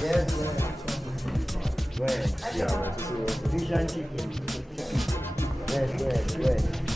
Yes,对，Yeah, this is fish and chicken. Yes.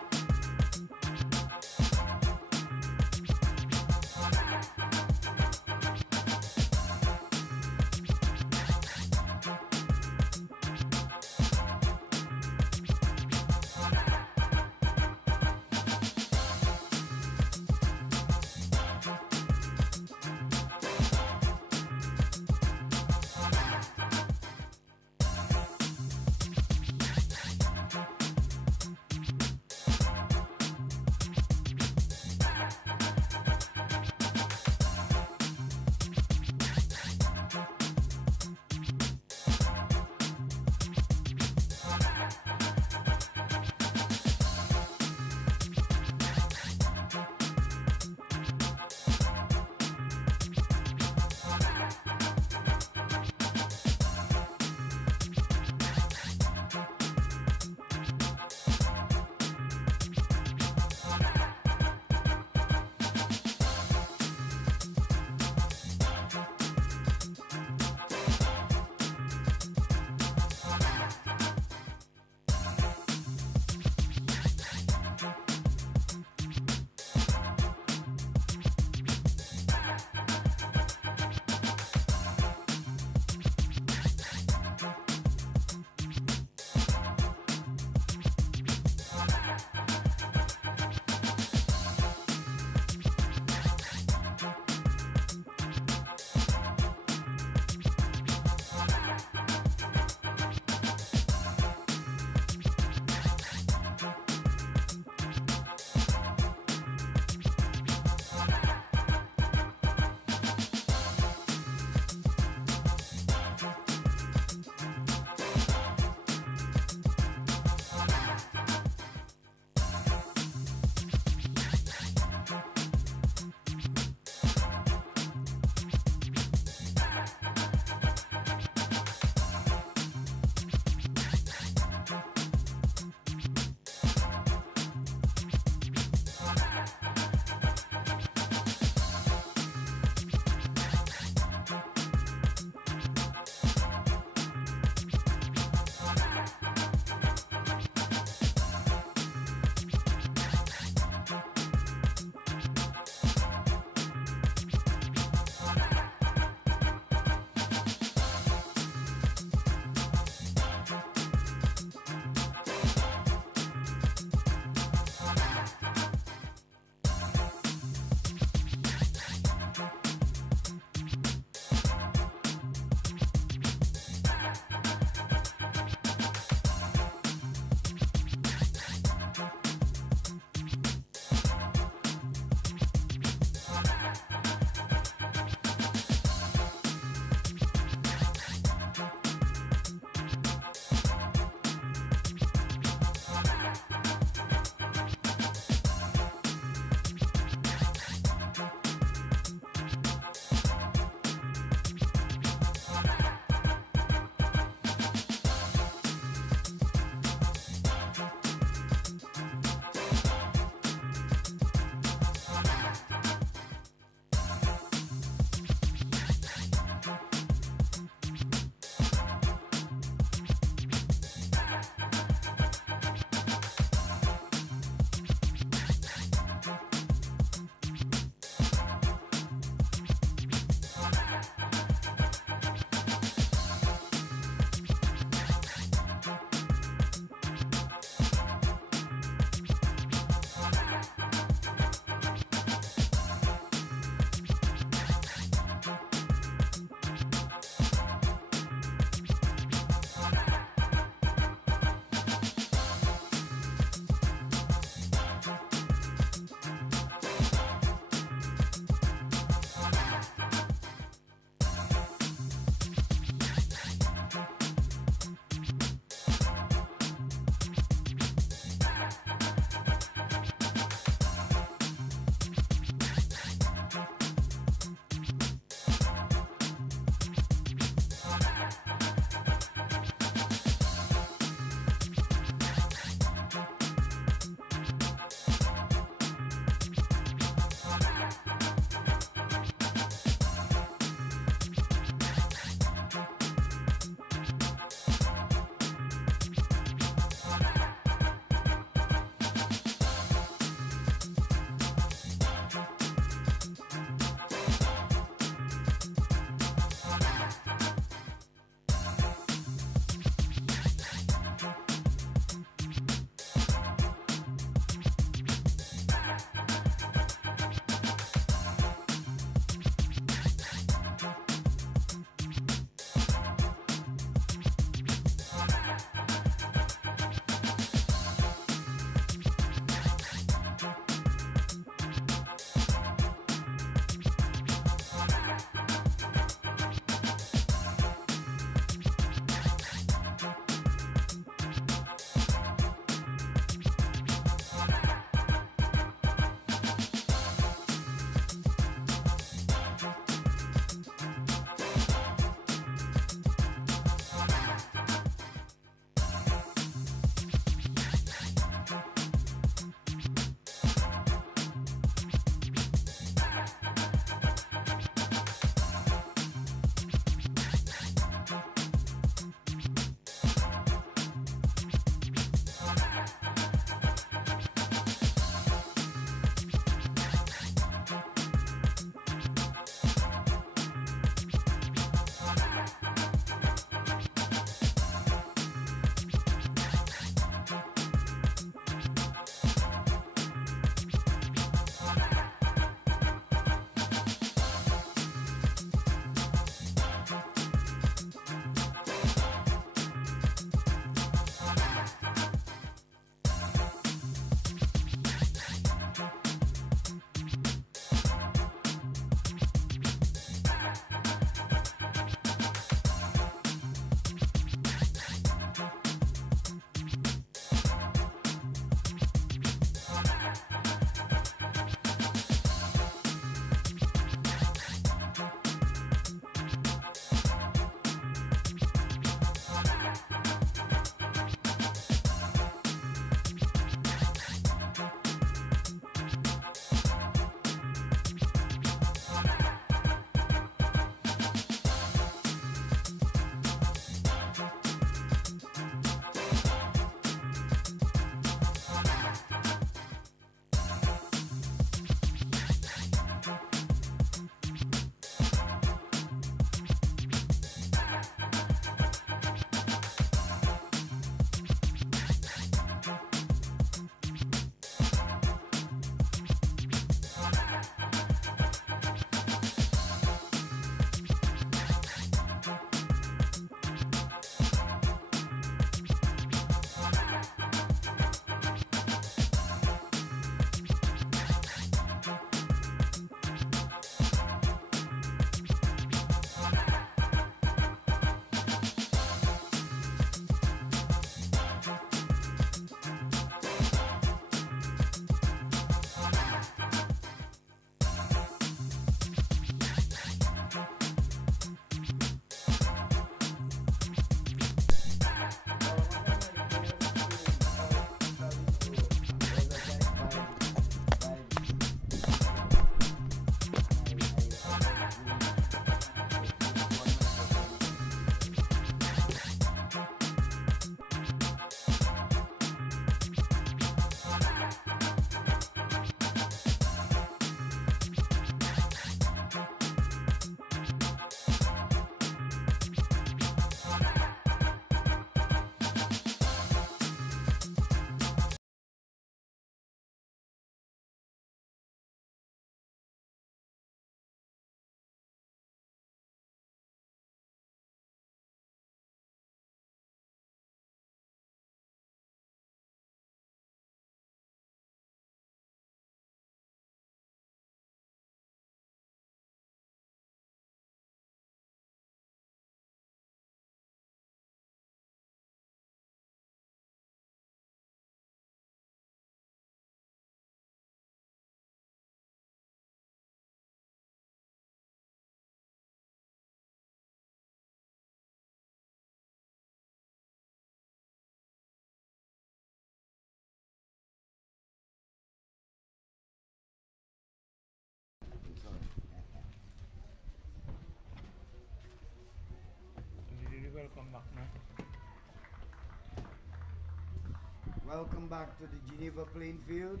Welcome back to the Geneva playing field.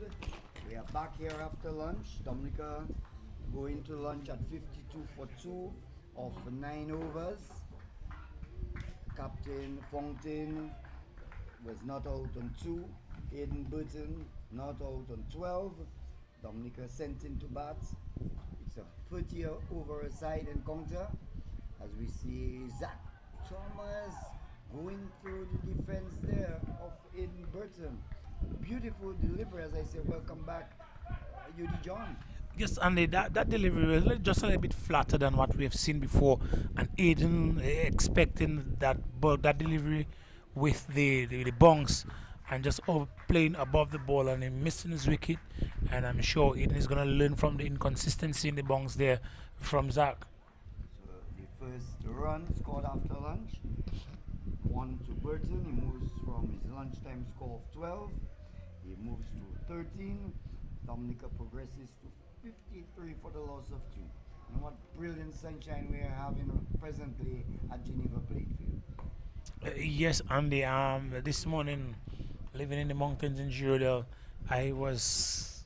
We are back here after lunch. Dominica going to lunch at 52 for 2 of 9 overs. Captain Fontaine was not out on 2. Aiden Burton not out on 12. Dominica sent into bat. It's a 30 over side encounter as we see Zach Thomas going through the defense there of Aiden Burton. Beautiful delivery, as I say. Welcome back, UD John. Yes, Andy, that delivery was just a little bit flatter than what we have seen before, and Aiden expecting that delivery with the bunks and just playing above the ball and him missing his wicket. And I'm sure Aiden is going to learn from the inconsistency in the bunks there from Zach. So the first run scored after lunch. 1 to Burton. He moves from his lunchtime score of 12. He moves to 13. Dominica progresses to 53 for the loss of 2. And what brilliant sunshine we are having presently at Geneva Playfield. Yes, Andy. This morning, living in the mountains in Girodale, I was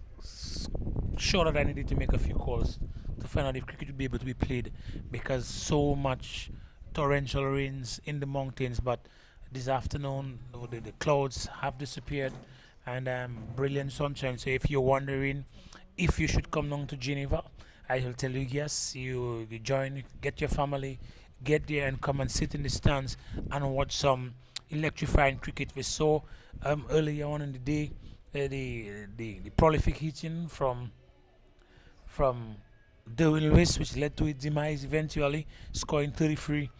sure that I needed to make a few calls to find out if cricket would be able to be played because so much torrential rains in the mountains. But this afternoon, the clouds have disappeared and brilliant sunshine. So if you're wondering if you should come down to Geneva, I will tell you yes. You join, get your family, get there and come and sit in the stands and watch some electrifying cricket. We saw earlier on in the day the prolific hitting from Derwin Lewis, which led to its demise eventually, scoring 33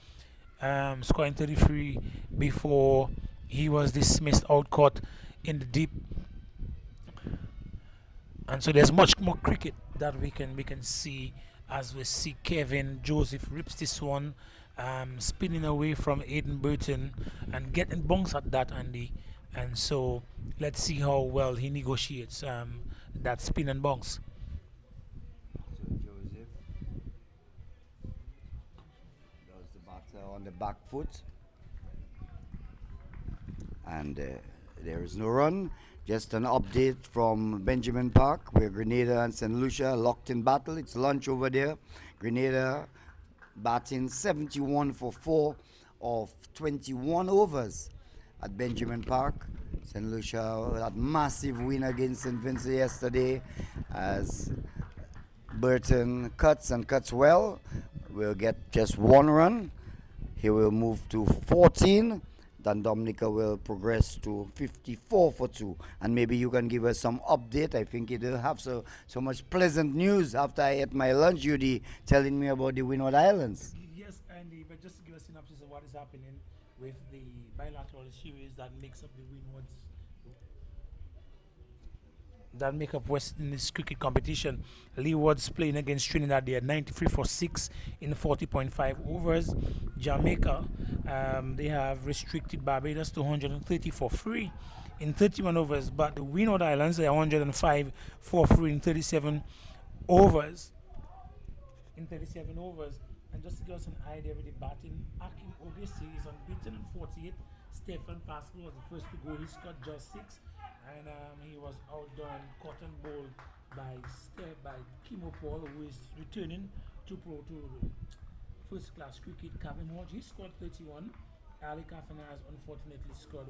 before he was dismissed out caught in the deep. And so there's much more cricket that we can see as we see Kevin Joseph rips this one, spinning away from Aiden Burton and getting bunks at that, Andy. And so let's see how well he negotiates that spin and bunks. So Joseph does the batter on the back foot. And there is no run. Just an update from Benjamin Park, where Grenada and St. Lucia are locked in battle. It's lunch over there. Grenada batting 71 for 4 of 21 overs at Benjamin Park. St. Lucia that massive win against St. Vincent yesterday as Burton cuts and cuts well. Will get just 1 run. He will move to 14. Then Dominica will progress to 54 for 2. And maybe you can give us some update. I think it'll have so much pleasant news after I ate my lunch, Judy, telling me about the Windwards Islands. Yes, Andy, but just to give a synopsis of what is happening with the bilateral series that makes up the Windwards, that make up West Indies cricket competition. Leewards playing against Trinidad. They are 93 for 6 in 40.5 overs. Jamaica, they have restricted Barbados to 130 for 3 in 31 overs. But the Windwards Islands, they are 105 for 3 in 37 overs. And just to give us an idea with the batting, Akim Ogesi is unbeaten in 48. Stephen Pascal was the first to go. He scored just 6. And he was outdone cotton bowled by Kimo Paul, who is returning to first class cricket. Kevin Hodge, he scored 31. Ali Kafana has unfortunately scored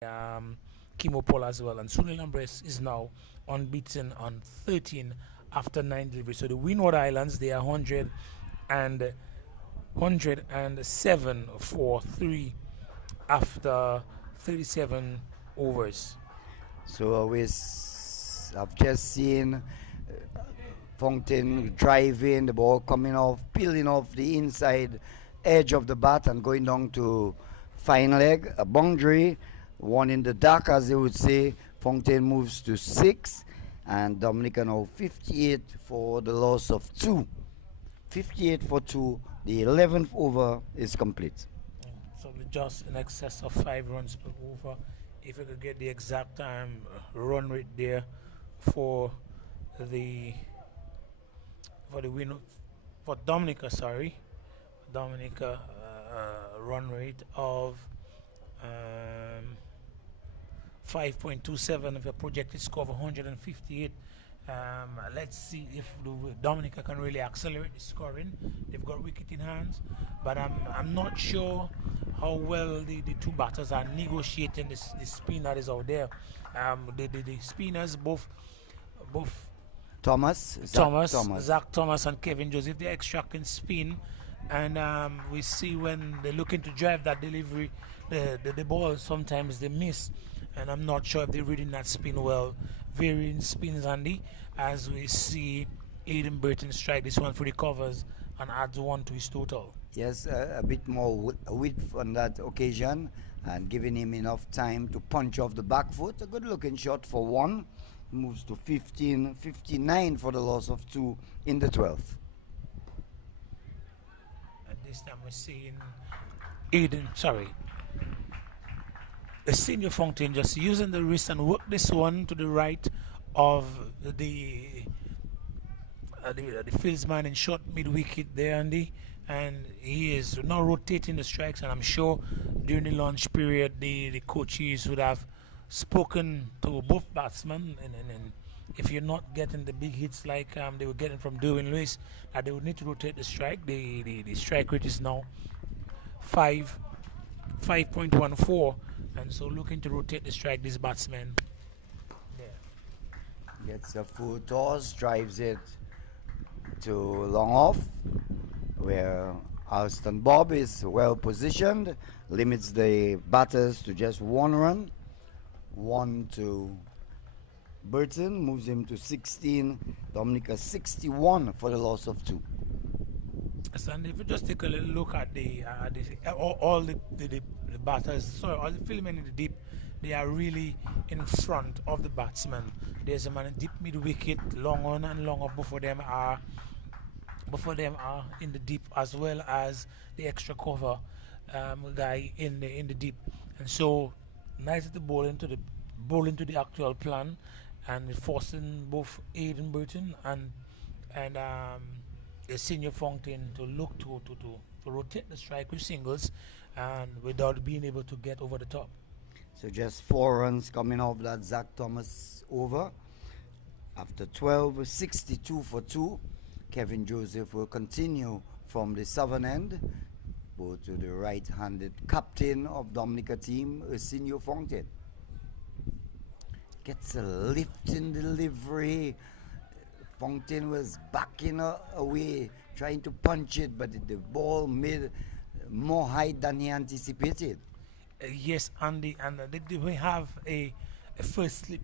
1. Kimo Paul as well. And Sunil Ambres is now unbeaten on 13 after 9 deliveries. So the Windwards Islands, they are 107 for 3 after 37 overs. So I've just seen Fontaine driving, the ball coming off, peeling off the inside edge of the bat and going down to fine leg, a boundary, one in the dark as they would say. Fontaine moves to 6 and Dominica now 58 for the loss of 2. 58 for 2, the 11th over is complete. So just in excess of 5 runs per over. If we could get the exact run rate there for the win for Dominica, Dominica run rate of 5.27 with a projected score of 158. Let's see if Dominica can really accelerate the scoring. They've got wicket in hands, but I'm not sure how well the two batters are negotiating the spin that is out there. The spinners, both Zach Thomas and Kevin Joseph, they're extracting spin, and we see when they're looking to drive that delivery, the ball sometimes they miss, and I'm not sure if they're reading that spin well. Varying spins, Andy, as we see Aiden Burton strike this one for the covers and adds 1 to his total. Yes, a bit more width on that occasion and giving him enough time to punch off the back foot. A good looking shot for 1. Moves to 59 for the loss of 2 in the 12th. And this time we're seeing the senior Fountain just using the wrist and work this one to the right of the fieldsman in short mid wicket there, Andy, and he is now rotating the strikes, and I'm sure during the lunch period the coaches would have spoken to both batsmen, and if you're not getting the big hits like they were getting from Derwin Lewis, they would need to rotate the strike. The strike rate is now 5.14, and so looking to rotate the strike, this batsman gets a full toss, drives it to long off, where Alston Bob is well positioned, limits the batters to just 1 run. 1 to Burton, moves him to 16. Dominica 61 for the loss of 2. And if you just take a little look at all the batters, sorry, all the fieldmen in the deep, they are really in front of the batsman. There's a man in deep mid wicket, long on and long up before them are in the deep, as well as the extra cover guy in the deep. And so nice to bowl into the actual plan, and forcing both Aiden Burton and the senior Fountain to look to rotate the strike with singles, and without being able to get over the top. So just 4 runs coming off that Zach Thomas over. After 12, 62 for 2. Kevin Joseph will continue from the southern end. Go to the right-handed captain of Dominica team, Senior Fountain. Gets a lift in delivery. Fountain was backing away, trying to punch it, but the ball made more height than he anticipated. Yes, Andy, and we have a first slip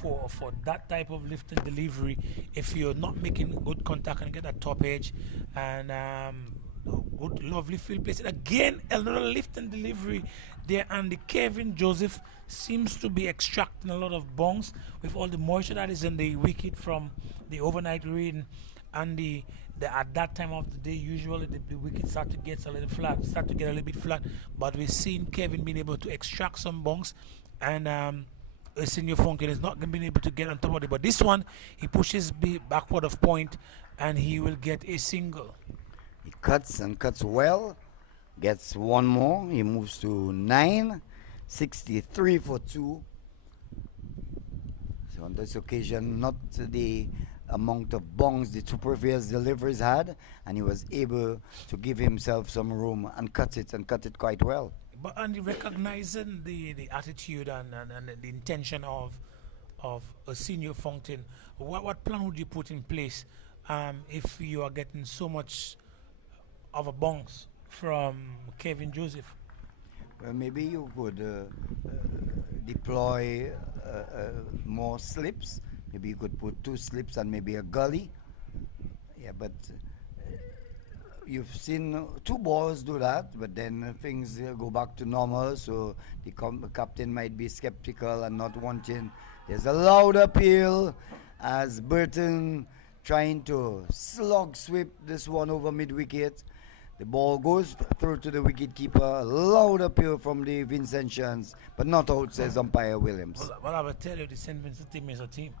for that type of lift and delivery. If you're not making good contact and get that top edge, and good, lovely field place. Again, another lift and delivery there, and the Kevin Joseph seems to be extracting a lot of bongs with all the moisture that is in the wicket from the overnight rain, and at that time of the day, usually the wicket start to get a little bit flat. But we've seen Kevin being able to extract some bongs, and Senior Fountain is not being able to get on top of it. But this one, he pushes backward of point, and he will get a single. He cuts and cuts well, gets 1 more. He moves to 9, 63 for 2. So on this occasion, not the amount of bongs the two previous deliveries had, and he was able to give himself some room and cut it quite well. But Andy, recognizing the attitude and the intention of a Senior Fountain, what plan would you put in place if you are getting so much of a bongs from Kevin Joseph? Well, maybe you could deploy more slips. Maybe you could put 2 slips and maybe a gully. Yeah, but you've seen 2 balls do that, but then things go back to normal, so the captain might be skeptical and not wanting. There's a loud appeal as Burton trying to slog sweep this one over mid-wicket. The ball goes through to the wicket-keeper. Loud appeal from the Vincentians, but not out, says umpire Williams. Well, I will tell you, the St. Vincent team is a team.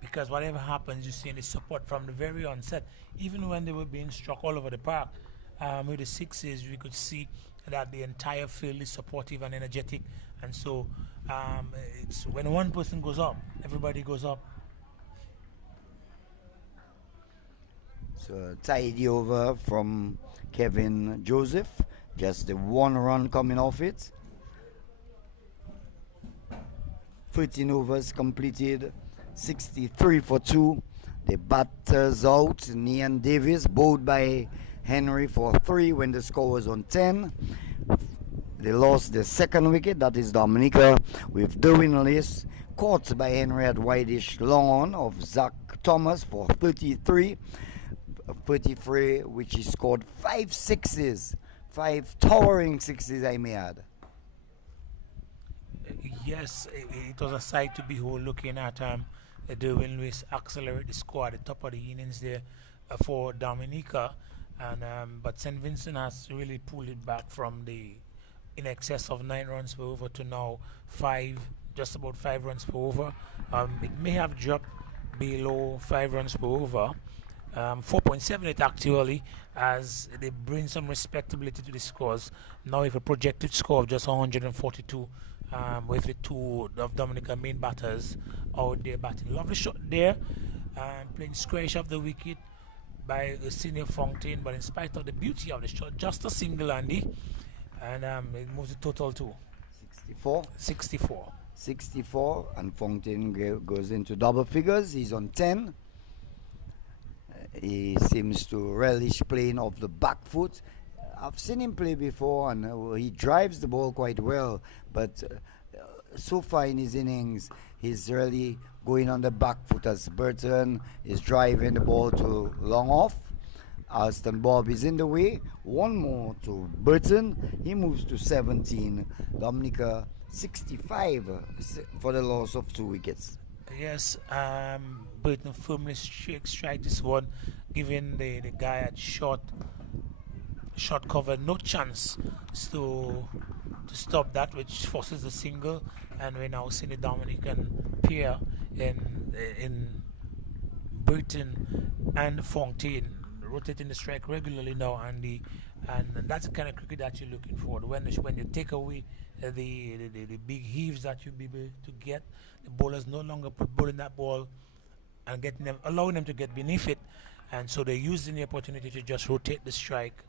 Because whatever happens, you see the support from the very onset. Even when they were being struck all over the park, with the sixes, we could see that the entire field is supportive and energetic, and so it's when one person goes up, everybody goes up. So tidy over from Kevin Joseph. Just the 1 run coming off it. 13 overs completed. 63 for 2. The batters out. Nian Davis bowled by Henry for 3 when the score was on 10. They lost the second wicket, that is Dominica, with Derwin Lewis caught by Henry at wideish long on of Zach Thomas for 33. 33, which he scored 5 sixes, 5 towering sixes, I may add. Yes, it was a sight to behold looking at Derwin Lewis accelerate the score at the top of the innings there for Dominica, and but St. Vincent has really pulled it back from the in excess of 9 runs per over to now 5, just about 5 runs per over. It may have dropped below 5 runs per over. 4.78 actually, as they bring some respectability to the scores. Now with a projected score of just 142, with the 2 of Dominica main batters out there batting. Lovely shot there, playing squarish off the wicket by Senior Fontaine, but in spite of the beauty of the shot, just a single, Andy, and it moves the total to 64, and Fontaine goes into double figures. He's on 10. He seems to relish playing off the back foot. I've seen him play before, and he drives the ball quite well, but so far in his innings, he's really going on the back foot as Burton is driving the ball to long off. Alston Bob is in the way. 1 more to Burton. He moves to 17. Dominica 65 for the loss of 2 wickets. Yes, Burton firmly strike this one, giving the guy at short cover no chance to stop that, which forces the single, and we're now seeing the Dominican pair in Burton and Fontaine rotating the strike regularly now, and that's the kind of cricket that you're looking for. When you take away the big heaves that you'll be able to get, the bowlers no longer put bowling that ball and allowing them to get beneath it, and so they're using the opportunity to just rotate the strike.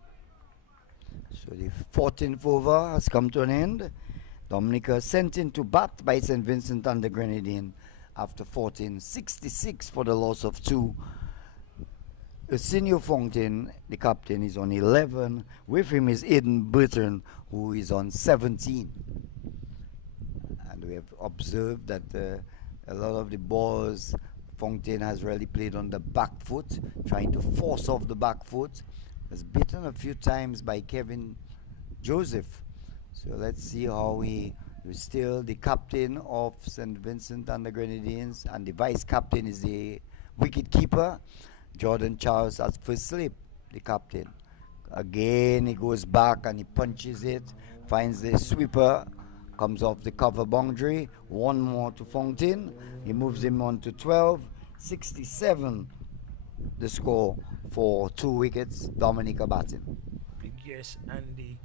So the 14th over has come to an end. Dominica sent into bat by St. Vincent and the Grenadine after 14. 66 for the loss of 2. Senior Fontaine, the captain, is on 11. With him is Aidan Burton, who is on 17. And we have observed that a lot of the balls Fontaine has really played on the back foot, trying to force off the back foot. Was beaten a few times by Kevin Joseph. So let's see how he is still the captain of St. Vincent and the Grenadines, and the vice captain is the wicket keeper, Jordan Charles, at first slip, the captain. Again, he goes back and he punches it, finds the sweeper, comes off the cover boundary. 1 more to Fontaine. He moves him on to 12. 67 the score for 2 wickets, Dominica batting. Yes, and the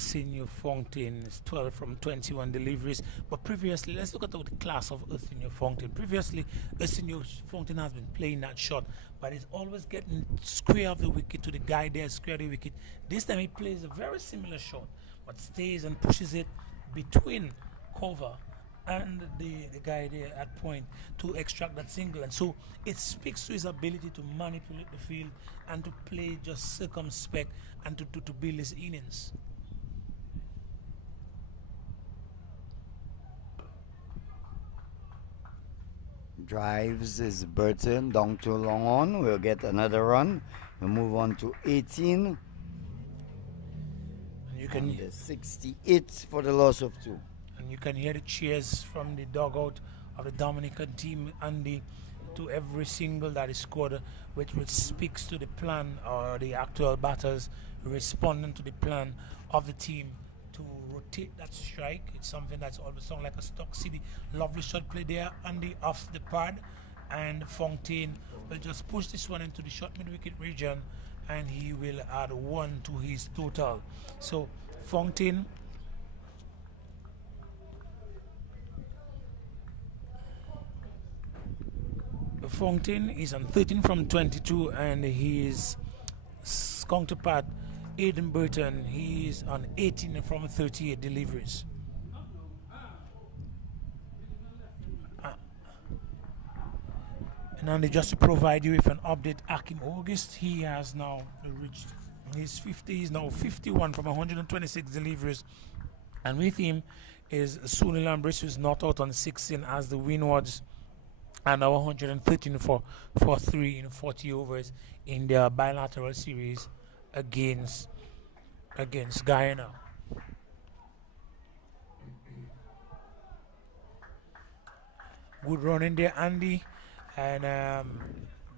senior Fontaine is 12 from 21 deliveries. But previously, let's look at the class of senior Fontaine. Previously, senior Fontaine has been playing that shot, but he's always getting square of the wicket to the guy there, square of the wicket. This time he plays a very similar shot, but stays and pushes it between cover and the guy there at point to extract that single, and so it speaks to his ability to manipulate the field and to play just circumspect and to build his innings. Drives is Burton down to long on. We'll get another run. We'll move on to 18. And you can 68 for the loss of 2. And you can hear the cheers from the dugout of the Dominican team, Andy, to every single that is scored, which speaks to the plan, or the actual batters responding to the plan of the team to rotate that strike. It's something that's always sound like a Stock City. Lovely shot play there, Andy, off the pad, and Fontaine will just push this one into the short mid-wicket region, and he will add 1 to his total. So Fountain is on 13 from 22, and his counterpart Aiden Burton, he is on 18 from 38 deliveries. And just to provide you with an update, Akim August, he has now reached his 50. He's now 51 from 126 deliveries, and with him is Sunil Ambris, who's not out on 16 as the Windwards, and now 113 for 3 in 40 overs in their bilateral series against Guyana. Good run in there, Andy. And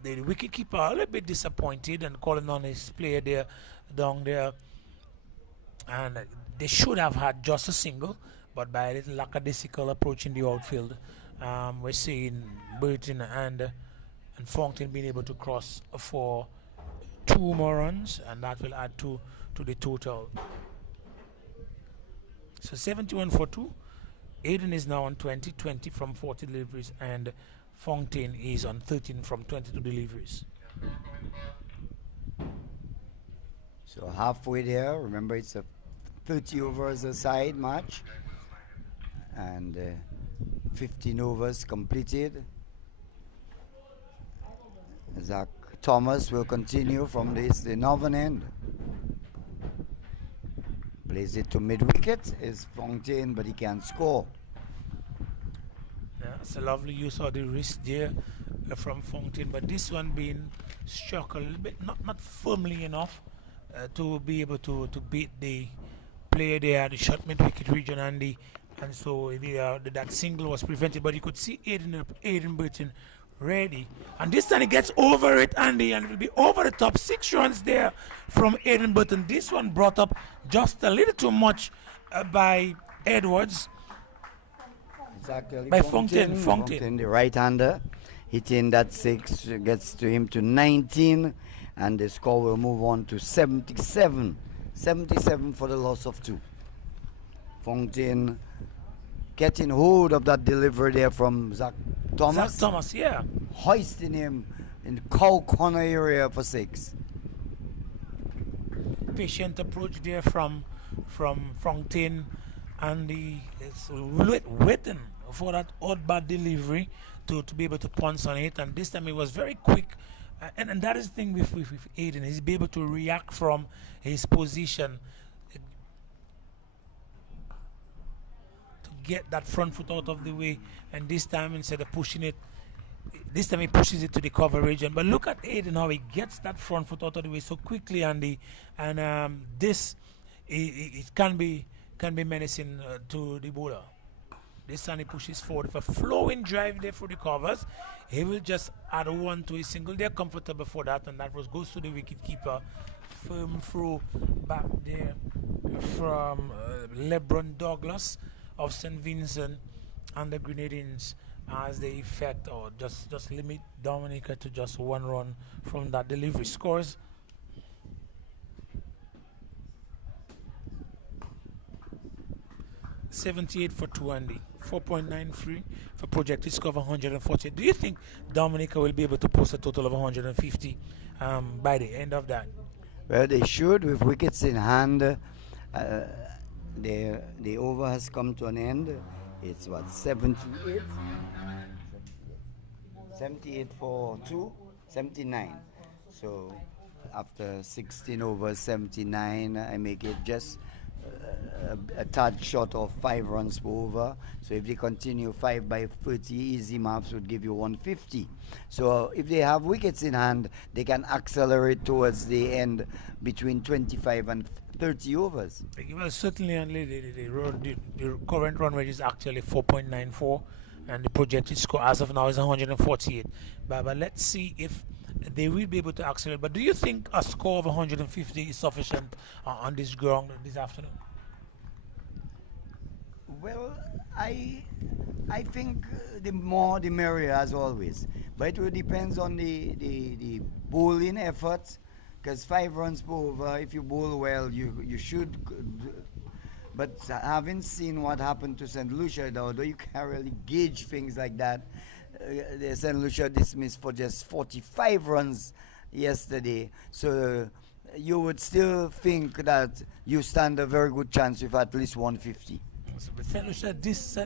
the wicket keeper a little bit disappointed and calling on his player there down there, and they should have had just a single, but by a little lackadaisical approach in the outfield, we're seeing Burton and Fountain being able to cross for 2 more runs, and that will add to the total. So 71 for 2. Aiden is now on 20 from 40 deliveries, and Fountain is on 13 from 22 deliveries. So halfway there. Remember, it's a 30 overs a side match, and 15 overs completed. Zach Thomas will continue from the northern end. Plays it to mid-wicket. Is Fountain, but he can't score. Yeah, it's a lovely use of the wrist there from Fountain, but this one being struck a little bit, not firmly enough to be able to beat the player there at the short mid-wicket region, and so that single was prevented. But you could see Aiden Burton ready, and this time he gets over it, Andy, and it will be over the top. 6 runs there from Aiden Burton. This one brought up just a little too much by Edwards. Exactly. By Fountain, the right-hander, hitting that 6 gets to him to 19, and the score will move on to 77. 77 for the loss of 2. Fountain getting hold of that delivery there from Zach Thomas. Yeah. Hoisting him in the cow corner area for 6. Patient approach there from Fountain, and it's waiting for that odd bad delivery to be able to pounce on it, and this time it was very quick, and that is the thing with Aiden. He's be able to react from his position to get that front foot out of the way, and this time instead of pushing it, this time he pushes it to the cover region. But look at Aiden, how he gets that front foot out of the way so quickly, Andy, and this it can be menacing to the bowler. This time he pushes forward with a flowing drive there for the covers. He will just add 1 to his single. They're comfortable for that, and that goes to the wicket keeper. Firm throw back there from LeBron Douglas of St. Vincent, and the Grenadians as they effect or just limit Dominica to just 1 run from that delivery. Scores: $78 for 2, Andy. 4.93 for projected score of 140. Do you think Dominica will be able to post a total of 150 by the end of that? Well, they should, with wickets in hand. The over has come to an end. It's what, 78? 78 for 2, 79. So after 16 overs, 79, I make it just a tad short of 5 runs per over. So if they continue 5 by 30, easy maths would give you 150. So if they have wickets in hand, they can accelerate towards the end between 25 and 30 overs. Well, certainly, only the current run rate is actually 4.94, and the projected score as of now is 148. But let's see if they will be able to accelerate. But do you think a score of 150 is sufficient on this ground this afternoon? Well, I think the more the merrier, as always. But it will depends on the bowling efforts because 5 runs per over, if you bowl well, you should. But having seen what happened to St. Lucia, though you can't really gauge things like that. The St. Lucia dismissed for just 45 runs yesterday. So you would still think that you stand a very good chance with at least 150. So St.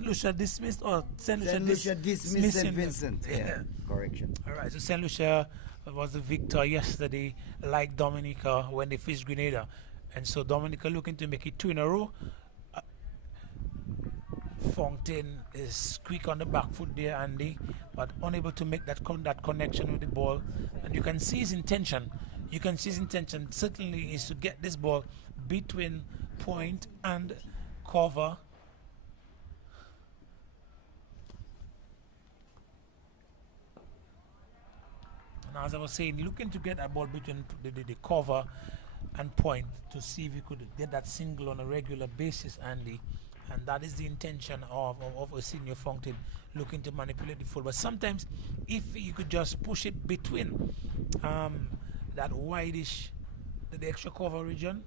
Lucia dismissed or St. Lucia, St. Lucia dismissed St. Vincent. Yeah, correction. All right, so St. Lucia was the victor yesterday, like Dominica when they faced Grenada. And so Dominica looking to make it 2 in a row. Fontaine is quick on the back foot there, Andy, but unable to make that connection with the ball. And you can see his intention. You can see his intention certainly is to get this ball between point and cover. And as I was saying, looking to get that ball between the cover and point to see if you could get that single on a regular basis, Andy. And that is the intention of a senior Fontaine, looking to manipulate the foot. But sometimes if you could just push it between that wideish, the extra cover region,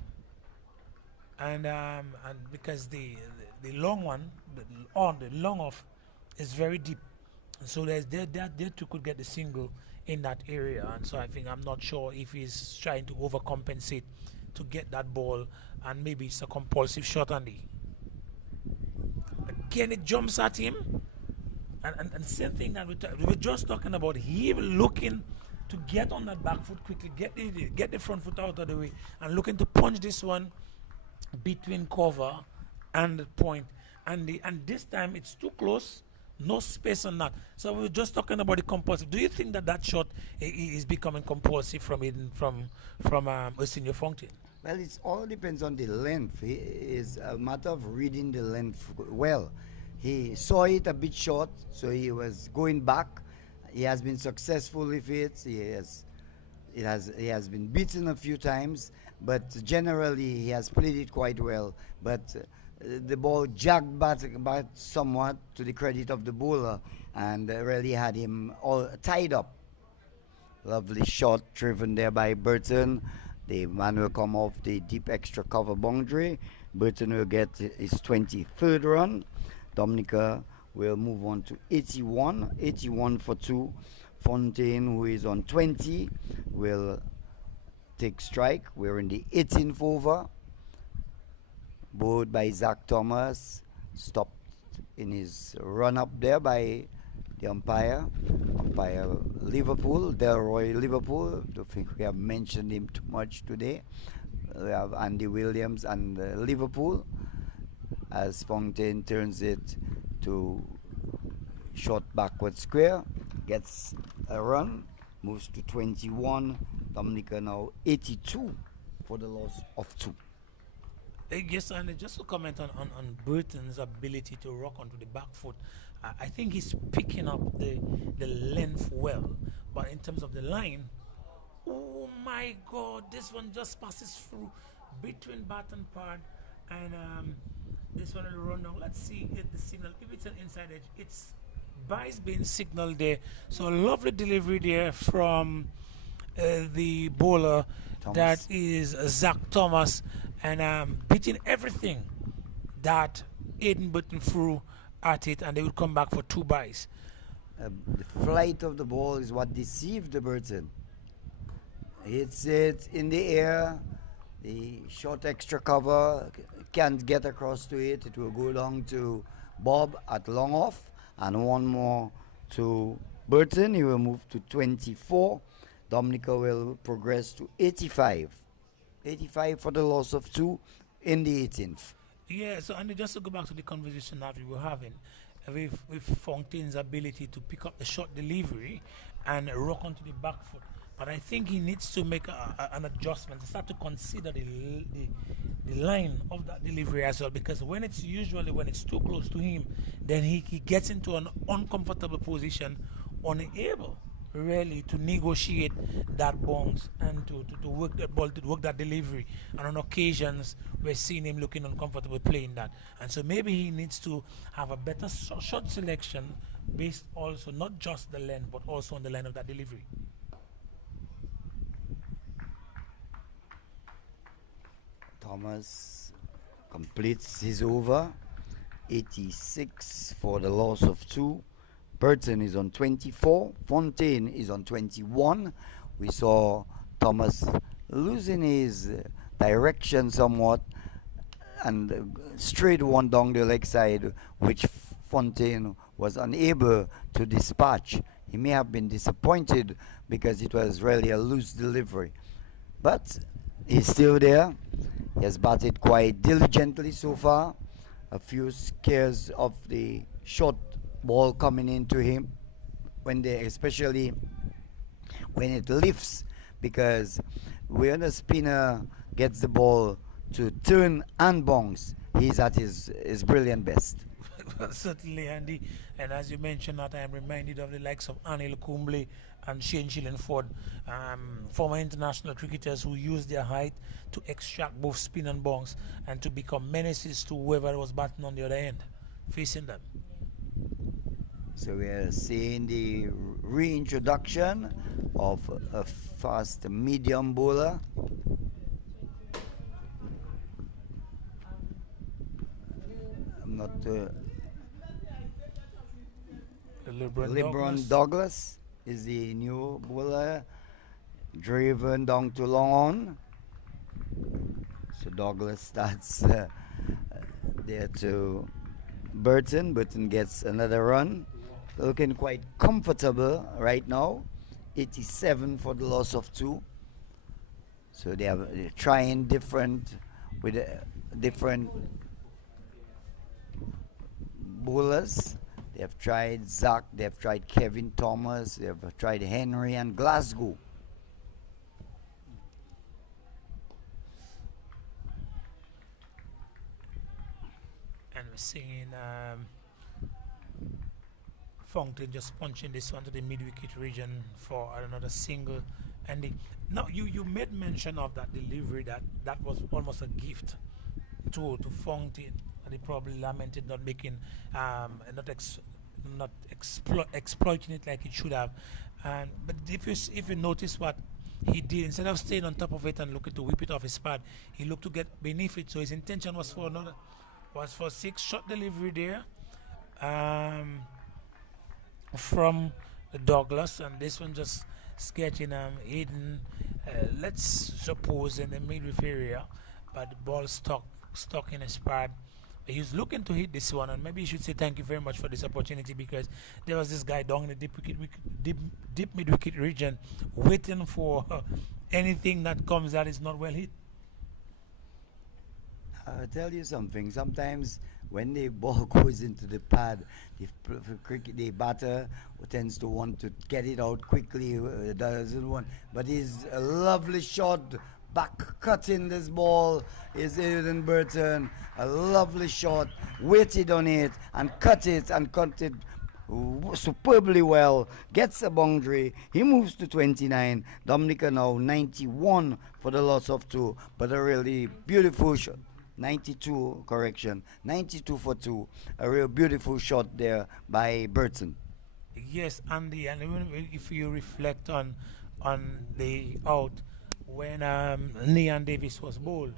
and because the long one, the long off is very deep, so there too could get the single in that area. And so I think, I'm not sure if he's trying to overcompensate to get that ball, and maybe it's a compulsive shot, Andy. Again, it jumps at him, and same thing that we were just talking about, him looking to get on that back foot quickly, get the front foot out of the way, and looking to punch this one between cover and the point. And this time it's too close, no space on that. So we were just talking about the compulsive. Do you think that shot is becoming compulsive from a senior Fontaine? Well, it all depends on the length. It's a matter of reading the length well. He saw it a bit short, so he was going back. He has been successful with it. He has been beaten a few times, but generally he has played it quite well. But the ball jagged back somewhat, to the credit of the bowler, and really had him all tied up. Lovely shot driven there by Burton. The man will come off the deep extra cover boundary. Burton will get his 23rd run. Dominica will move on to 81 for 2. Fontaine, who is on 20, will take strike. We're in the 18th over. Bowled by Zach Thomas. Stopped in his run up there by the umpire Liverpool, Delroy Liverpool. I don't think we have mentioned him too much today. We have Andy Williams and Liverpool, as Fontaine turns it to short backward square, gets a run, moves to 21. Dominica now 82 for the loss of 2. Yes, and just to comment on Burton's ability to rock onto the back foot, I think he's picking up the length well, but in terms of the line, oh my God, this one just passes through between bat and pad, and this one will run down. Let's see the signal. If it's an inside edge, it's byes being signaled there. So a lovely delivery there from the bowler, Thomas. That is Zach Thomas, and beating everything that Aiden Burton threw at it, and they would come back for 2 byes. The flight of the ball is what deceived the Burton. Hits it in the air, the short extra cover can't get across to it. It will go down to Bob at long off, and one more to Burton. He will move to 24. Dominica will progress to 85. 85 for the loss of 2 in the 18th. Yeah, so and just to go back to the conversation that we were having, with Fontaine's ability to pick up the short delivery and rock onto the back foot. But I think he needs to make an adjustment, start to consider the line of that delivery as well, because when it's too close to him, then he gets into an uncomfortable position, unable really to negotiate that bounce and to work that ball, to work that delivery. And on occasions, we're seeing him looking uncomfortable playing that. And so maybe he needs to have a better shot selection based also not just the length, but also on the line of that delivery. Thomas completes his over. 86 for the loss of 2. Burton is on 24. Fontaine is on 21. We saw Thomas losing his direction somewhat and straight one down the leg side, which Fontaine was unable to dispatch. He may have been disappointed because it was really a loose delivery. But he's still there. He has batted quite diligently so far. A few scares of the short ball coming into him, especially when it lifts, because when a spinner gets the ball to turn and bounce, he's at his brilliant best. Well, certainly, Andy. And as you mentioned that, I am reminded of the likes of Anil Kumble and Shane Shillingford, former international cricketers who used their height to extract both spin and bounce and to become menaces to whoever was batting on the other end, facing them. So we are seeing the reintroduction of a fast medium bowler. I'm not LeBron Douglas is the new bowler, driven down to long on. So Douglas starts there to Burton. Burton gets another run. Looking quite comfortable right now. 87 for the loss of 2. So they're trying different bowlers. They have tried Zach, they have tried Kevin Thomas, they have tried Henry and Glasgow. And we're seeing Fountain just punching this one to the mid-wicket region for another single. And now you made mention of that delivery that was almost a gift to Fountain. And he probably lamented not making not exploiting it like it should have. But if you notice what he did, instead of staying on top of it and looking to whip it off his pad, he looked to get beneath it. So his intention was for 6 shot delivery there from Douglas, and this one just sketching hidden, let's suppose in the midfield area, but the ball stuck in his pad. He's looking to hit this one, and maybe you should say thank you very much for this opportunity, because there was this guy down in the deep mid-wicket region waiting for anything that comes that is not well hit. I'll tell you something. Sometimes when the ball goes into the pad, the batter tends to want to get it out quickly. Doesn't want, but it's a lovely shot. Back cutting this ball is Aiden Burton. A lovely shot, waited on it and cut it superbly well. Gets a boundary. He moves to 29. Dominica now 91 for the loss of 2, but a really beautiful shot. 92, correction. 92 for 2. A real beautiful shot there by Burton. Yes, Andy, and even if you reflect on the out when Nean Davis was bowled.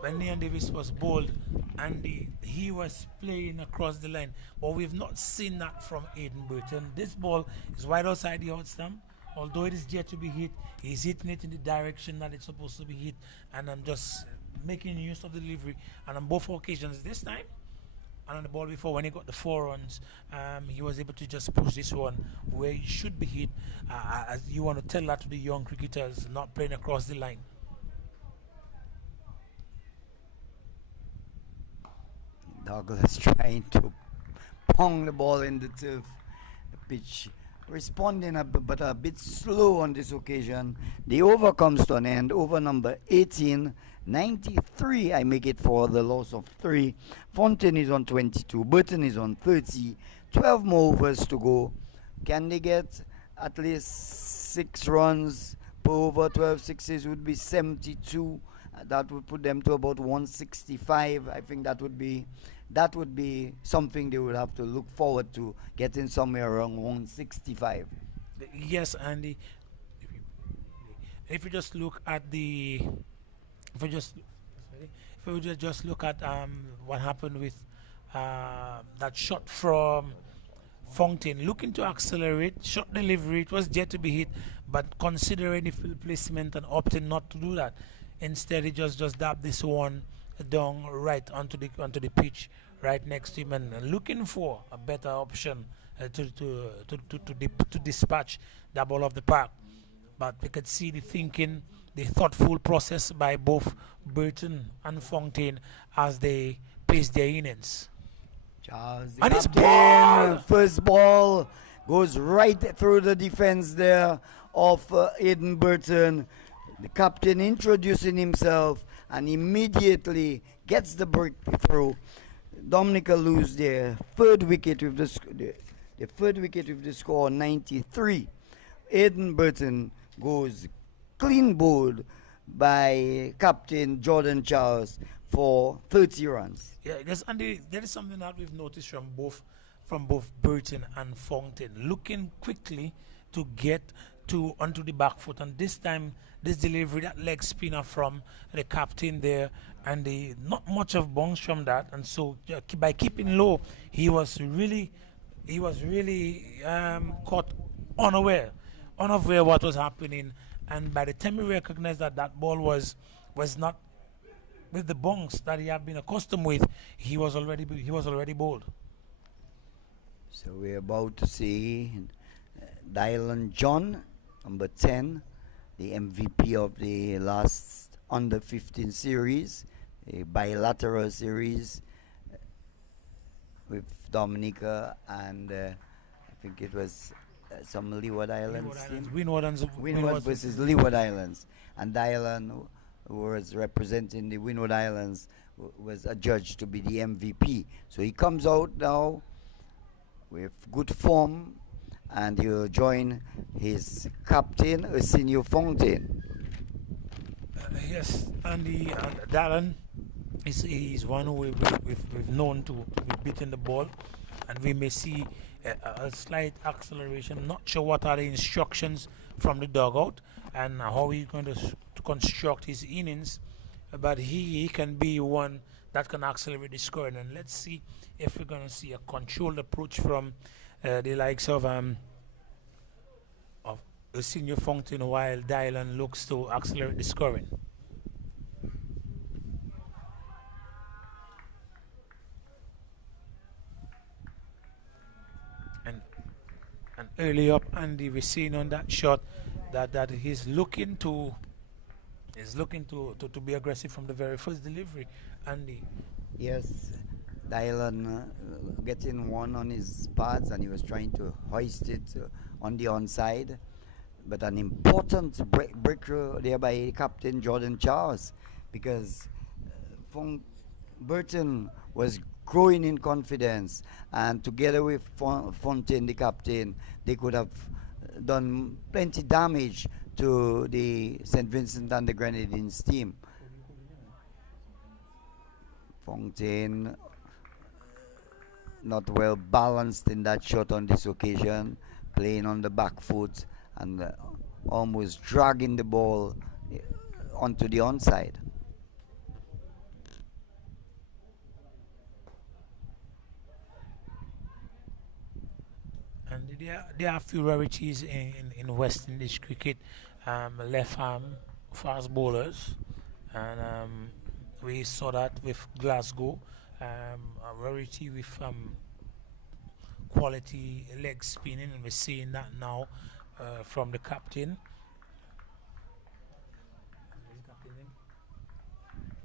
When Nean Davis was bowled, Andy, he was playing across the line. But we've not seen that from Aiden Burton. This ball is wide outside the out stump. Although it is yet to be hit, he's hitting it in the direction that it's supposed to be hit. And I'm just making use of the delivery. And on both occasions this time, and on the ball before, when he got the 4 runs, he was able to just push this one where it should be hit. As you want to tell that to the young cricketers not playing across the line. Douglas trying to pong the ball in the turf. The pitch responding but a bit slow on this occasion. The over comes to an end. Over number 18. 93, I make it for the loss of 3. Fontaine is on 22. Burton is on 30. 12 more overs to go. Can they get at least 6 runs per over? 12 sixes would be 72. That would put them to about 165. I think that would be something they would have to look forward to, getting somewhere around 165. Yes, Andy. If you just look at the, if you just If we just look at what happened with that shot from Fountain, looking to accelerate, shot delivery, it was yet to be hit, but considering the field placement and opting not to do that, instead he just dabbed this one down right onto the pitch, right next to him, and looking for a better option to dispatch that ball off the park. But we could see the thinking, the thoughtful process by both Burton and Fontaine as they paced their innings. Charles, And his captain, ball! first ball goes right through the defense there of Aiden Burton. The captain introducing himself and immediately gets the breakthrough. Dominica lose their third wicket with the third wicket with the score 93. Aiden Burton goes clean bowled by captain Jordan Charles for 30 runs. Yeah, there is something that we've noticed from both Burton and Fountain, looking quickly to get to onto the back foot, and this time this delivery, that leg spinner from the captain there, and not much of bounce from that, and so by keeping low, he was really caught unaware what was happening, and by the time he recognized that that ball was not with the bounce that he had been accustomed with, he was already bowled. So we're about to see Dylan John, number 10, the MVP of the last under 15 series, a bilateral series with Dominica and I think it was some Leeward Islands team. Windwards versus Leeward Islands. And Dylan, who was representing the Windward Islands, was adjudged to be the MVP. So he comes out now with good form, and he'll join his captain, Arsenio Fontaine. Yes, and Darren is one who we've known to be beating the ball, and we may see a slight acceleration. Not sure what are the instructions from the dugout and how he's going to construct his innings, but he can be one that can accelerate the scoring. And let's see if we're going to see a controlled approach from the likes of Senior Fountain, while Dylan looks to accelerate the scoring. And early up, Andy, we're seeing on that shot that he's looking to be aggressive from the very first delivery. Andy. Yes, Dylan getting one on his pads, and he was trying to hoist it on the onside. But an important breakthrough there by Captain Jordan Charles, because Burton was growing in confidence, and together with Fontaine, the captain, they could have done plenty damage to the St. Vincent and the Grenadines team. Fontaine not well balanced in that shot on this occasion, playing on the back foot and almost dragging the ball onto the onside. And there are a few rarities in West Indies cricket, left arm fast bowlers, and we saw that with Glasgow, a rarity with quality leg spinning, and we're seeing that now from the captain.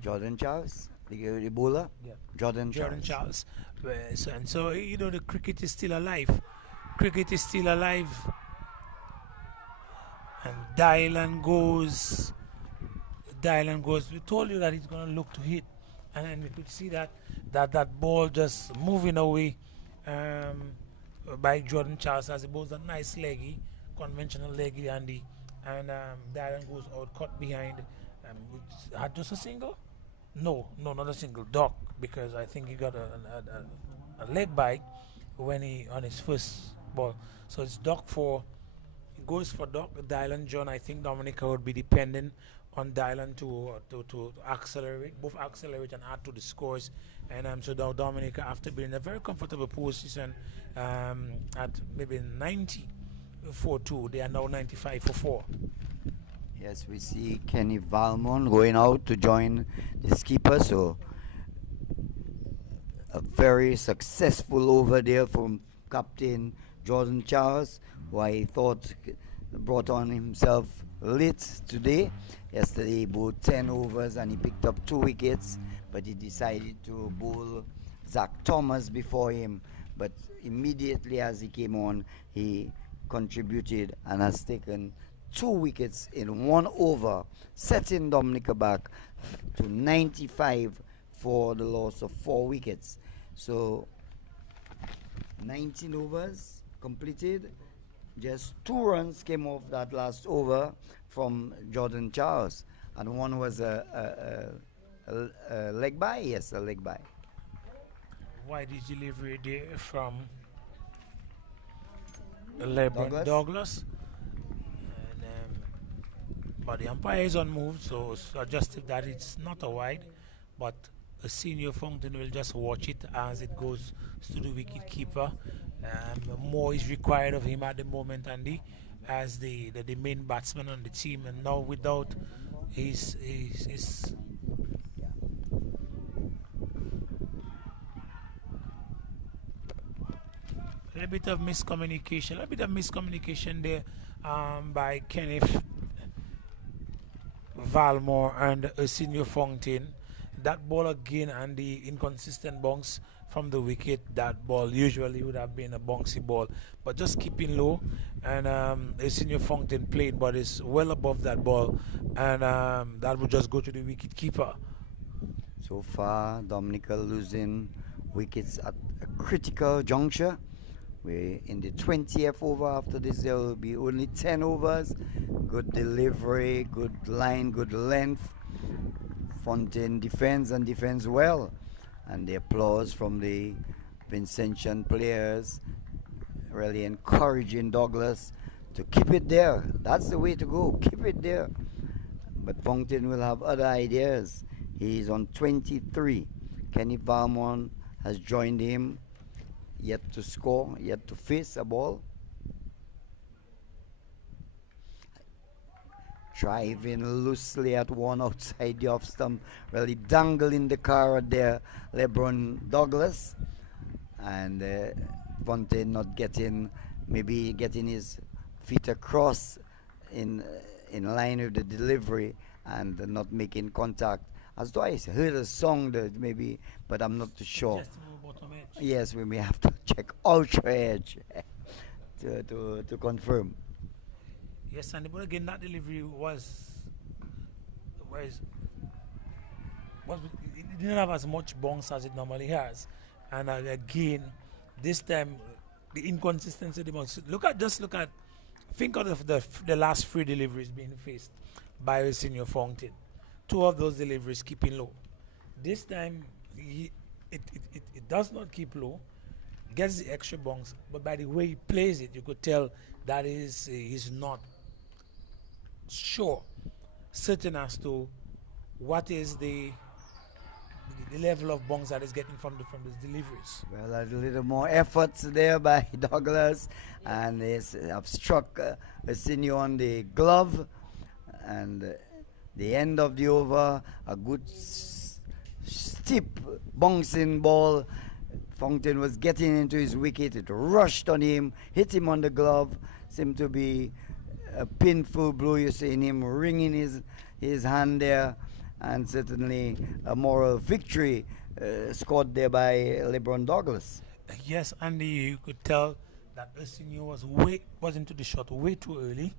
Jordan Charles, the bowler. Yeah. Jordan Charles. And so the cricket is still alive. Cricket is still alive. And Dylan goes. We told you that he's going to look to hit, and then we could see that ball just moving away by Jordan Charles as he bowls a nice leggy, conventional leggy, and Dylan goes out, cut behind. Had just a single? No, not a single. Duck, because I think he got a leg bite when he on his first ball. So it's duck for goes for Dylan John, I think Dominica would be dependent on Dylan to accelerate, both accelerate and add to the scores. And so now Dominica, after being in a very comfortable position at maybe 90 for 2, they are now 95 for 4. Yes, we see Kenny Valmont going out to join the skipper. So a very successful over there from Captain Jordan Charles, who I thought brought on himself late today. Yesterday he bowled 10 overs and he picked up 2 wickets, but he decided to bowl Zach Thomas before him. But immediately as he came on, he contributed and has taken 2 wickets in 1 over, setting Dominica back to 95 for the loss of 4 wickets. So 19 overs completed. Just 2 runs came off that last over from Jordan Charles, and one was a leg by. Yes, a leg by. Wide delivery there from LeBron Douglas. And, but the umpire is unmoved, so suggested that it's not a wide, but a senior Fountain will just watch it as it goes to the wicket keeper. More is required of him at the moment, Andy, as the main batsman on the team, and now without his a bit of miscommunication there by Kenneth Valmore and Senior Fountain. That ball again and the inconsistent bounce from the wicket. That ball usually would have been a bouncy ball, but just keeping low, and Senior Fountain playing, but it's well above that ball, and that would just go to the wicket keeper. So far, Dominica losing wickets at a critical juncture. We're in the 20th over. After this, there will be only 10 overs. Good delivery, good line, good length. Fountain defends and defends well. And the applause from the Vincentian players really encouraging Douglas to keep it there. That's the way to go. Keep it there. But Fountain will have other ideas. He's on 23. Kenny Valmont has joined him. Yet to score, yet to face a ball. Driving loosely at one outside the off stump, really dangling the car there, LeBron Douglas. And Fontaine not getting, maybe getting his feet across in line with the delivery and not making contact. As though I heard a song that maybe, but I'm not too sure. Yes, we may have to check ultra edge to confirm. Yes, and but again, that delivery was it didn't have as much bounce as it normally has, and again, this time the inconsistency of the bounce. Look at think of the last 3 deliveries being faced by a Senior Fountain. 2 of those deliveries keeping low. This time it does not keep low, gets the extra bounce, but by the way he plays it, you could tell that he's not certain as to what is the level of bounce that is getting from these deliveries. Well, a little more efforts there by Douglas, and he's have struck a senior on the glove, and the end of the over, a good steep bouncing ball. Fountain was getting into his wicket. It rushed on him, hit him on the glove. Seemed to be a painful blow. You're seeing him wringing his hand there, and certainly a moral victory scored there by LeBron Douglas. Yes, and you could tell that the senior was into the shot way too early.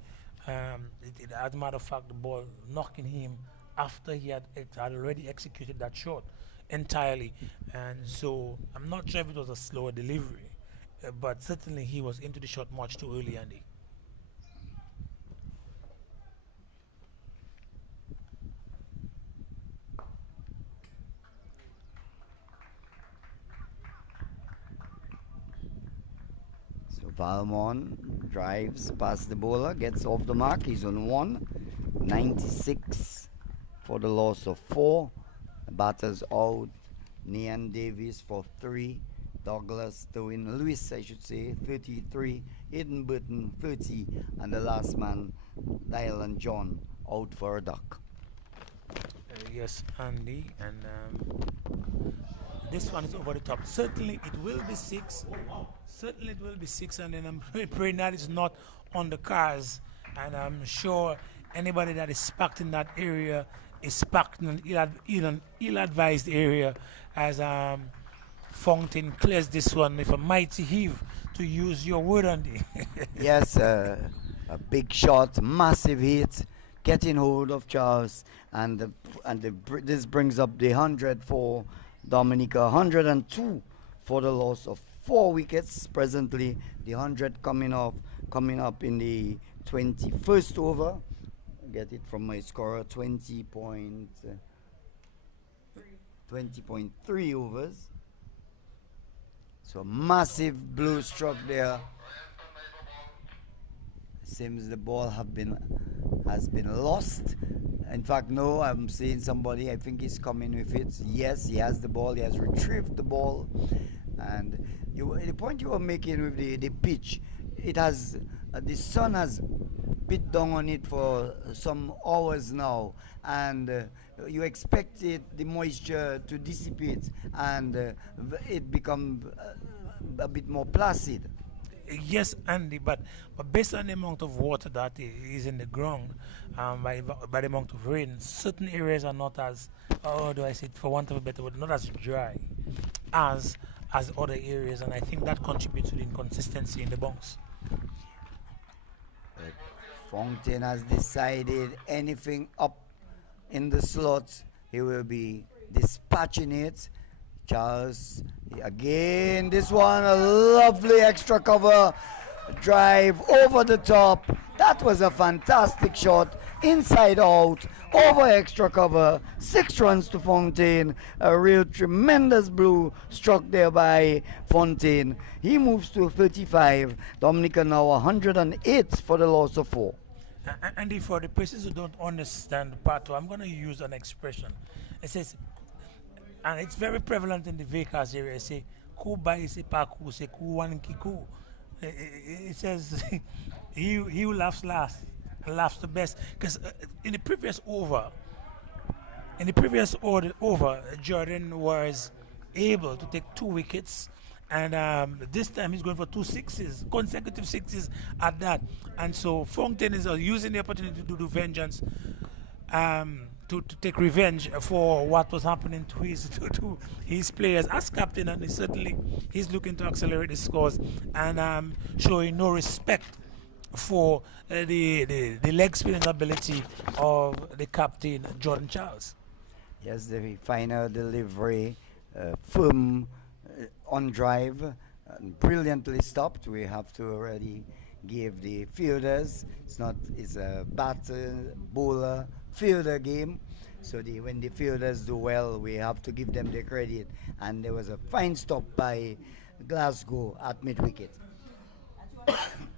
As a matter of fact, the ball knocking him after he had already executed that shot entirely, and so I'm not sure if it was a slower delivery, but certainly he was into the shot much too early, Andy. So Valmon drives past the bowler, gets off the mark. He's on 196 for the loss of 4. Batters out. Nian Davies for 3. Douglas to win. Lewis, I should say, 33. Eden Burton, 30. And the last man, Dylan John, out for a duck. Yes, Andy, and this one is over the top. Certainly it will be 6. Certainly it will be 6, and then I'm praying that it's not on the cars. And I'm sure anybody that is packed in that area is packed in an ill-advised area, as Fountain clears this one with a mighty heave, to use your word, Andy. Yes, a big shot, massive hit, getting hold of Charles, and this brings up the 100 for Dominica, 102 for the loss of 4 wickets. Presently, the 100 coming up in the 21st over. Get it from my scorer, 20.3 overs. So massive blue struck there. Seems the ball has been lost. In fact, no, I'm seeing somebody. I think he's coming with it. Yes, he has the ball. He has retrieved the ball. And the point you were making with the pitch, it has the sun has bit down on it for some hours now, and you expected the moisture to dissipate and it become a bit more placid. Yes, Andy, but based on the amount of water that is in the ground, by the amount of rain, certain areas are not as, how do I say it, for want of a better word, not as dry as other areas, and I think that contributes to the inconsistency in the bunks. Fountain has decided anything up in the slots, he will be dispatching it. Charles, again, this one, a lovely extra cover drive over the top. That was a fantastic shot, inside out, over extra cover. 6 runs to Fountain. A real tremendous blue struck there by Fountain. He moves to 35. Dominica now 108 for the loss of 4. And for the persons who don't understand part 2, I'm going to use an expression. It says, and it's very prevalent in the Vegas area. It says, "Ku bai se pa ku se ku wan ki ku." It says, he who laughs last laughs the best. Because in the previous over, Jordan was able to take 2 wickets, and this time he's going for 2 sixes, consecutive sixes at that. And so Fountain is using the opportunity to do vengeance, to take revenge for what was happening to his players as captain, and certainly he's looking to accelerate the scores and showing no respect for the leg spinning ability of the captain, Jordan Charles. Yes, the final delivery, firm on drive, brilliantly stopped. We have to already give the fielders, it's a batter, bowler, fielder game. So when the fielders do well, we have to give them the credit. And there was a fine stop by Glasgow at mid-wicket.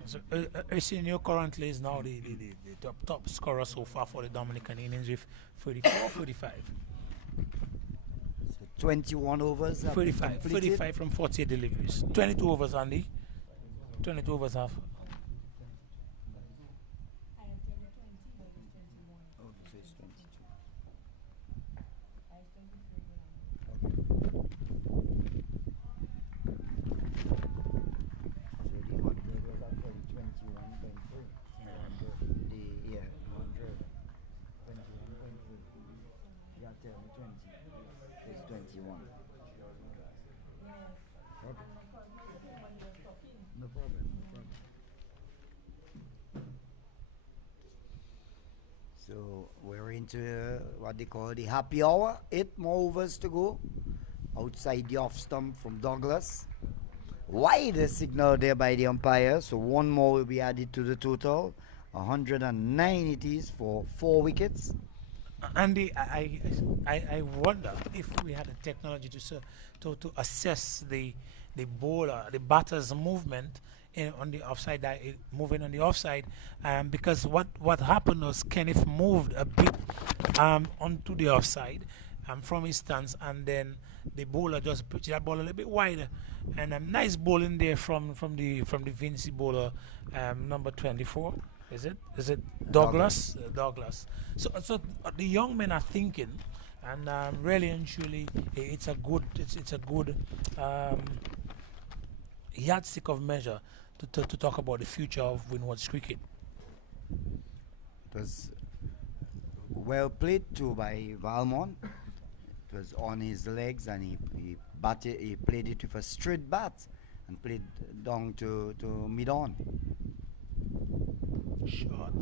So, Arsenio currently is now the top scorer so far for the Dominican innings with 34, 45. So 21 overs. 35 from 48 deliveries. 22 overs, Andy. 22 overs half. So we're into what they call the happy hour. 8 more overs to go. Outside the off stump from Douglas. Wide signal there by the umpire. So 1 more will be added to the total. 109 it is for 4 wickets. Andy, I wonder if we had the technology to assess the batter's movement on the offside, moving on the offside, because what happened was Kenneth moved a bit onto the offside from his stance, and then the bowler just pitched that ball a little bit wider, and nice bowling there from the Vincent bowler, number 24. Is it Douglas? Douglas. So the young men are thinking, and really and truly, it's a good yardstick of measure to talk about the future of Windwards cricket. It was well played too by Valmont. It was on his legs, and he played it with a straight bat and played down to mid-on. Shot.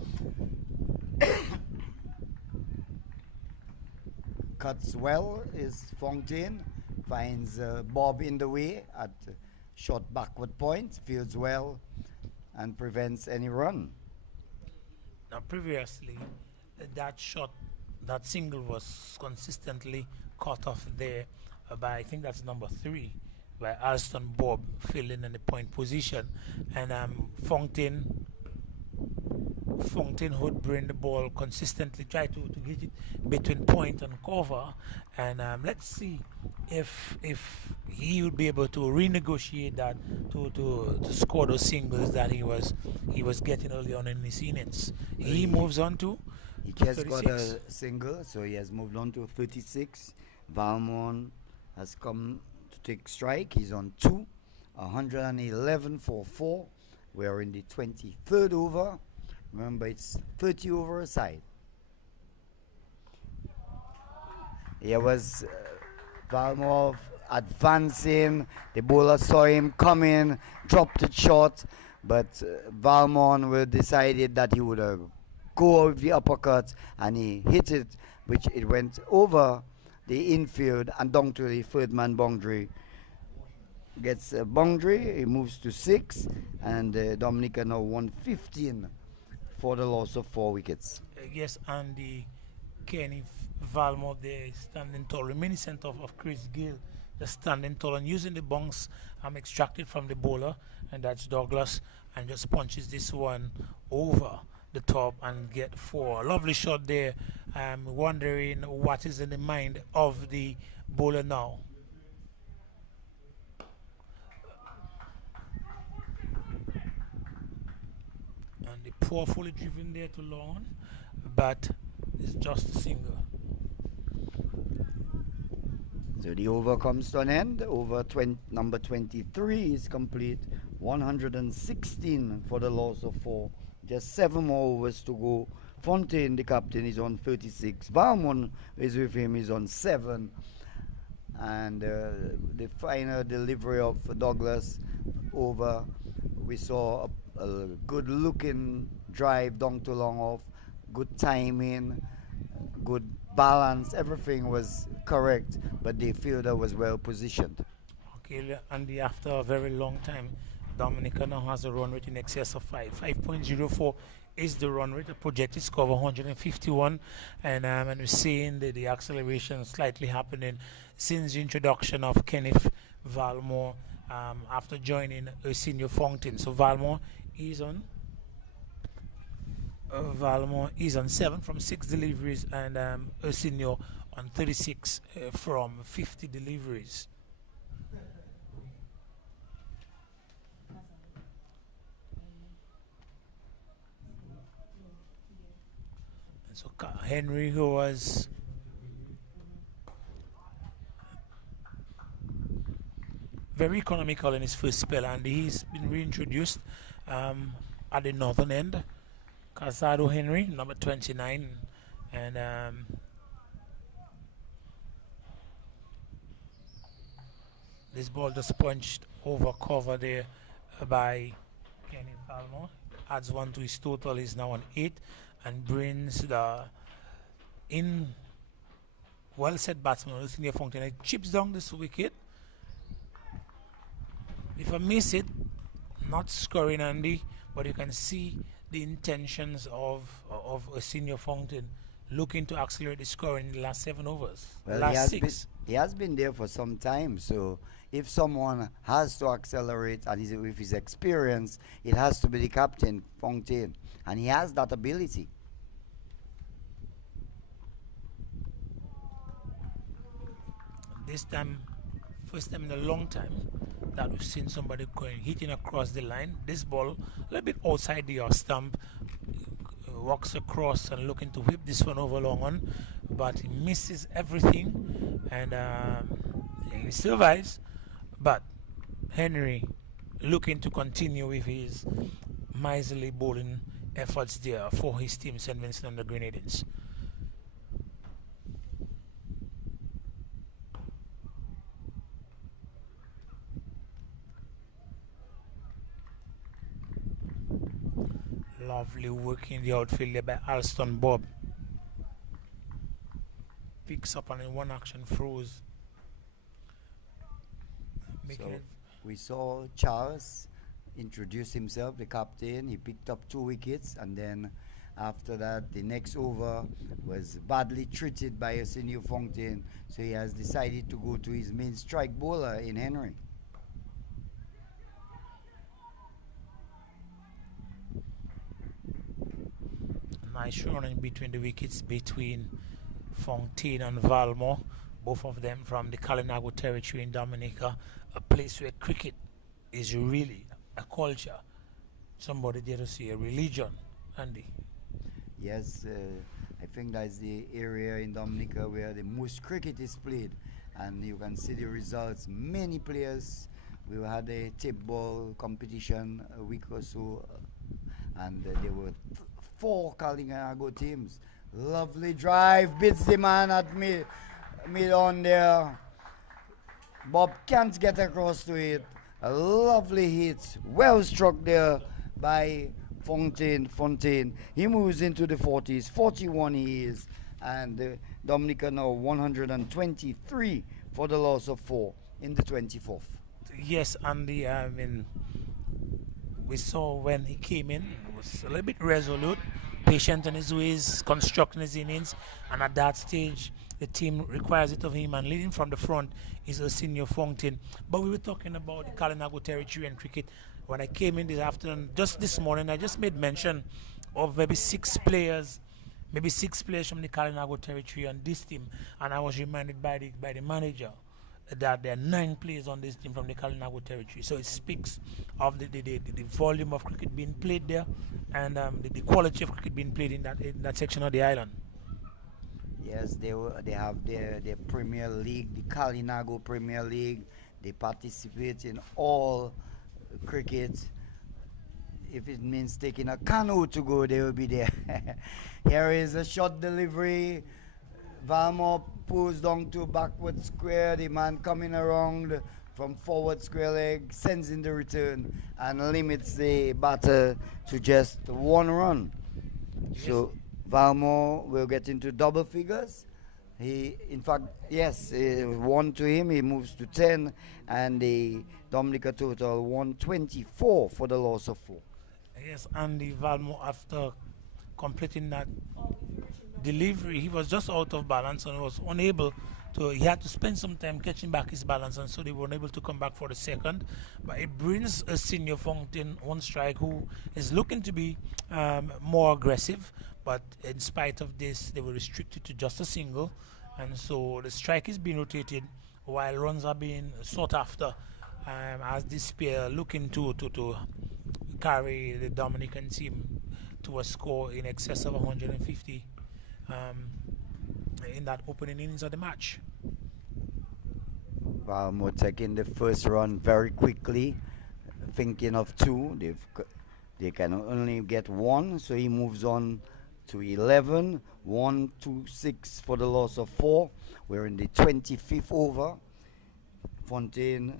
Cuts well is Fontaine, finds Bob in the way at short backward point, fields well and prevents any run. Now previously, that single was consistently cut off there by, I think that's number 3, by Alston Bob filling in the point position, and Fontaine would bring the ball consistently, try to get it between point and cover, and let's see if he would be able to renegotiate that to score those singles that he was getting early on in his innings. He moves on to he just 36. got a single, so he has moved on to 36. Valmont has come to take strike. He's on 2, 111 for 4. We are in the 23rd over. Remember, it's 30 over a side. Here was Valmont advancing. The bowler saw him coming, dropped it short, but Valmont decided that he would go with the uppercut, and he hit it, which it went over the infield and down to the third man boundary. Gets a boundary, he moves to 6, and Dominica now won 15 for the loss of 4 wickets. Yes, and the Kenny Valmont there is standing tall, reminiscent of Chris Gill, just standing tall and using the bunks extracted from the bowler, and that's Douglas, and just punches this one over the top and get 4. A lovely shot there. I'm wondering what is in the mind of the bowler now. And the powerfully driven there to long, but it's just a single. So the over comes to an end. Over number 23 is complete. 116 for the loss of 4. Just 7 more overs to go. Fontaine, the captain, is on 36. Valmont is with him, is on 7. And the final delivery of Douglas over. We saw a good looking drive down to long off. Good timing, good balance. Everything was correct, but the fielder was well positioned. Okay, and after a very long time, Dominica now has a run rate in excess of 5.04 is the run rate. The projected score of 151, and we're seeing the acceleration slightly happening since the introduction of Kenneth Valmont after joining Senior Fontaine. So Valmont is on 7 from 6 deliveries, and Senior on 36 from 50 deliveries. And so Henry, who was very economical in his first spell, and he's been reintroduced at the northern end. Casado Henry, number 29, and this ball just punched over cover there by Kenny Valmont. Adds 1 to his total. He's now on 8, and brings the well set batsman Senior Fontaine. It chips down this wicket. If I miss it, not scoring Andy, but you can see the intentions of Senior Fontaine looking to accelerate the scoring in the last 7 overs. Well, last 6. He he has been there for some time. So if someone has to accelerate and with his experience, it has to be the captain, Fontaine, and he has that ability. This time, first time in a long time that we've seen somebody going hitting across the line. This ball a little bit outside the stump, walks across and looking to whip this one over long on, but he misses everything and he survives. But Henry looking to continue with his miserly bowling efforts there for his team, St. Vincent and the Grenadines. Lovely work in the outfield there by Alston Bob. Picks up and in one action throws. So we saw Charles introduce himself, the captain. He picked up 2 wickets, and then after that, the next over was badly treated by a senior Fontaine. So he has decided to go to his main strike bowler in Henry. Nice running between the wickets between Fontaine and Valmore, both of them from the Kalinago territory in Dominica, a place where cricket is really a culture. Somebody dare to say a religion, Andy. Yes, I think that's the area in Dominica where the most cricket is played, and you can see the results. Many players. We had a tape ball competition a week or so, and there were 4 Kalinago teams. Lovely drive, beats the man at mid on there. Bob can't get across to it. A lovely hit, well struck there by Fontaine. He moves into the 40s, 41 he is, and Dominica now 123 for the loss of 4 in the 24th. Yes, Andy, I mean, we saw when he came in, he was a little bit resolute, patient in his ways, constructing his innings, and at that stage, the team requires it of him, and leading from the front is a senior Fontaine. But we were talking about the Kalinago territory and cricket. When I came in this afternoon, just this morning, I just made mention of maybe 6 players from the Kalinago territory on this team, and I was reminded by the manager that there are 9 players on this team from the Kalinago territory. So it speaks of the volume of cricket being played there, and the quality of cricket being played in that section of the island. Yes, they have their Premier League, the Kalinago Premier League. They participate in all cricket. If it means taking a canoe to go, they will be there. Here is a short delivery. Valmore pulls down to backward square. The man coming around from forward square leg sends in the return and limits the batter to just 1 run. Yes. So Valmore will get into double figures. He, in fact, yes, 1 to him. He moves to 10, and the Dominica total 124 for the loss of 4. Yes, and the Valmore, after completing that delivery, he was just out of balance and was unable to. He had to spend some time catching back his balance, and so they were unable to come back for the second. But it brings a senior Fontaine on strike who is looking to be more aggressive. But in spite of this, they were restricted to just a single, and so the strike is being rotated while runs are being sought after, as this pair looking to carry the Dominican team to a score in excess of 150 in that opening innings of the match. Valmore taking the first run very quickly, thinking of 2. They can only get 1, so he moves on to 11, 1, 2, 6 for the loss of 4. We're in the 25th over. Fontaine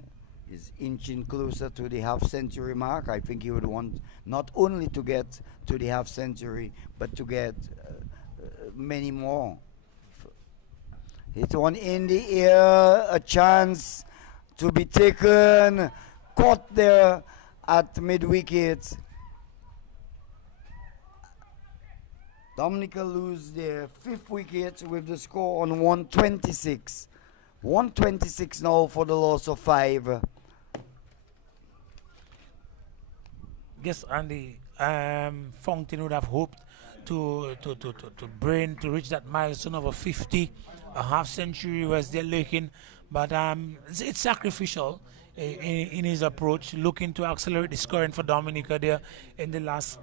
is inching closer to the half-century mark. I think he would want not only to get to the half-century, but to get many more. Hit one in the air, a chance to be taken, caught there at mid-wicket. Dominica lose their 5th wicket with the score on 126 126 now for the loss of 5. Guess Andy, Fountain would have hoped to reach that milestone of a 50, a half century was they're looking, but it's sacrificial in his approach, looking to accelerate the scoring for Dominica there in the last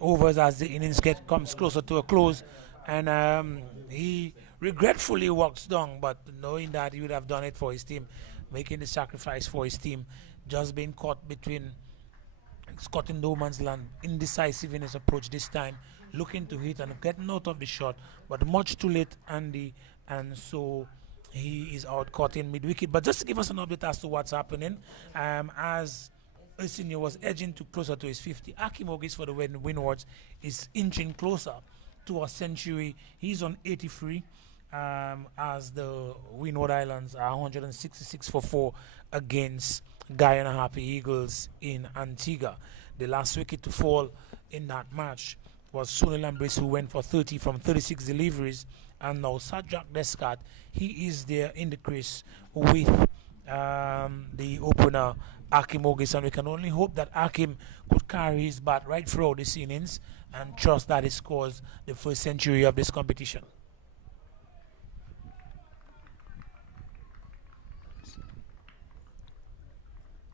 overs as the innings comes closer to a close, and he regretfully walks down, but knowing that he would have done it for his team, making the sacrifice for his team, just being caught between Scott in no man's land, indecisive in his approach this time, looking to hit and getting out of the shot, but much too late, Andy, and so he is out caught in mid wicket. But just to give us an update as to what's happening, as Senior was edging closer to his 50, Akim Ogis for the Windwards is inching closer to a century. He's on 83. As the Windward Islands are 166 for 4 against Guyana Happy Eagles in Antigua. The last wicket to fall in that match was Sunil Ambris, who went for 30 from 36 deliveries, and now Sajak Deskat, he is there in the crease with the opener Akim Ogis, and we can only hope that Akim could carry his bat right throughout this innings and trust that he scores the first century of this competition.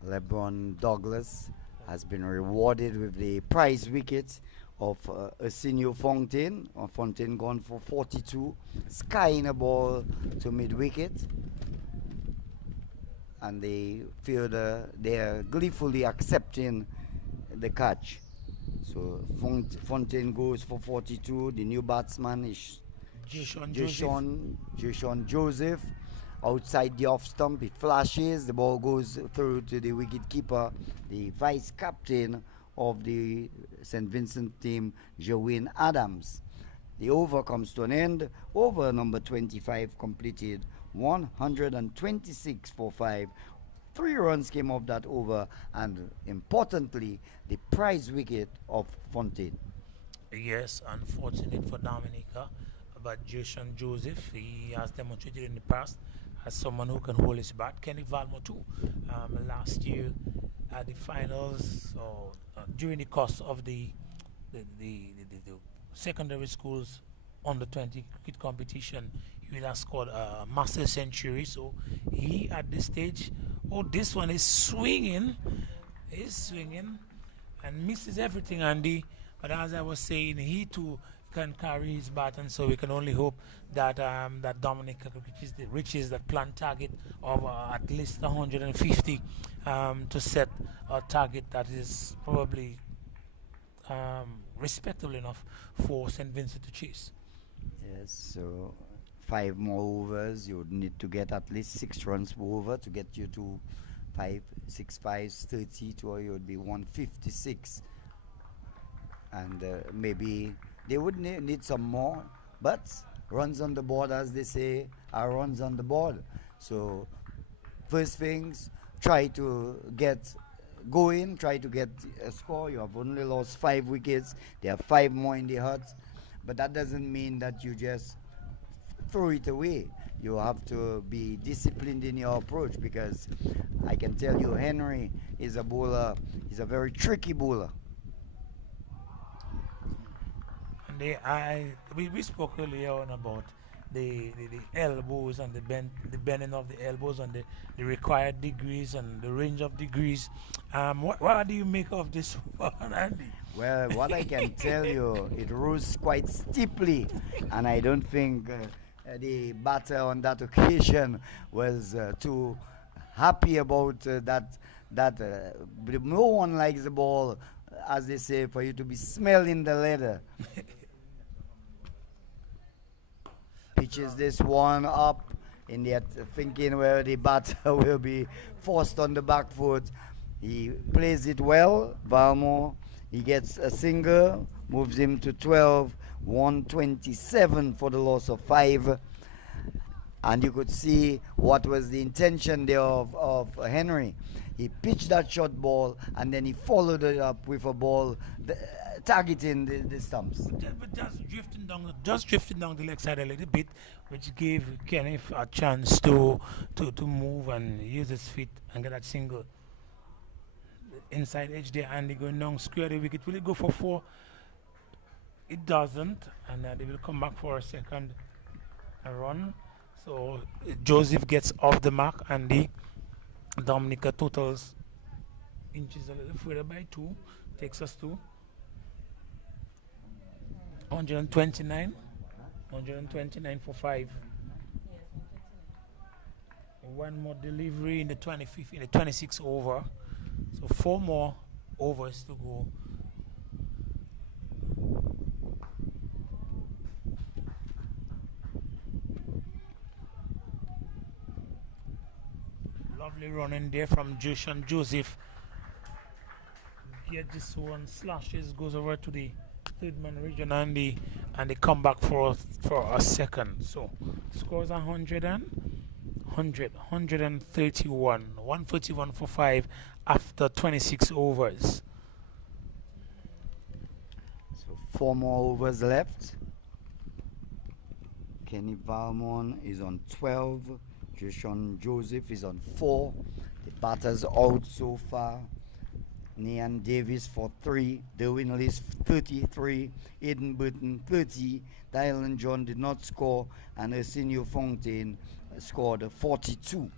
LeBron Douglas has been rewarded with the prize wicket of Arsenio Fontaine. Fontaine gone for 42, skying a ball to mid wicket, and they feel they are gleefully accepting the catch. So Fontaine goes for 42. The new batsman is Jason Joseph. Outside the off stump, it flashes, the ball goes through to the wicket keeper, the vice captain of the St. Vincent team, Joanne Adams. The over comes to an end. Over number 25 completed 126 for 5. 3 runs came off that over, and importantly, the prize wicket of Fontaine. Yes, unfortunate for Dominica, but Jason Joseph, he has demonstrated in the past as someone who can hold his bat. Kenny Valmo too. Last year at the finals, or during the course of the secondary schools under 20 cricket competition, he would have scored a massive century. So he at this stage, this one is swinging, and misses everything, Andy. But as I was saying, he too can carry his bat, and so we can only hope that that Dominica reaches that planned target of at least 150 to set a target that is probably respectable enough for St. Vincent to chase. Yes, so 5 more overs, you would need to get at least 6 runs per over to get you to 6 5s 30, or you would be 156, and maybe they would need some more, but runs on the board, as they say, are runs on the board. So first things, try to get going, try to get a score. You have only lost 5 wickets. There are 5 more in the hut, but that doesn't mean that you just throw it away. You have to be disciplined in your approach, because I can tell you Henry is a bowler. He's a very tricky bowler. We spoke earlier on about the elbows and the bending of the elbows and the required degrees and the range of degrees. What do you make of this one, Andy? Well, what I can tell you, it rose quite steeply, and I don't think the batter on that occasion was too happy about that. No one likes the ball, as they say, for you to be smelling the leather. Pitches this one up in the thinking where the batter will be forced on the back foot. He plays it well. Valmo, he gets a single, moves him to 12, 127 for the loss of 5. And you could see what was the intention there of Henry. He pitched that short ball, and then he followed it up with a ball targeting the stumps. But just drifting down the leg side a little bit, which gave Kenneth a chance to move and use his feet and get that single inside edge there, and they going down square the wicket. Will it go for 4? It doesn't, and they will come back for a second run. So Joseph gets off the mark, and the Dominica totals inches a little further by 2, takes us to 129 for 5. One more delivery in the 25th, in the 26th over. So 4 more overs to go. Lovely running there from Jushan Joseph. Get this one, slashes, goes over to the third man region, and they come back for a second. So scores 131 for 5 after 26 overs. So 4 more overs left. Kenny Valmont is on 12. Jushan Joseph is on 4. The batters out so far. Nian Davis for 3, Derwin List 33, Aiden Burton 30, Dylan John did not score, and Arsenio Fontaine scored 42.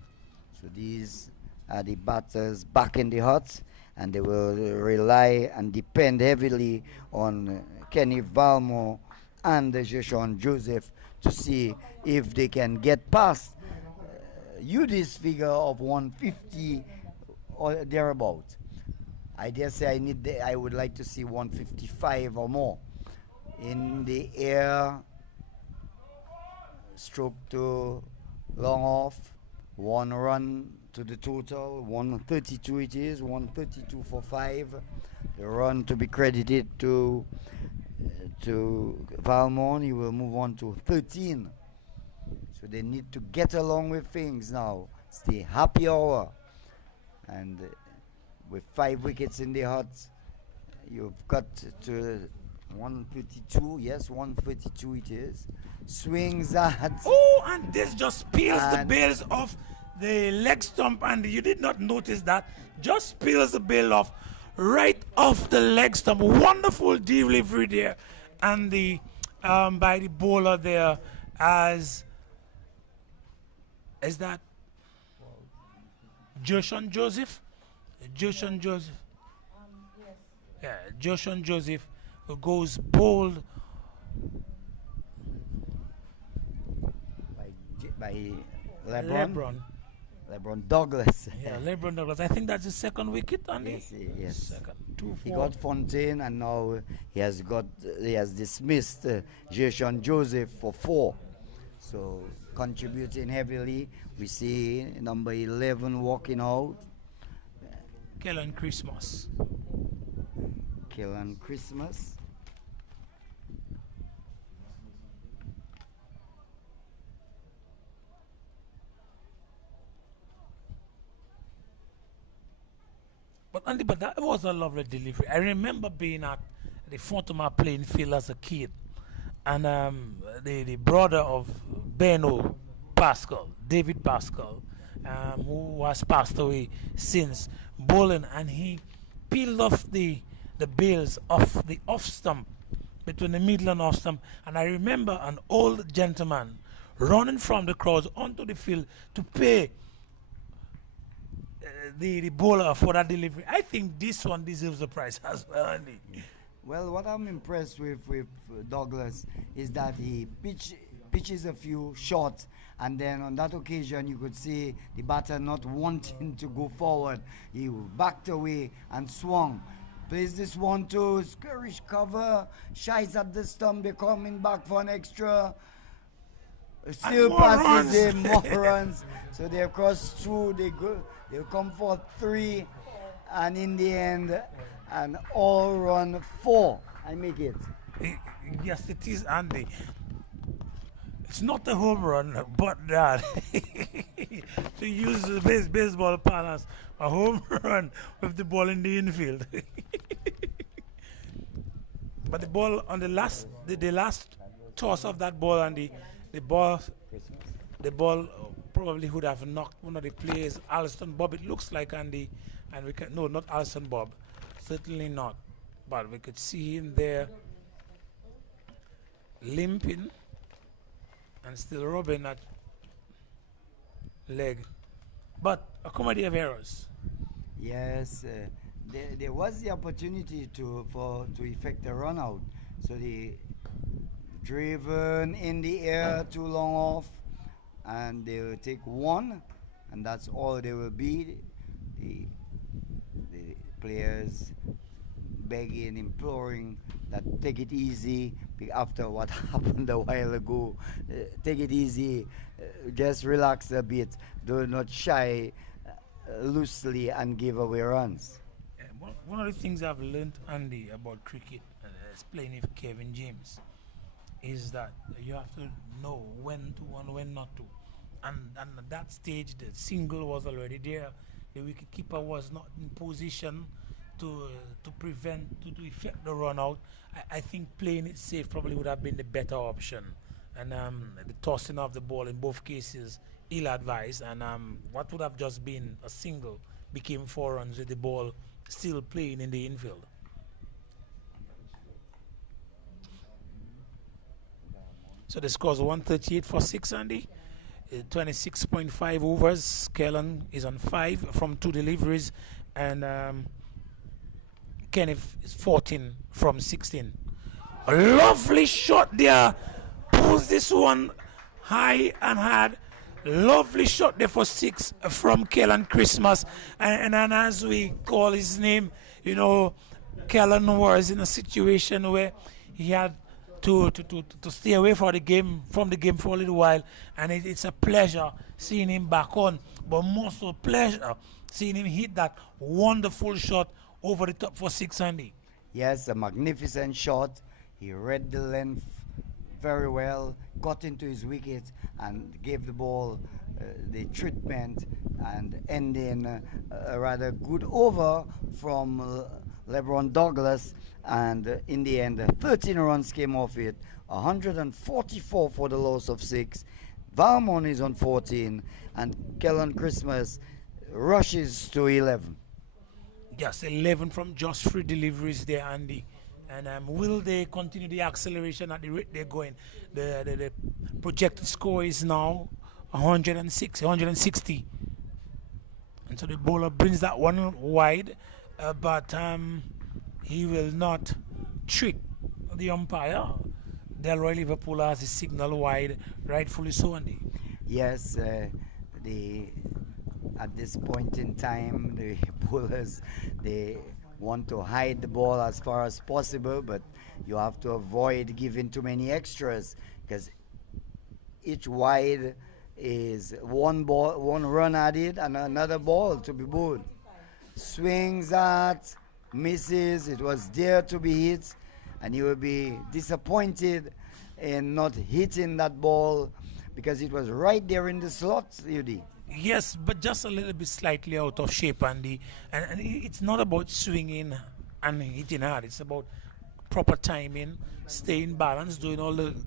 So these are the batters back in the hut, and they will rely and depend heavily on Kenny Valmont and Jushan Joseph to see if they can get past UD's figure of 150 or thereabout. I dare say I would like to see 155 or more. In the air, stroke to long off, 1 run to the total, 132 it is, 132 for 5. The run to be credited to Valmont. He will move on to 13. So they need to get along with things now. It's the happy hour, and with 5 wickets in the hut, you've got to 132. Yes, 132 it is. Swings at. Oh, and this just peels the bails off the leg stump, and you did not notice that. Just peels the bail off right off the leg stump. Wonderful delivery there, and the by the bowler there is that Jushan Joseph. Jushan Joseph. Yes. Yeah, Jushan Joseph goes bold by LeBron Douglas. Yeah, LeBron Douglas. I think that's the second wicket, Andy. Yes. Second. 2-4. He got Fontaine, and now he has dismissed Jushan Joseph for 4. So contributing heavily. We see number 11 walking out. Kellen Christmas. Killen Christmas. But Andy, but that was a lovely delivery. I remember being at the Fontoma playing field as a kid, and the brother of Beno Pascal, David Pascal, who has passed away since, bowling, and he peeled off the bails off the off stump, between the middle and off stump. And I remember an old gentleman running from the crowds onto the field to pay the bowler for that delivery. I think this one deserves a prize as well, Andy. Well, what I'm impressed with Douglas is that he pitches a few shots, and then on that occasion you could see the batter not wanting to go forward. He backed away and swung. Plays this one to skirmish cover, shies at the stump, they're coming back for an extra. Still passes him, more runs. So they have crossed 2, they'll come for 3, and in the end, an all-run 4. I make it. Yes, it is, Andy. It's not a home run, but that to use the baseball parlance, a home run with the ball in the infield. But the ball on the last toss of that ball, and the ball the ball probably would have knocked one of the players, Alston Bob. It looks like, Andy, and we can no, not Alston Bob, certainly not. But we could see him there limping and still rubbing that leg. But a comedy of errors. Yes, there was the opportunity to effect a run out. So the driven in the air too long off, and they will take one, and that's all they will be. The players begging, imploring that take it easy after what happened a while ago. Take it easy, just relax a bit. Do not shy loosely and give away runs. One of the things I've learned, Andy, about cricket, as playing with Kevin James, is that you have to know when to and when not to. And at that stage, the single was already there. The wicketkeeper was not in position to effect the run out. I think playing it safe probably would have been the better option. And the tossing of the ball in both cases, ill-advised. And what would have just been a single became 4 runs with the ball still playing in the infield. So the score is 138 for 6, Andy. 26.5 overs. Kellen is on 5 from 2 deliveries, and Kenneth is 14 from 16. A lovely shot there. Pulls this one high and hard. Lovely shot there for 6 from Kellen Christmas. And as we call his name, you know, Kellen was in a situation where he had to stay away from the game for a little while, and it's a pleasure seeing him back on, but more so pleasure seeing him hit that wonderful shot over the top for 6, Andy. Yes, a magnificent shot. He read the length very well, got into his wicket and gave the ball the treatment, and ending a rather good over from LeBron Douglas, and in the end 13 runs came off it, 144 for the loss of 6. Valmont is on 14, and Kellen Christmas rushes to 11. Yes, 11 from just 3 deliveries there, Andy. And will they continue the acceleration at the rate they're going? The projected score is now 160. And so the bowler brings that one wide, but he will not trick the umpire. Delroy Liverpool has his signal wide, rightfully so, Andy. Yes, at this point in time, the bowlers, they want to hide the ball as far as possible, but you have to avoid giving too many extras, because each wide is one run added and another ball to be bowled. Swings at, misses, it was there to be hit, and you will be disappointed in not hitting that ball because it was right there in the slot, UD. Yes, but just a little bit slightly out of shape, Andy. And it's not about swinging and hitting hard. It's about proper timing, staying balanced,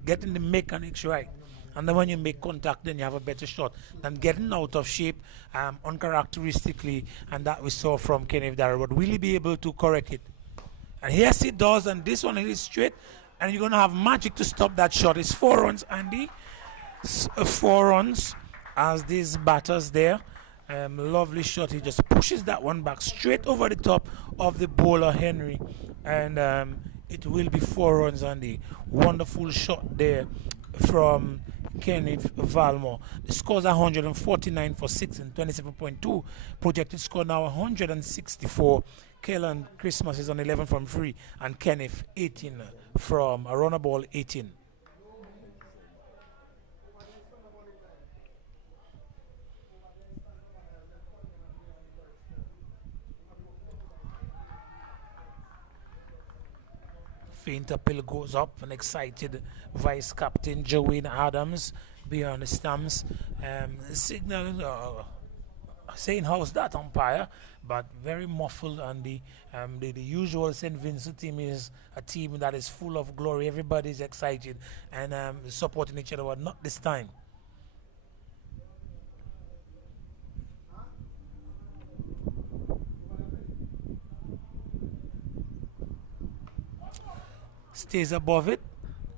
getting the mechanics right. And then when you make contact, then you have a better shot than getting out of shape uncharacteristically. And that we saw from Kenneth Darrell. But will he be able to correct it? And yes, he does. And this one is straight. And you're going to have magic to stop that shot. It's 4 runs, Andy. 4 runs. As these batters there, lovely shot. He just pushes that one back straight over the top of the bowler Henry, and it will be 4 runs, Andy. Wonderful shot there from Kenneth Valmont. The score's 149 for 6 and 27.2. Projected score now 164. Kellen Christmas is on 11 from 3, and Kenneth 18 from a runner ball 18. Faint appeal goes up, an excited vice captain Joanne Adams beyond the stumps, signaling saying how's that umpire, but very muffled. And the usual St. Vincent team is a team that is full of glory. Everybody's excited and supporting each other, but not this time. Stays above it.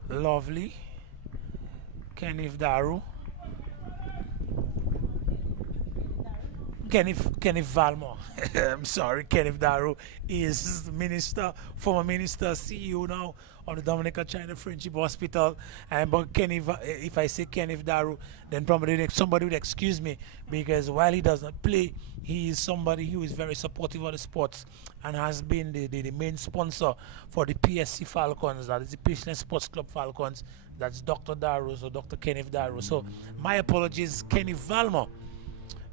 Lovely. Kenneth Daru. Kenneth Valmore. I'm sorry, Kenneth Daru is minister, former minister, CEO now of the Dominica China Friendship Hospital. But if I say Kenneth Daru, then probably somebody would excuse me, because while he does not play, he is somebody who is very supportive of the sports and has been the main sponsor for the PSC Falcons, that is the Patient Sports Club Falcons. That's Dr. Daru, so Dr. Kenneth Daru. So my apologies, Kenneth Valmore.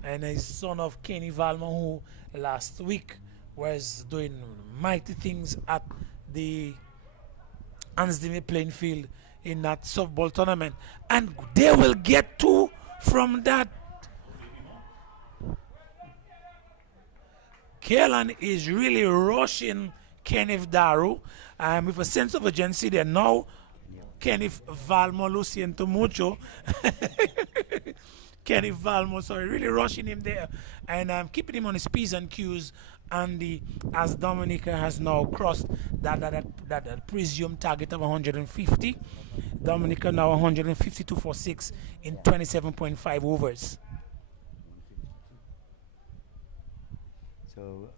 And his son of Kenny Valmore, who last week was doing mighty things at the Ansdime playing field in that softball tournament. And they will get two from that. Kaelan is really rushing Kenneth Daru with a sense of urgency there. Now, Kenneth Valmore, lo siento mucho. Kenny Valmore, sorry, really rushing him there and keeping him on his P's and Q's. And as Dominica has now crossed that presumed target of 150, Dominica now 152 for 6 in 27.5 overs. So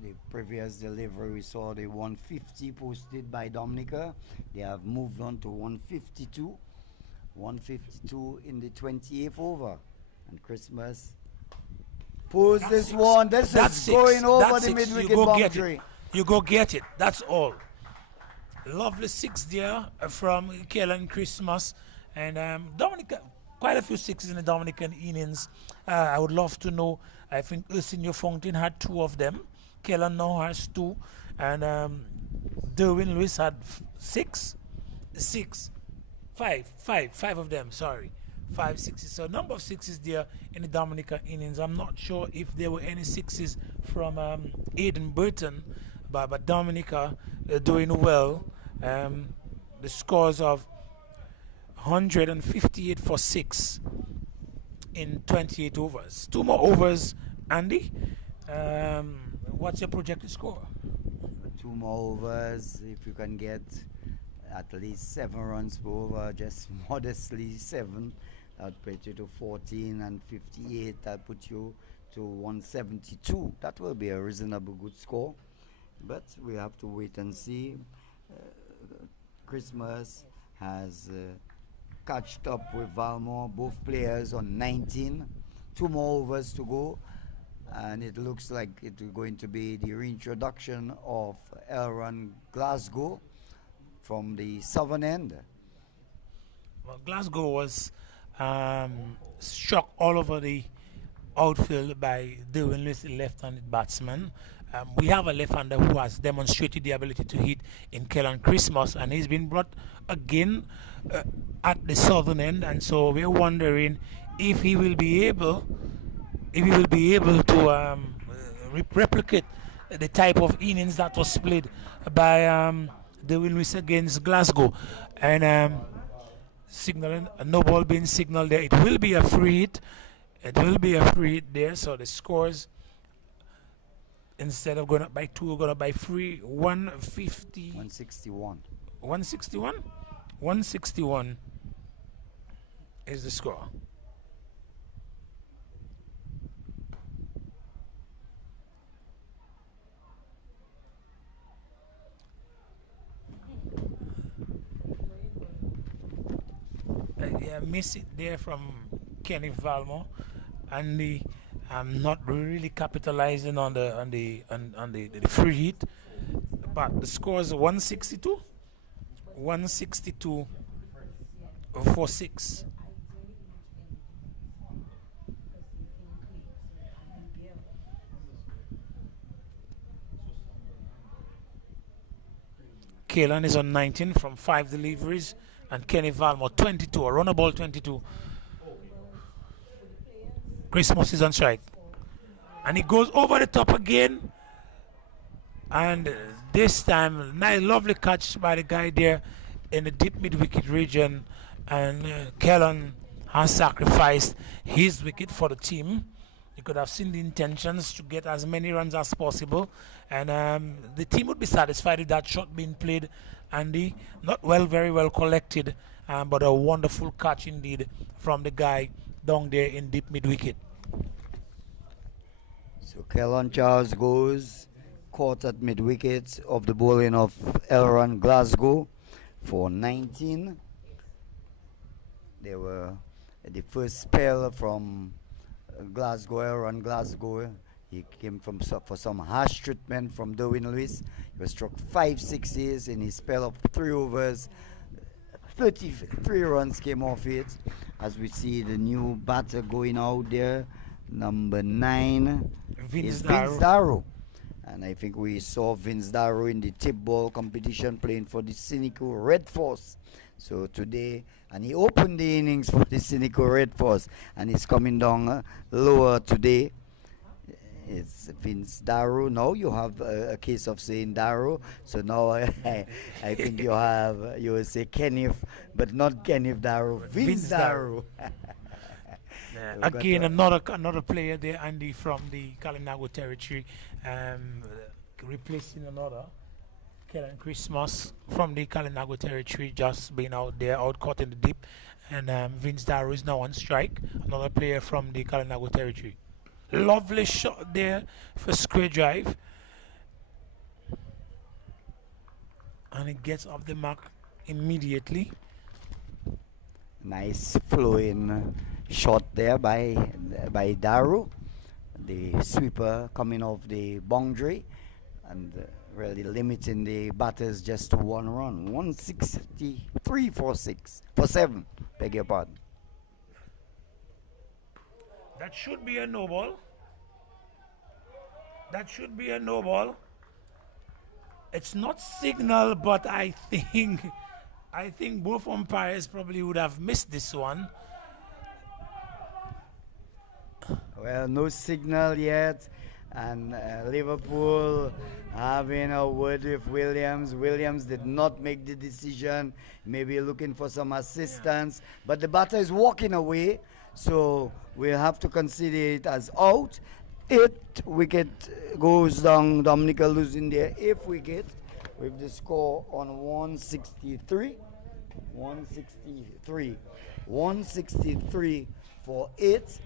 the previous delivery, we saw the 150 posted by Dominica. They have moved on to 152. 152 in the 28th over. And Christmas pulls this six. One. This is six. going over That's the six. mid-wicket boundary. You go get it. That's all. Lovely 6 there from Kaelan Christmas. And Dominica, quite a few 6s in the Dominican innings. I would love to know. I think Senior Fountain had 2 of them. Kaelan now has 2. And Derwin Lewis had 5 of them, sorry. 5 6s. So number of 6s there in the Dominica innings. I'm not sure if there were any 6s from Aiden Burton, but Dominica doing well. The scores of 158 for 6 in 28 overs. 2 more overs, Andy. What's your projected score? 2 more overs. If you can get at least 7 runs per over, just modestly 7. That put you to 14 and 58. That put you to 172. That will be a reasonable good score. But we have to wait and see. Christmas has catched up with Valmore, both players on 19. 2 more overs to go. And it looks like it is going to be the reintroduction of Elron Glasgow from the southern end. Well, Glasgow was struck all over the outfield by Derwin Lewis, the left-handed batsman. We have a left-hander who has demonstrated the ability to hit in Kaelan Christmas, and he's been brought again at the southern end, and so we're wondering if he will be able to replicate the type of innings that was played by Derwin Lewis against Glasgow. And signaling a no ball being signaled there. It will be a free hit. It will be a free hit there. So the scores, instead of going up by 2, we're going up by 3. 161. 161? 161 is the score. Miss it there from Kenneth Valmore, and I'm not really capitalizing on the free hit, but the score is 162 for 6. Kaelan is on 19 from 5 deliveries, and Kenny Valmore 22, a runner ball 22. Christmas is on strike. And he goes over the top again. And this time, nice, lovely catch by the guy there in the deep mid wicket region. And Kellen has sacrificed his wicket for the team. You could have seen the intentions to get as many runs as possible. And the team would be satisfied with that shot being played. Andy, not very well collected, but a wonderful catch indeed from the guy down there in deep mid wicket. So Kellen Charles goes, caught at mid wicket of the bowling of Elron Glasgow for 19. They were the first spell from Glasgow, Elron Glasgow. He came from for some harsh treatment from Derwin Lewis. He was struck 5 sixes in his spell of 3 overs. 33 runs came off it. As we see the new batter going out there, number 9 is Vince Darrow. And I think we saw Vince Darrow in the tip ball competition playing for the Cynical Red Force. So today, and he opened the innings for the Cynical Red Force, and he's coming down lower today. It's Vince Darrow. Now you have a case of saying Darrow. So now I think you will say Kenneth, but not Kenneth Darrow. Vince Darrow. Again, another player there, Andy, from the Kalinago territory, replacing another Kellen Christmas from the Kalinago territory, just being out there, out caught in the deep. And Vince Darrow is now on strike, another player from the Kalinago territory. Lovely shot there for square drive. And it gets off the mark immediately. Nice flowing shot there by Darrow, the sweeper coming off the boundary, and really limiting the batters just to 1 run. 163 for 7. Beg your pardon. That should be a no ball. That should be a no ball. It's not signal, but I think both umpires probably would have missed this one. Well, no signal yet, and Liverpool having a word with Williams. Williams did not make the decision, maybe looking for some assistance, but the batter is walking away, so we'll have to consider it as out. 8 wicket goes down, Dominica losing their 8th wicket with the score on 163. 163 for 8.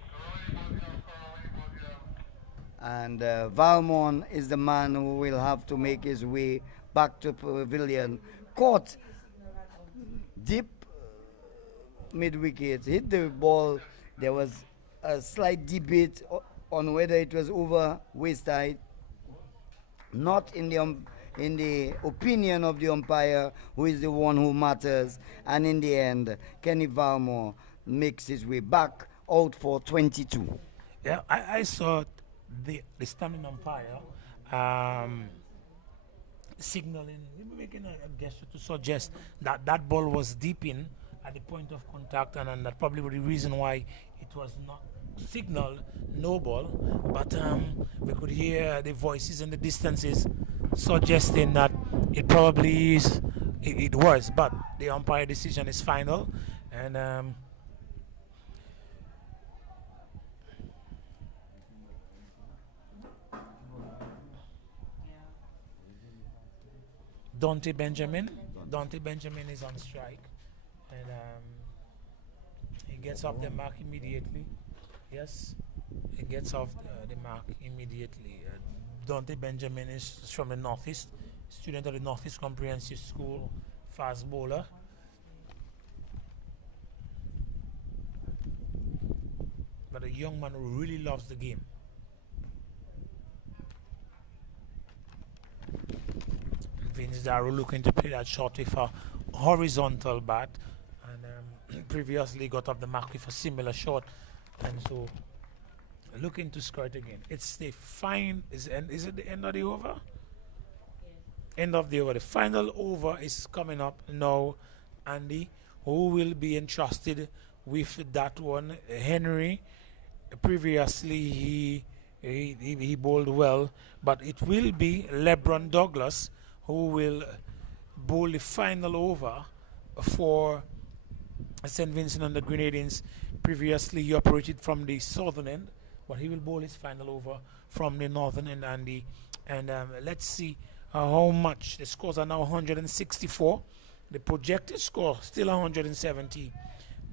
And Valmont is the man who will have to make his way back to pavilion. Caught deep mid-wicket, hit the ball. There was a slight debate on whether it was over waist height. Not in the opinion of the umpire, who is the one who matters. And in the end, Kenny Valmont makes his way back out for 22. Yeah, I saw the standing umpire signaling, making a gesture to suggest that that ball was deep in at the point of contact, and that probably was the reason why it was not signaled no ball. But we could hear the voices and the distances suggesting that it probably is, it was, but the umpire decision is final. And Dante Benjamin is on strike, and he gets off the mark immediately. Yes, he gets off the mark immediately. Dante Benjamin is from the Northeast, student of the Northeast Comprehensive School, fast bowler. But a young man who really loves the game. Vince Darrow looking to play that shot with a horizontal bat, and previously got off the mark with a similar shot, and so looking to skirt again. It's the is it the end of the over? Yeah. End of the over. The final over is coming up now, Andy. Who will be entrusted with that one? Henry. Previously he He bowled well, but it will be LeBron Douglas who will bowl the final over for St. Vincent and the Grenadines. Previously, he operated from the southern end, but he will bowl his final over from the northern end. And let's see how much. The scores are now 164. The projected score still 170.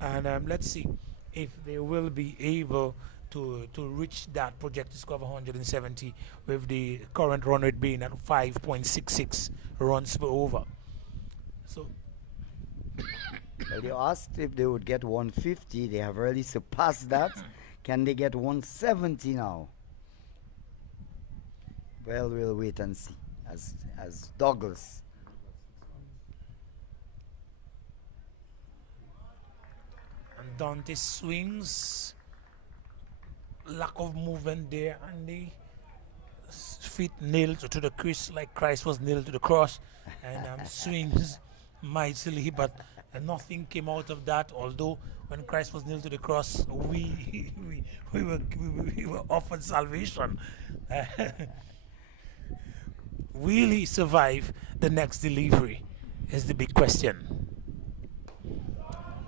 And let's see if they will be able to reach that projected score of 170 with the current run rate being at 5.66 runs per over. So Well, they asked if they would get 150. They have already surpassed that. Can they get 170 now? Well, we'll wait and see. As Douglas. and Dante swings, lack of movement there, and the feet nailed to the crease like Christ was nailed to the cross, and swings mightily, but nothing came out of that. Although when Christ was nailed to the cross, we were offered salvation. Will he survive the next delivery? Is the big question.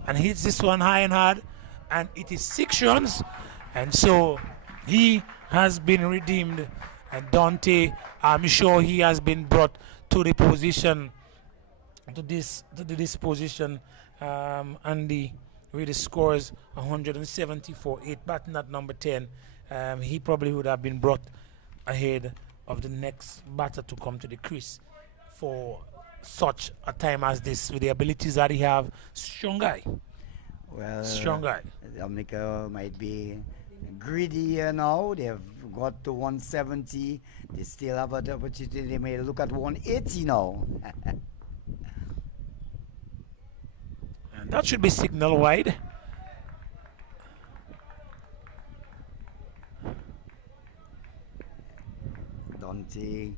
And hits this one high and hard, and it is 6 runs, and so he has been redeemed. And Dante, I'm sure he has been brought to the position, to this position, and with the scores 174, 8 batting at number 10. He probably would have been brought ahead of the next batter to come to the crease for such a time as this, with the abilities that he have. Strong guy. Well, Strong guy. Dominica might be greedy here now. They have got to 170. They still have an opportunity. They may look at 180 now. And that should be signal wide. Dante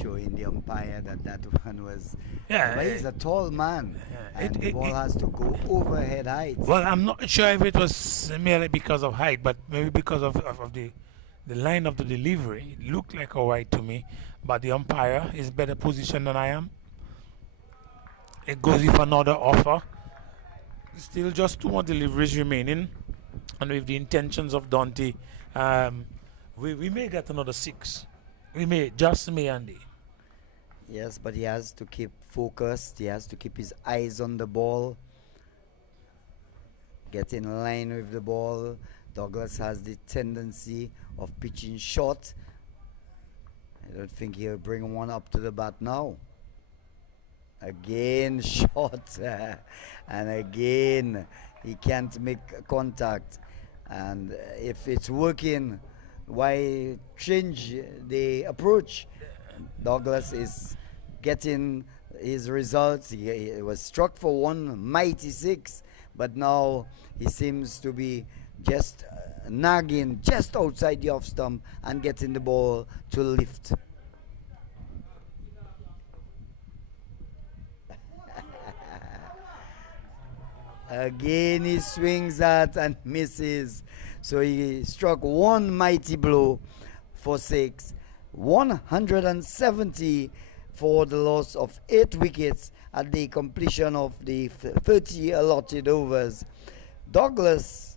showing the umpire that one was. Yeah, But he's a tall man, and the ball has to go overhead height. Well, I'm not sure if it was merely because of height, but maybe because of the line of the delivery. It looked like a wide to me, but the umpire is better positioned than I am. It goes with another offer. Still just 2 more deliveries remaining, and with the intentions of Dante, we may get another 6. We may, just may, Andy. Yes, but he has to keep focused. He has to keep his eyes on the ball. Get in line with the ball. Douglas has the tendency of pitching short. I don't think he'll bring one up to the bat now. Again, short. And again, he can't make contact. And if it's working, why change the approach? Douglas is getting his results. He was struck for one mighty 6, but now he seems to be just nagging just outside the off stump and getting the ball to lift. Again he swings at and misses. So he struck one mighty blow for 6. 170 for the loss of 8 wickets at the completion of the 30 allotted overs. Douglas,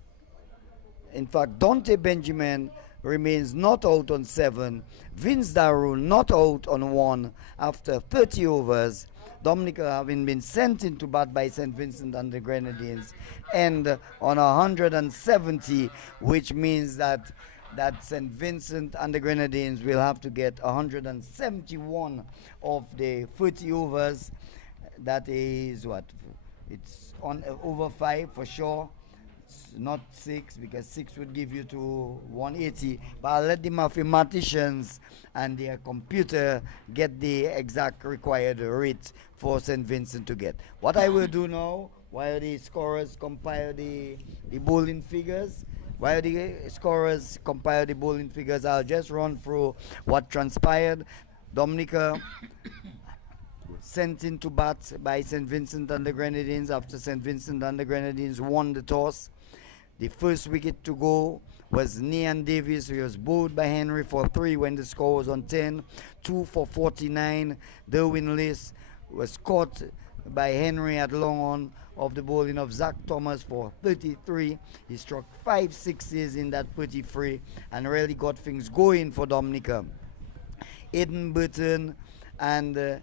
in fact, Dante Benjamin remains not out on 7. Vince Daru not out on 1 after 30 overs. Dominica having been sent into bat by St. Vincent and the Grenadines, and on 170, which means that St. Vincent and the Grenadines will have to get 171 of the 30 overs. That is what? It's on over 5 for sure. It's not 6, because 6 would give you to 180. But I'll let the mathematicians and their computer get the exact required rate for St. Vincent to get. What I will do now, while the scorers compile the bowling figures, I'll just run through what transpired. Dominica sent into bat by St. Vincent and the Grenadines after St. Vincent and the Grenadines won the toss. The first wicket to go was Nian Davis, who was bowled by Henry for 3 when the score was on 10. 2 for 49. Derwin List was caught by Henry at long on of the bowling of Zach Thomas for 33. He struck 5 sixes in that pretty free and really got things going for Dominica. Aiden Burton and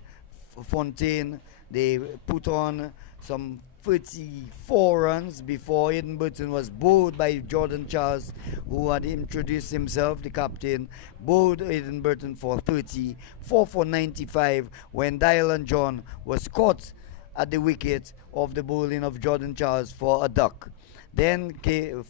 Fontaine, they put on some 34 runs before Aiden Burton was bowled by Jordan Charles, who had introduced himself, the captain, bowled Aiden Burton for 30, 4 for 95 when Dylan John was caught at the wicket of the bowling of Jordan Charles for a duck. Then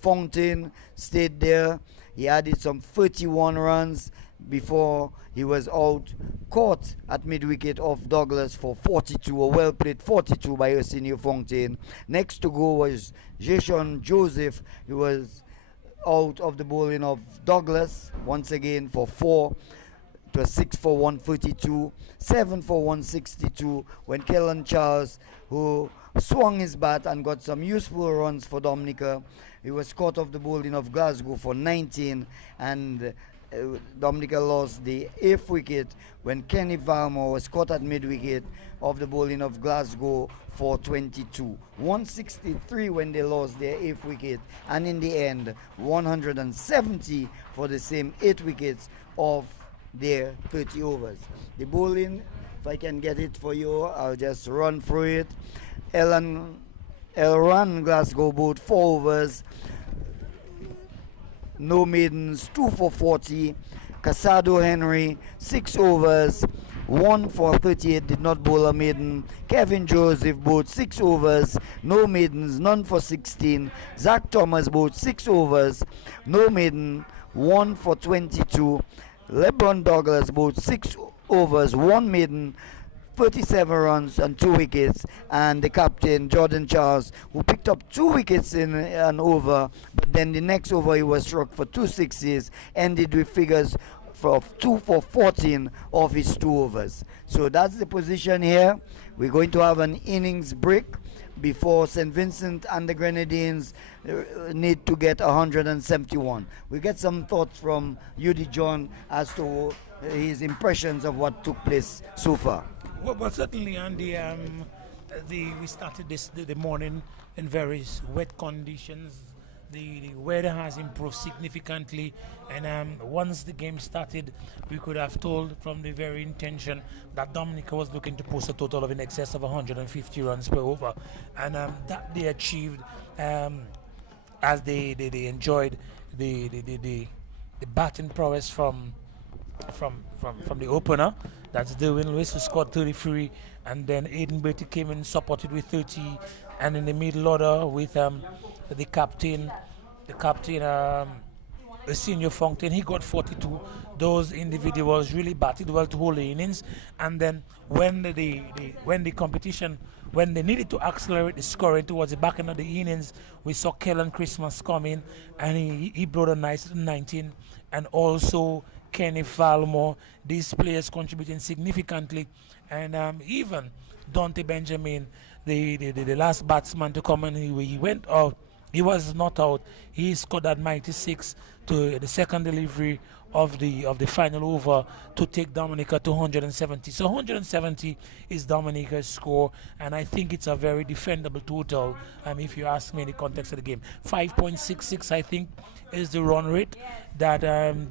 Fontaine stayed there. He added some 31 runs before he was out, caught at mid-wicket of Douglas for 42, a well-played 42 by Arsenio Fontaine. Next to go was Jason Joseph, who was out of the bowling of Douglas, once again for 4. It was 6 for 132, 7 for 162 when Kellen Charles, who swung his bat and got some useful runs for Dominica, he was caught off the bowling of Glasgow for 19, and Dominica lost the 8th wicket when Kenny Valmore was caught at mid-wicket of the bowling of Glasgow for 22. 163 when they lost their 8th wicket, and in the end 170 for the same 8 wickets of their 30 overs. The bowling, if I can get it for you, I'll just run through it. Elran Glasgow bowled 4 overs, no maidens, 2 for 40. Casado Henry, 6 overs, 1 for 38, did not bowl a maiden. Kevin Joseph bowled 6 overs, no maidens, none for 16. Zach Thomas bowled 6 overs, no maiden, 1 for 22. LeBron Douglas bowled 6 overs, 1 maiden, 37 runs and 2 wickets, and the captain Jordan Charles, who picked up 2 wickets in an over, but then the next over he was struck for 2 sixes, ended with figures of 2 for 14 of his 2 overs. So that's the position here. We're going to have an innings break before St. Vincent and the Grenadines need to get 171. We get some thoughts from Udi John as to his impressions of what took place so far. Well, certainly, Andy. We started the morning in very wet conditions. The weather has improved significantly, and once the game started, we could have told from the very intention that Dominica was looking to post a total of in excess of 150 runs per over, and that they achieved as they enjoyed the batting prowess from the opener. That's Derwin Lewis, who scored 33, and then Aiden Bertie came in supported with 30, and in the middle order with the captain Arsenio Fontaine, he got 42. Those individuals really batted well to hold the innings, and then when the competition, when they needed to accelerate the scoring towards the back end of the innings, we saw Kellen Christmas come in, and he brought a nice 19, and also Kenny Valmore. These players contributing significantly, and even Dante Benjamin, the last batsman to come in, he went out. He was not out. He scored that 96 to the second delivery of the final over to take Dominica to 170. So 170 is Dominica's score, and I think it's a very defendable total. If you ask me in the context of the game, 5.66 I think is the run rate that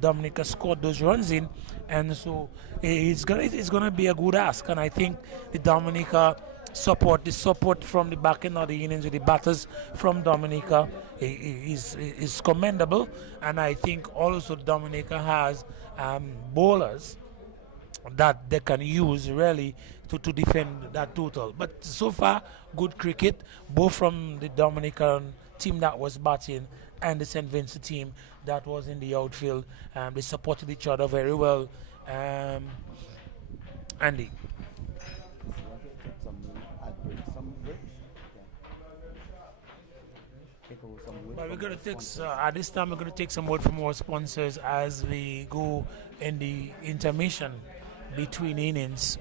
Dominica scored those runs in, and so it's gonna be a good ask. And I think the Dominica support from the back end of the innings with the batters from Dominica is commendable, and I think also Dominica has bowlers that they can use really to defend that total. But so far, good cricket, both from the Dominican team that was batting and the St. Vincent team that was in the outfield. They supported each other very well. Andy. But we're going to take, at this time, we're going to take some word from our sponsors as we go in the intermission between innings.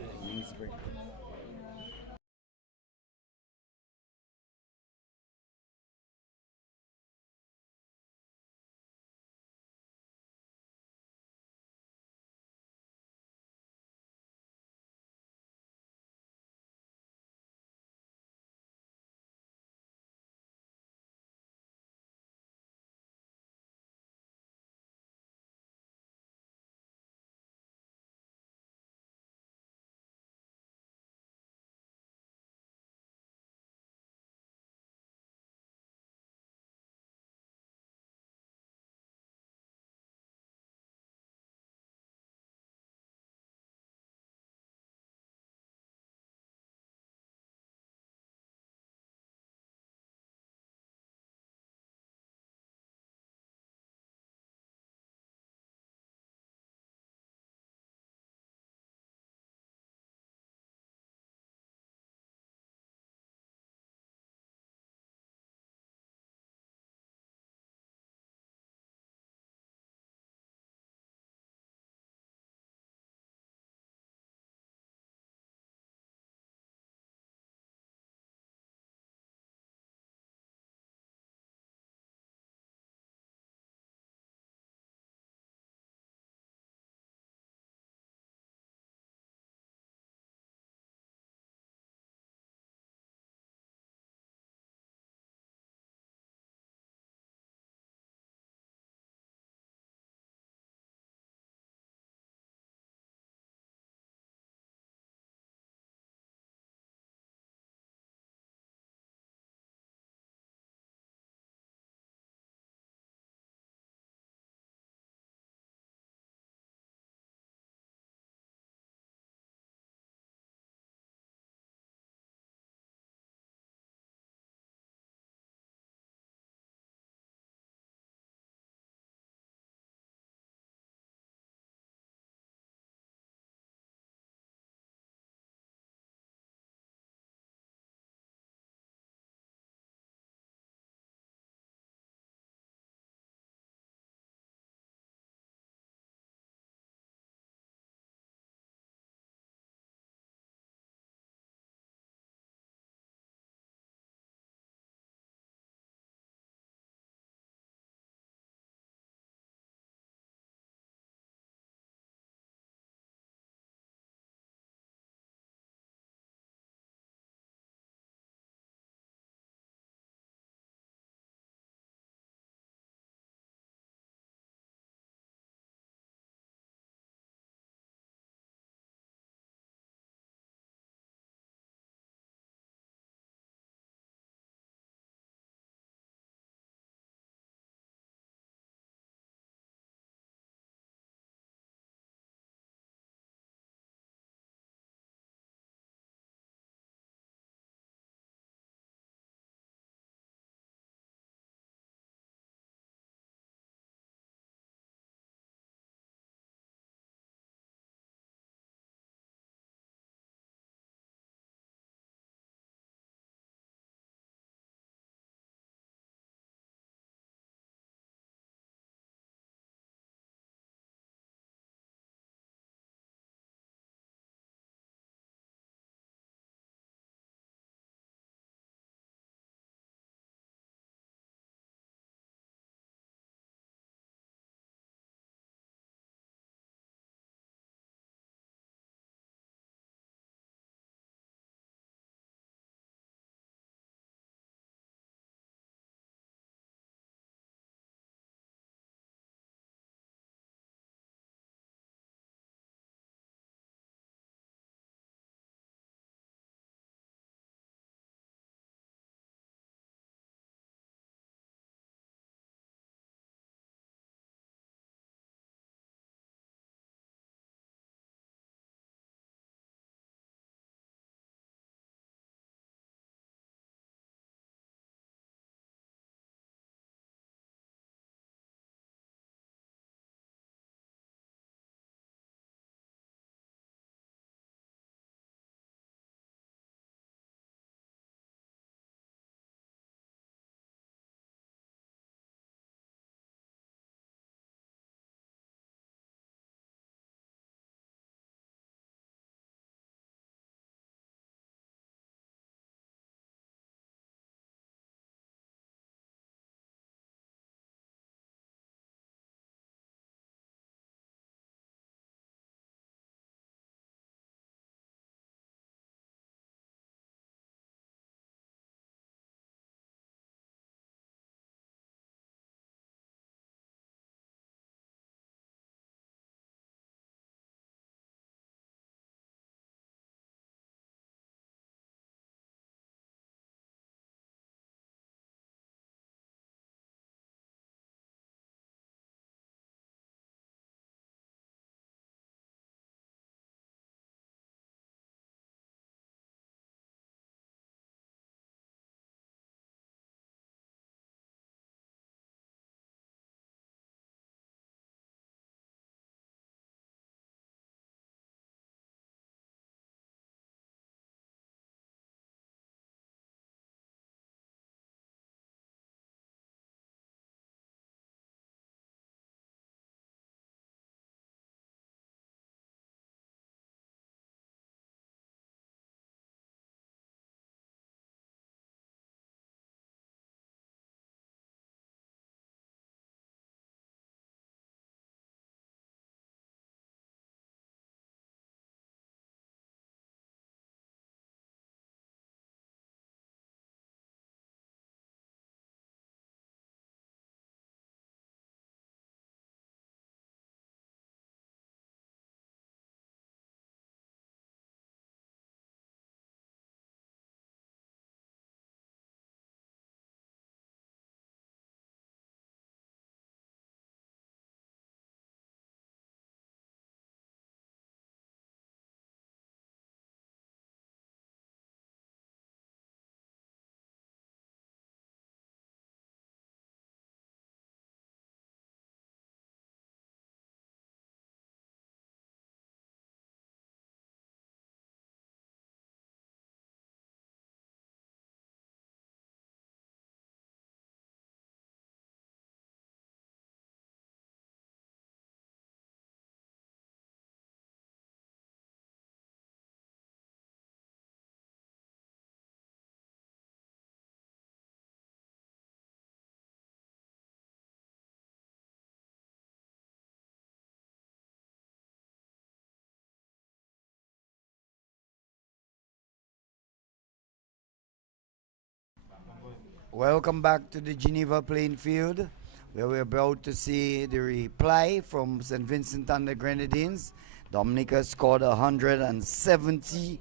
Welcome back to the Geneva playing field, where we're about to see the reply from St. Vincent and the Grenadines. Dominica scored 170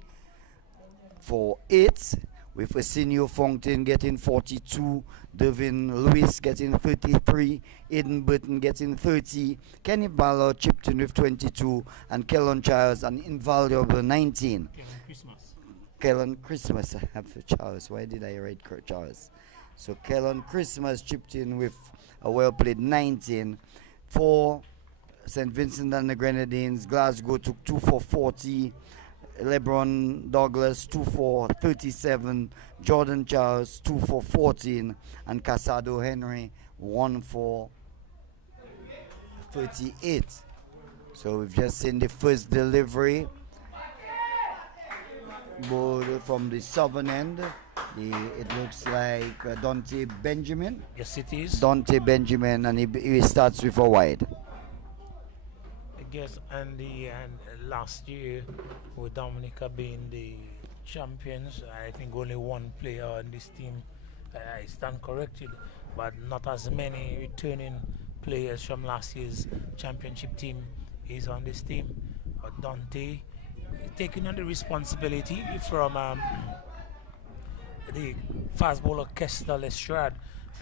for 8, with Asinio Fountain getting 42, Devin Lewis getting 33, Eden Burton getting 30, Kenny Ballard chipped in with 22, and Kellen Charles an invaluable 19. Kellen Christmas, I have Charles. Why did I write Charles? So Kellen Christmas chipped in with a well-played 19 for St. Vincent and the Grenadines. Glasgow took 2 for 40. LeBron Douglas 2 for 37. Jordan Charles 2 for 14. And Casado Henry 1 for 38. So we've just seen the first delivery. Ball from the southern end. It looks like Dante Benjamin. Yes, it is. Dante Benjamin, and he starts with a wide. I guess, and last year, with Dominica being the champions, I think only one player on this team, I stand corrected, but not as many returning players from last year's championship team is on this team. But Dante taking on the responsibility from the fast bowler Kester Lestrade,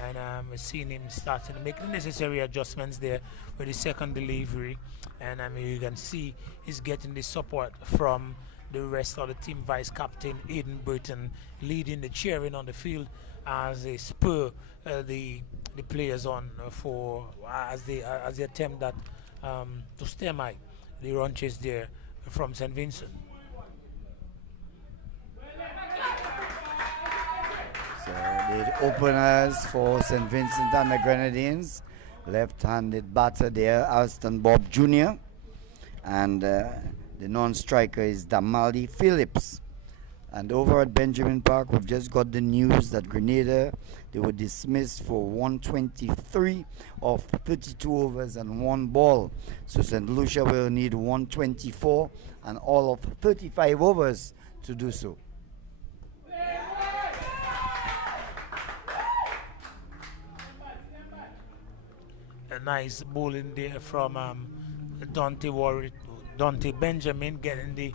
and seeing him starting to make the necessary adjustments there with the second delivery, and you can see he's getting the support from the rest of the team. Vice captain Eden Burton leading the cheering on the field as they spur the players on for as they attempt that to stem the run chase there from St. Vincent. So the openers for St. Vincent and the Grenadines, left-handed batter there, Alston Bob Jr. And the non-striker is Damali Phillips. And over at Benjamin Park, we've just got the news that Grenada, they were dismissed for 123 of 32 overs and 1 ball. So St. Lucia will need 124 and all of 35 overs to do so. A nice bowling there from Dante Benjamin, getting the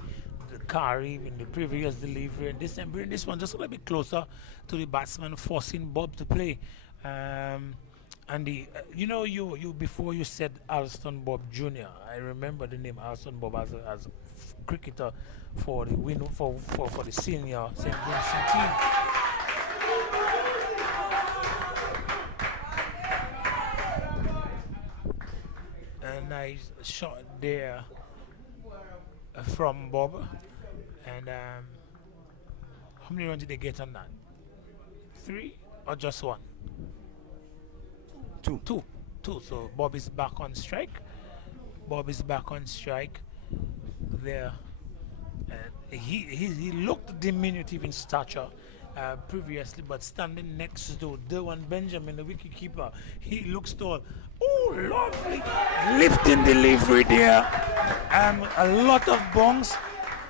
carry in the previous delivery, and bringing this one just a little bit closer to the batsman, forcing Bob to play. And the you before you said Alston Bob Jr., I remember the name Alston Bob as a cricketer for the for the senior St. Vincent team. A nice shot there from Bob, and how many runs did they get on that? 3 or just 1? 2. 2. So Bob is back on strike. There, and he looked diminutive in stature previously, but standing next to Derwan Benjamin, the wicketkeeper, he looks tall. Oh, lovely lifting delivery there. A lot of bongs,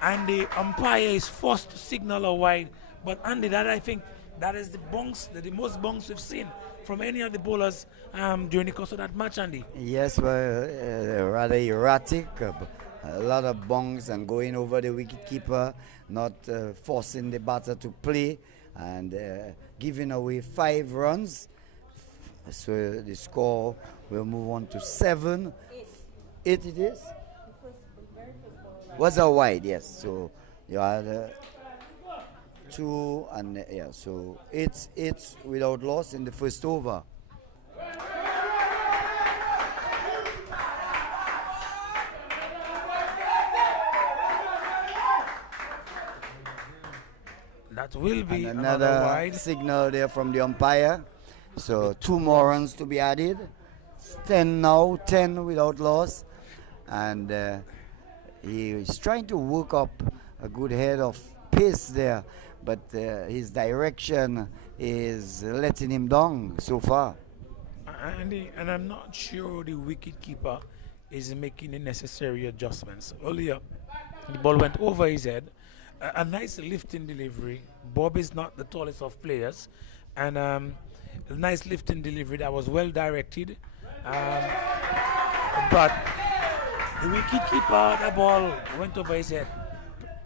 and the umpire is forced to signal a wide. But Andy, that I think that is the most bongs we've seen from any of the bowlers during the course of that match, Andy. Yes, well, rather erratic. A lot of bongs and going over the wicketkeeper, not forcing the batter to play, and giving away 5 runs. So the score will move on to 7. 8 it is? Was a wide, yes. So you had 2 and yeah, so it's without loss in the first over. That will be and another another wide signal there from the umpire. So 2 more runs to be added. It's 10 now, 10 without loss. And he is trying to work up a good head of pace there, but his direction is letting him down so far. And I'm not sure the wicketkeeper is making the necessary adjustments. Earlier, the ball went over his head. A nice lifting delivery. Bob is not the tallest of players, and a nice lifting delivery that was well directed. Um, but the wicketkeeper, the ball went over his head.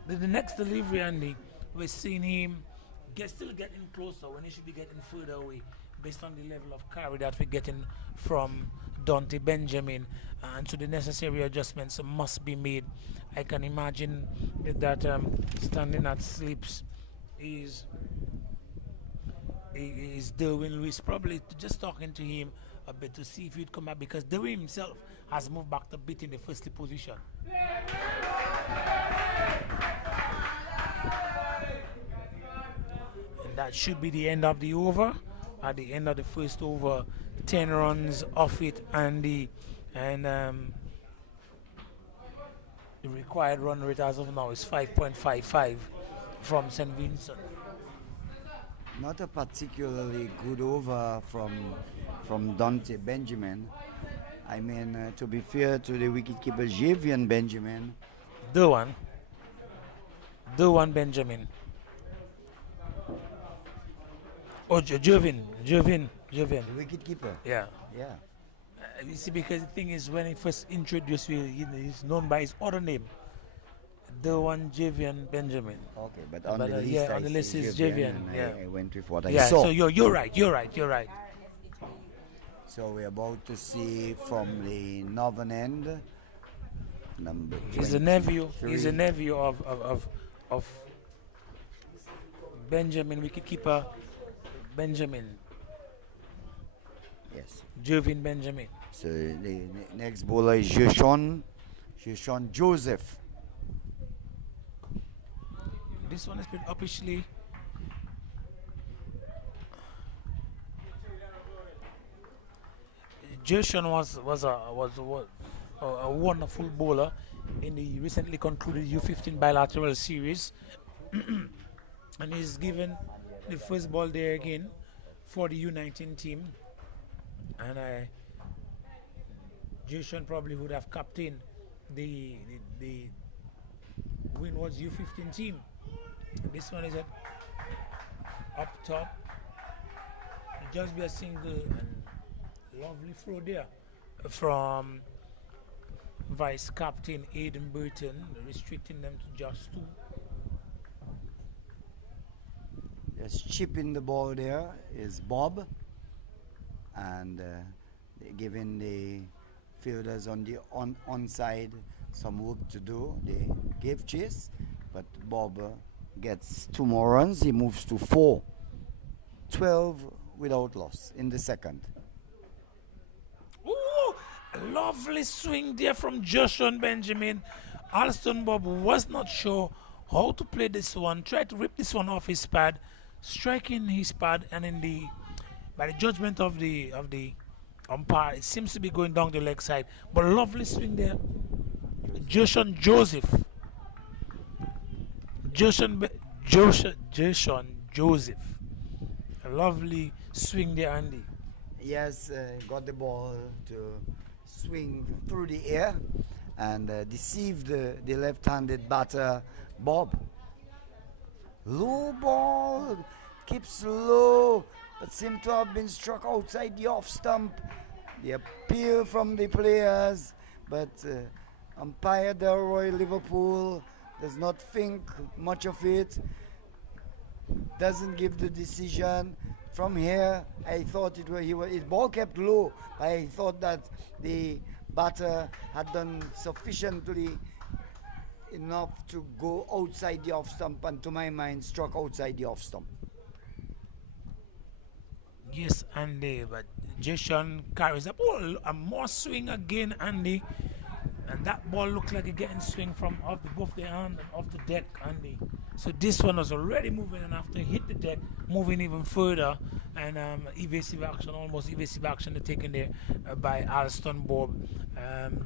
The next delivery, Andy, we're seeing him still getting closer when he should be getting further away based on the level of carry that we're getting from Dante Benjamin. And so the necessary adjustments must be made. I can imagine that standing at slips is Derwin Lewis probably just talking to him a bit to see if he'd come back, because Derwin himself has moved back a bit in the first position. And that should be the end of the over. At the end of the first over, 10 runs off it, and the required run rate as of now is 5.55 from St. Vincent. Not a particularly good over from Dante Benjamin. I mean, to be fair to the wicketkeeper Javian Benjamin. The one Benjamin. Oh, Jovin. The wicketkeeper. Yeah. Yeah. You see, because the thing is, when he first introduced, he's known by his other name, the one Javian Benjamin. Okay, but on the list, on the list is Javian. Yeah, I went with what I yeah. saw. So you're right. So we're about to see from the northern end, number 23. He's a nephew of Benjamin, wicketkeeper Benjamin. Yes. Jovin Benjamin. So the next bowler is Jeshon Joseph. This one has been officially. Jason was a wonderful bowler in the recently concluded U15 bilateral series, and he's given the first ball there again for the U19 team, and Jason probably would have captained the Windwards U15 team. And this one is up top. Just be a single and lovely throw there from Vice Captain Aidan Burton, restricting them to just 2. Just chipping the ball there is Bob, and giving the fielders on the onside some work to do. They gave chase, but Bob gets 2 more runs. He moves to 4. 12 without loss in the second. Ooh, a lovely swing there from Joshua Benjamin. Alston Bob was not sure how to play this one. Tried to rip this one off his pad, striking his pad, and by the judgment of the umpire, it seems to be going down the leg side. But lovely swing there, Joshua Joseph. Jason Joseph. A lovely swing there, Andy. Yes, got the ball to swing through the air and deceived the left-handed batter, Bob. Low ball, keeps low, but seemed to have been struck outside the off stump. The appeal from the players, but umpire Delroy Liverpool does not think much of it, doesn't give the decision. From here, I thought his ball kept low. I thought that the batter had done sufficiently enough to go outside the off stump, and to my mind, struck outside the off stump. Yes, Andy, but Jason carries up. Oh, a more swing again, Andy. And that ball looked like it getting swing from off both the hand and off the deck, Andy. So this one was already moving, and after it hit the deck, moving even further, and almost evasive action taken there by Alston Bob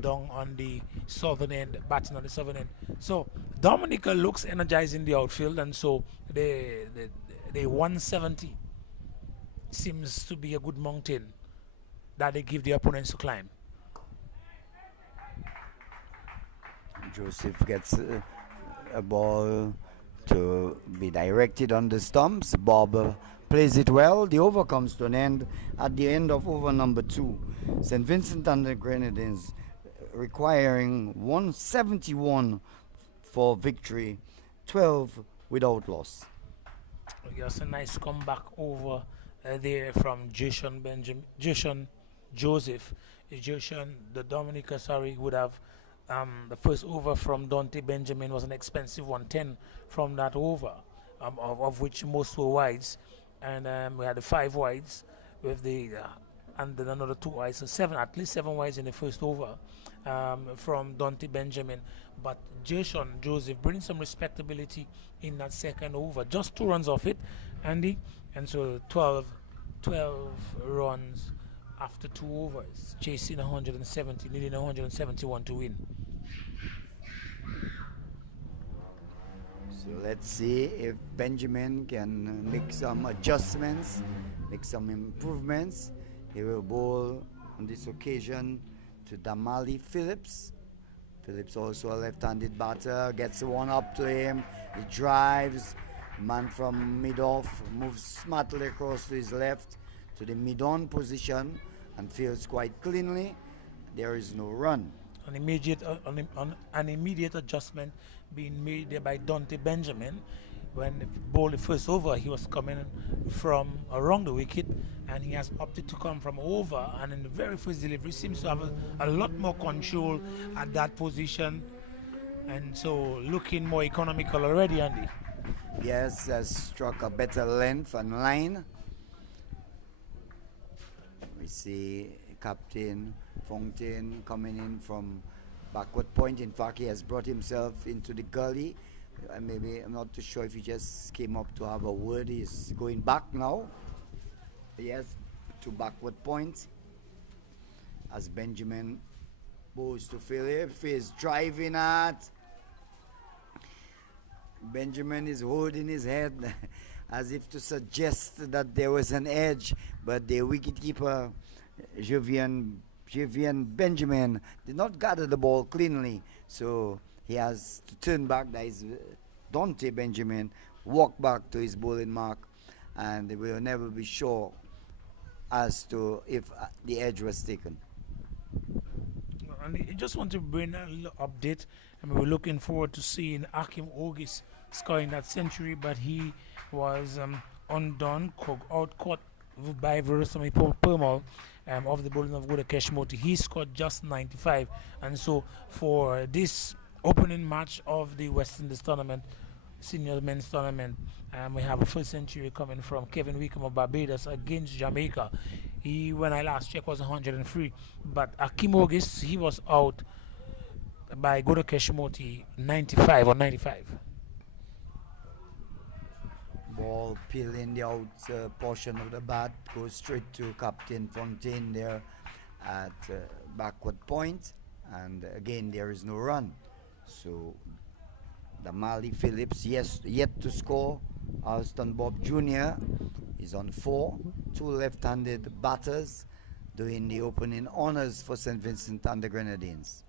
down on the southern end, batting on the southern end. So Dominica looks energized in the outfield, and so the 170 seems to be a good mountain that they give the opponents to climb. Joseph gets a ball to be directed on the stumps. Bob plays it well. The over comes to an end at the end of over number 2. St. Vincent and the Grenadines requiring 171 for victory, 12 without loss. Yes, a nice comeback over there from Jason Joseph. The Dominica, sorry, would have the first over from Dante Benjamin was an expensive 110 from that over, of which most were wides, and we had the 5 wides with the and then another 2 wides, so at least 7 wides in the first over from Dante Benjamin. But Jason Joseph brings some respectability in that second over, just 2 runs off it, Andy, and so 12 runs after 2 overs, chasing 170, needing 171 to win. So let's see if Benjamin can make some adjustments, make some improvements. He will bowl on this occasion to Damali Phillips. Phillips also a left-handed batter, gets one up to him, he drives, man from mid-off moves smartly across to his left to the mid-on position and fields quite cleanly. There is no run. An immediate adjustment being made there by Dante Benjamin. When he bowled the first over, he was coming from around the wicket, and he has opted to come from over, and in the very first delivery seems to have a lot more control at that position, and so looking more economical already, Andy. Yes, has struck a better length and line. We see Captain Fontaine coming in from backward point. In fact, he has brought himself into the gully. Maybe, I'm not too sure if he just came up to have a word. He's going back now. Yes, to backward point. As Benjamin goes to Phillips, he's driving at. Benjamin is holding his head as if to suggest that there was an edge, but the wicketkeeper, Javian Benjamin, did not gather the ball cleanly, so he has to turn back. That is Dante Benjamin, walk back to his bowling mark, and we will never be sure as to if the edge was taken. And I just want to bring a little update. I mean, we're looking forward to seeing Akim Ogis scoring that century, but he was undone, out-caught by Verosami Permal of the bowling of Goda Keshmoti. He scored just 95, and so for this opening match of the West Indies tournament, senior men's tournament, we have a first century coming from Kevin Wickham of Barbados against Jamaica. He, when I last checked, was 103, but Akim Ogis, he was out by Goda Keshmoti 95 or 95. Ball peeling the out portion of the bat, goes straight to Captain Fontaine there at backward point, and again there is no run. So Damali Phillips yet to score. Alston Bob Jr. is on 4. 2 left-handed batters doing the opening honors for St. Vincent and the Grenadines.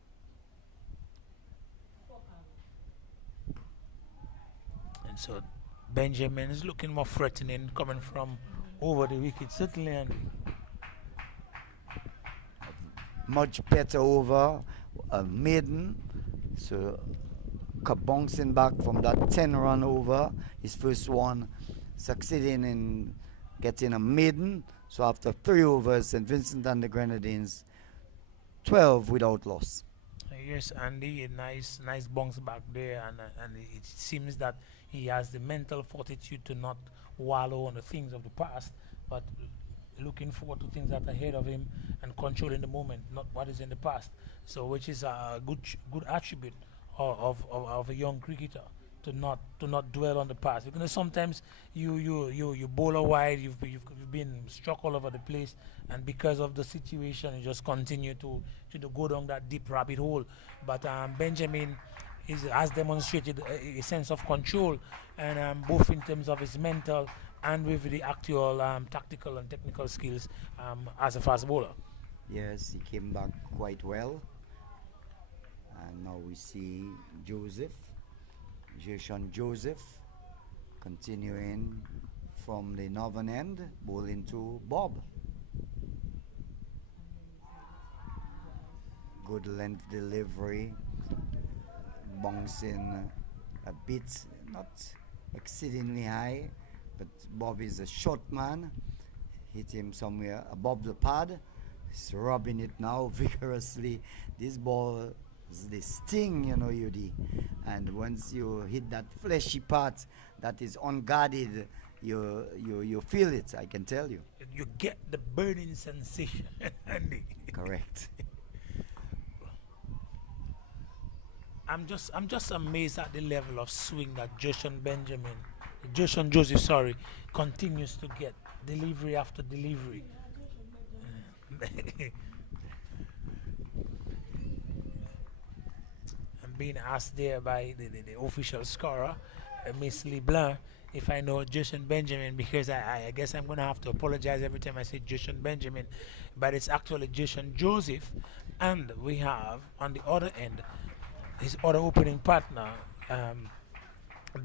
And so Benjamin is looking more threatening coming from over the wicket, certainly. And much better over, a maiden. So bouncing back from that 10-run over, his first one, succeeding in getting a maiden. So after 3 overs, St. Vincent and the Grenadines, 12 without loss. Yes, Andy, a nice bounce back there, and it seems that he has the mental fortitude to not wallow on the things of the past, but looking forward to things that are ahead of him and controlling the moment, not what is in the past. So, which is a good attribute of a young cricketer, to not dwell on the past. Because sometimes you bowl a wide, you've been struck all over the place, and because of the situation, you just continue to go down that deep rabbit hole. But Benjamin has demonstrated a sense of control, and both in terms of his mental and with the actual tactical and technical skills as a fast bowler. Yes, he came back quite well. And now we see Jason Joseph continuing from the northern end, bowling to Bob. Good length delivery, bouncing a bit, not exceedingly high, but Bob is a short man. Hit him somewhere above the pad. He's rubbing it now vigorously. This ball is the sting, you know, UD. And once you hit that fleshy part that is unguarded, you feel it, I can tell you. You get the burning sensation, Andy. Correct. I'm just amazed at the level of swing that Joshan Joseph, sorry, continues to get delivery after delivery. I'm being asked there by the official scorer, Miss LeBlanc, if I know Joshan Benjamin, because I guess I'm going to have to apologize every time I say Joshan Benjamin, but it's actually Joshan Joseph, and we have on the other end his other opening partner,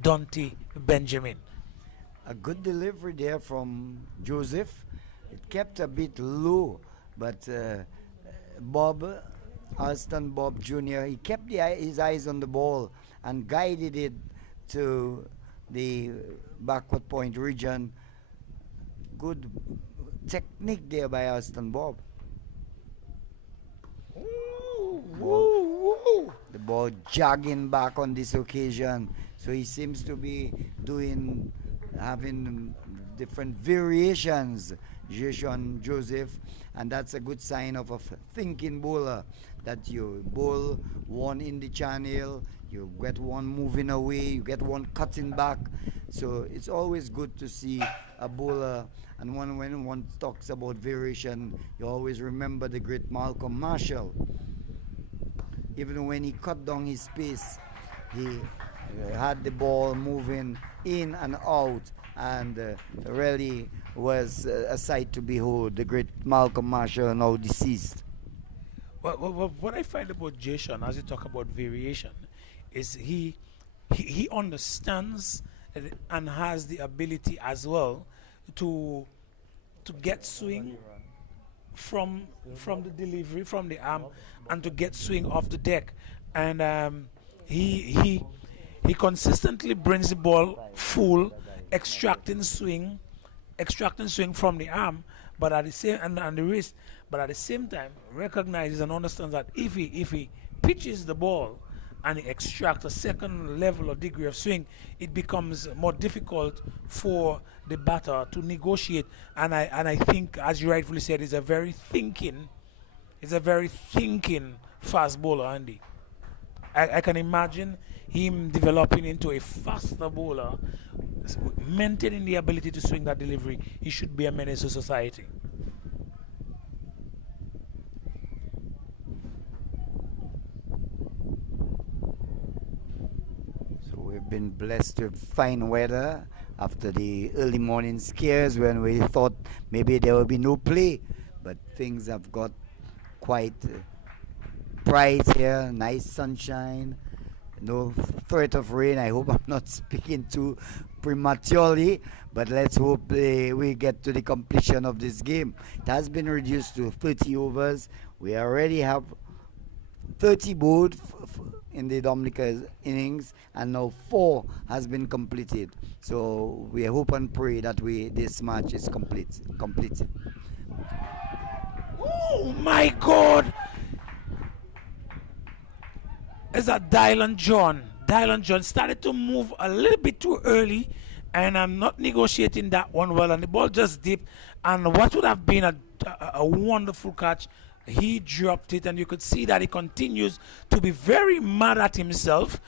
Dante Benjamin. A good delivery there from Joseph. It kept a bit low, but Alston Bob Jr., he kept his eyes on the ball and guided it to the backward point region. Good technique there by Alston Bob. The ball jogging back on this occasion, so he seems to be having different variations, Jason Joseph, and that's a good sign of a thinking bowler, that you bowl one in the channel, you get one moving away, you get one cutting back. So it's always good to see a bowler, and when one talks about variation, you always remember the great Malcolm Marshall. Even when he cut down his pace, he had the ball moving in and out, and really was a sight to behold. The great Malcolm Marshall, now deceased. Well, what I find about Jason, as you talk about variation, is he understands and has the ability as well to get swing from the delivery, from the arm, and to get swing off the deck, and he consistently brings the ball full, extracting swing from the arm, but at the same and the wrist, but at the same time recognizes and understands that if he pitches the ball and he extracts a second level or degree of swing, it becomes more difficult for the batter to negotiate. And I think, as you rightfully said, is a very thinking fast bowler, Andy. I can imagine him developing into a faster bowler, maintaining the ability to swing that delivery. He should be a menace to society. We've been blessed with fine weather after the early morning scares when we thought maybe there will be no play, but things have got quite bright here, nice sunshine, no threat of rain. I hope I'm not speaking too prematurely, but let's hope we get to the completion of this game. It has been reduced to 30 overs. We already have 30 bowled in the Dominica innings, and now 4 has been completed. So we hope and pray that this match is completed. Oh my God! Is that Dylan John? Dylan John started to move a little bit too early, and I'm not negotiating that one well, and the ball just dipped, and what would have been a wonderful catch, he dropped it, and you could see that he continues to be very mad at himself,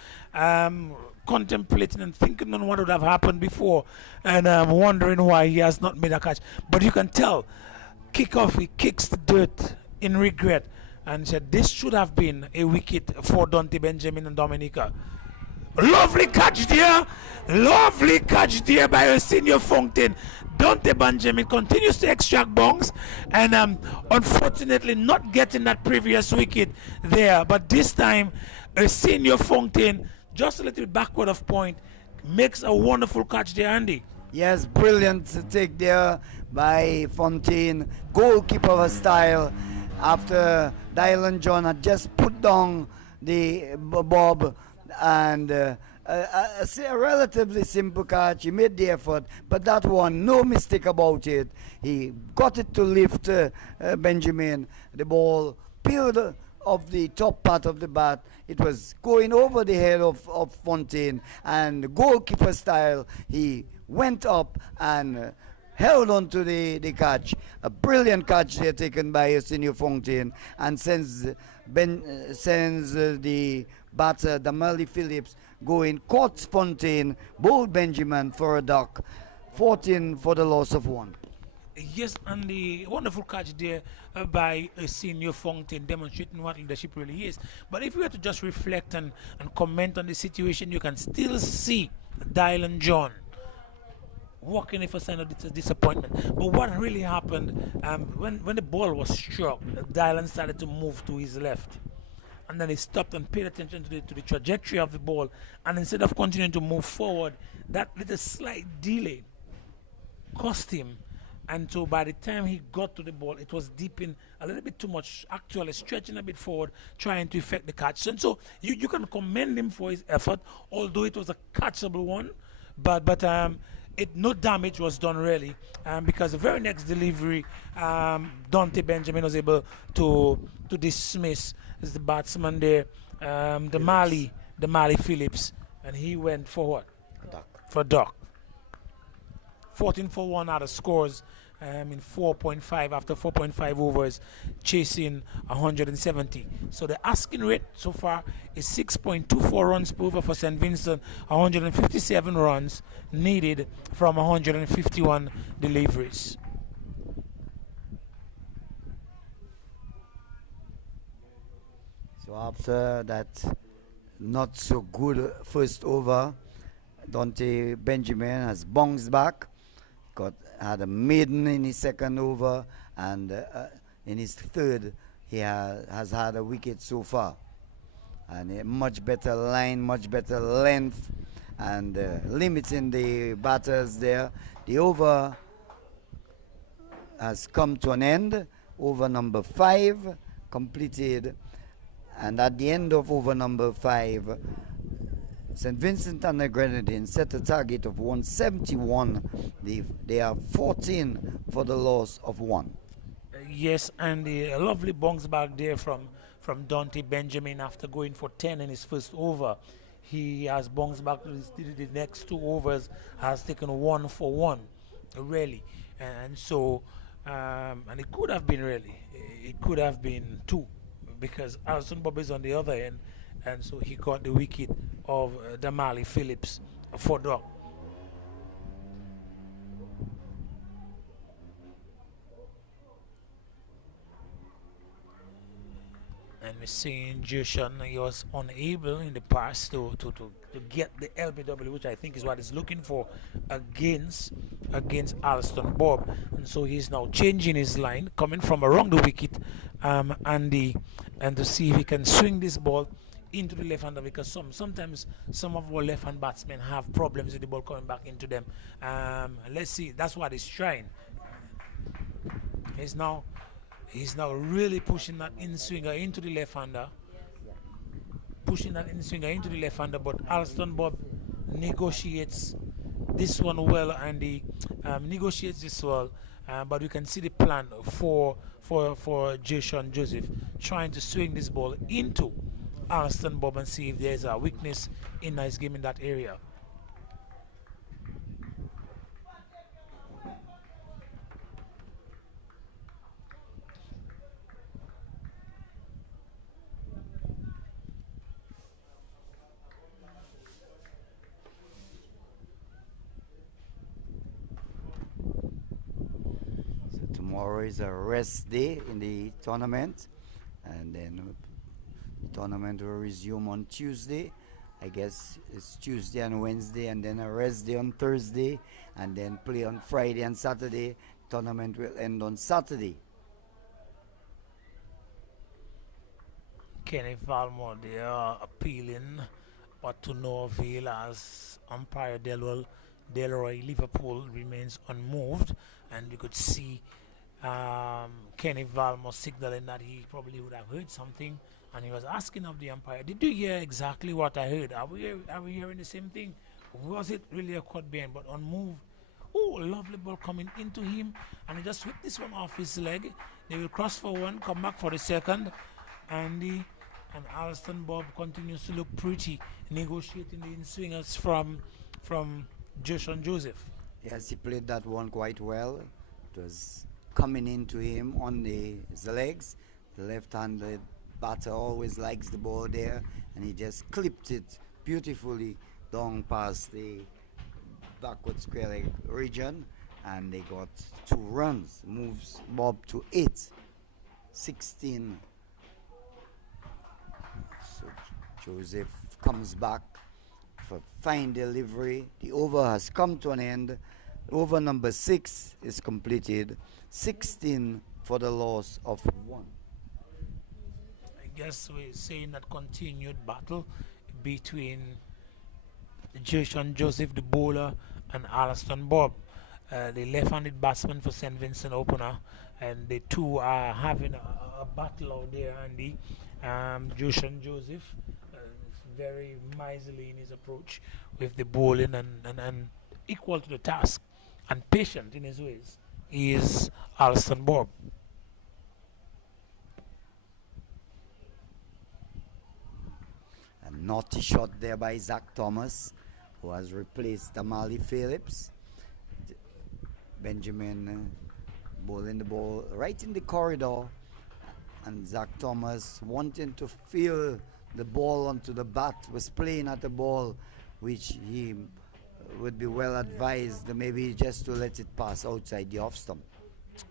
contemplating and thinking on what would have happened before, and wondering why he has not made a catch. But you can tell, he kicks the dirt in regret, and said this should have been a wicket for Dante Benjamin and Dominica. Lovely catch there by a senior fountain. Dante Benjamin continues to extract bongs, and unfortunately not getting that previous wicket there, but this time a senior fountain just a little bit backward of point makes a wonderful catch there, Andy. Yes, brilliant take there by Fontaine. Goalkeeper style after Dylan John had just put down the bob and a relatively simple catch. He made the effort, but that one, no mistake about it. He got it to lift Benjamin. The ball peeled off the top part of the bat. It was going over the head of Fontaine, and goalkeeper style, he went up and held on to the catch. A brilliant catch there taken by Senior Fontaine, and sends the batter, Damali Phillips, going, caught Fontaine, bowled Benjamin for a duck, 14 for the loss of one. Yes, and the wonderful catch there by Senior Fontaine, demonstrating what leadership really is. But if we were to just reflect and comment on the situation, you can still see Dylan John walking if a sign of disappointment. But what really happened when the ball was struck, Dylan started to move to his left. And then he stopped and paid attention to the trajectory of the ball. And instead of continuing to move forward, that little slight delay cost him. And so by the time he got to the ball, it was deep in a little bit too much, actually stretching a bit forward, trying to effect the catch. And so you can commend him for his effort, although it was a catchable one. But no damage was done really, because the very next delivery, Dante Benjamin was able to dismiss as the batsman there, the Mali Phillips, and he went for what? Duck. For duck. 14 for 1 out of scores in 4.5 after 4.5 overs, chasing 170. So the asking rate so far is 6.24 runs per over for St. Vincent, 157 runs needed from 151 deliveries. So after that not so good first over, Dante Benjamin has bounced back, had a maiden in his second over, and in his third he has had a wicket so far, and a much better line, much better length, and limiting the batters there. The over has come to an end. Over number 5 completed, and at the end of over number 5, St. Vincent and the Grenadines set a target of 171. They are 14 for the loss of 1. Yes, and a lovely bounce back there from Dante Benjamin after going for 10 in his first over. He has bounced back to the next 2 overs, has taken 1 for 1, really. And so, and it could have been really, it could have been 2, because Alison Bob is on the other end, and so he got the wicket of Damali Phillips for duck. And we're seeing Jason, he was unable in the past to get the LBW, which I think is what he's looking for against Alston Bob. And so he's now changing his line, coming from around the wicket, and to see if he can swing this ball into the left-hander, because sometimes some of our left-hand batsmen have problems with the ball coming back into them. Let's see, that's what he's trying. He's now really pushing that in-swinger into the left-hander. Pushing that in-swinger into the left-hander, but Alston Bob negotiates this one well, and he negotiates this well. But we can see the plan for Jason Joseph trying to swing this ball into Alston Bob and see if there's a weakness in his game in that area. Tomorrow is a rest day in the tournament, and then the tournament will resume on Tuesday. I guess it's Tuesday and Wednesday, and then a rest day on Thursday, and then play on Friday and Saturday. Tournament will end on Saturday. Kenny Valmore, they are appealing, but to no avail, as umpire Delwell Delroy, Liverpool remains unmoved, and you could see Kenny Valmore signaling that he probably would have heard something, and he was asking of the umpire, "Did you hear exactly what I heard? Are we hearing the same thing? Was it really a cut behind?" But unmoved. Oh, a lovely ball coming into him, and he just whipped this one off his leg. They will cross for one, come back for the second, and Alston Bob continues to look pretty, negotiating the in-swingers from Joshan Joseph. Yes, he played that one quite well. It was coming into him on his legs. The left-handed batter always likes the ball there, and he just clipped it beautifully down past the backward square leg region, and they got 2 runs. Moves Bob to 8, 16. So Joseph comes back for fine delivery. The over has come to an end. Over number 6 is completed. 16 for the loss of 1. I guess we're saying that continued battle between Joshan Joseph, the bowler, and Alston Bob, the left-handed batsman for St. Vincent opener, and the two are having a battle out there. And Joshan Joseph is very miserly in his approach with the bowling, and equal to the task and patient in his ways. He is Alston Bob. A naughty shot there by Zach Thomas, who has replaced Damali Phillips. Benjamin bowling the ball right in the corridor, and Zach Thomas, wanting to feel the ball onto the bat, was playing at the ball which he would be well advised maybe just to let it pass outside the off stump.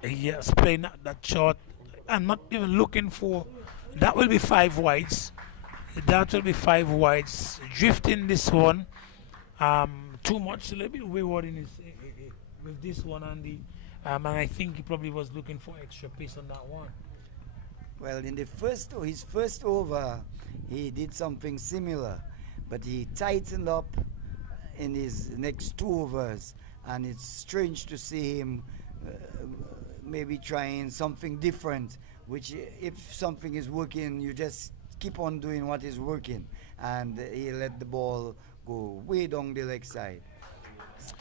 Yes, playing that shot and not even looking for. That will be 5 wides. That will be 5 wides. Drifting this one. Too much, a little bit wayward in his, with this one, and I think he probably was looking for extra pace on that one. Well, in his first over, he did something similar, but he tightened up in his next 2 overs, and it's strange to see him maybe trying something different, which if something is working, you just keep on doing what is working, and he let the ball go way down the leg side.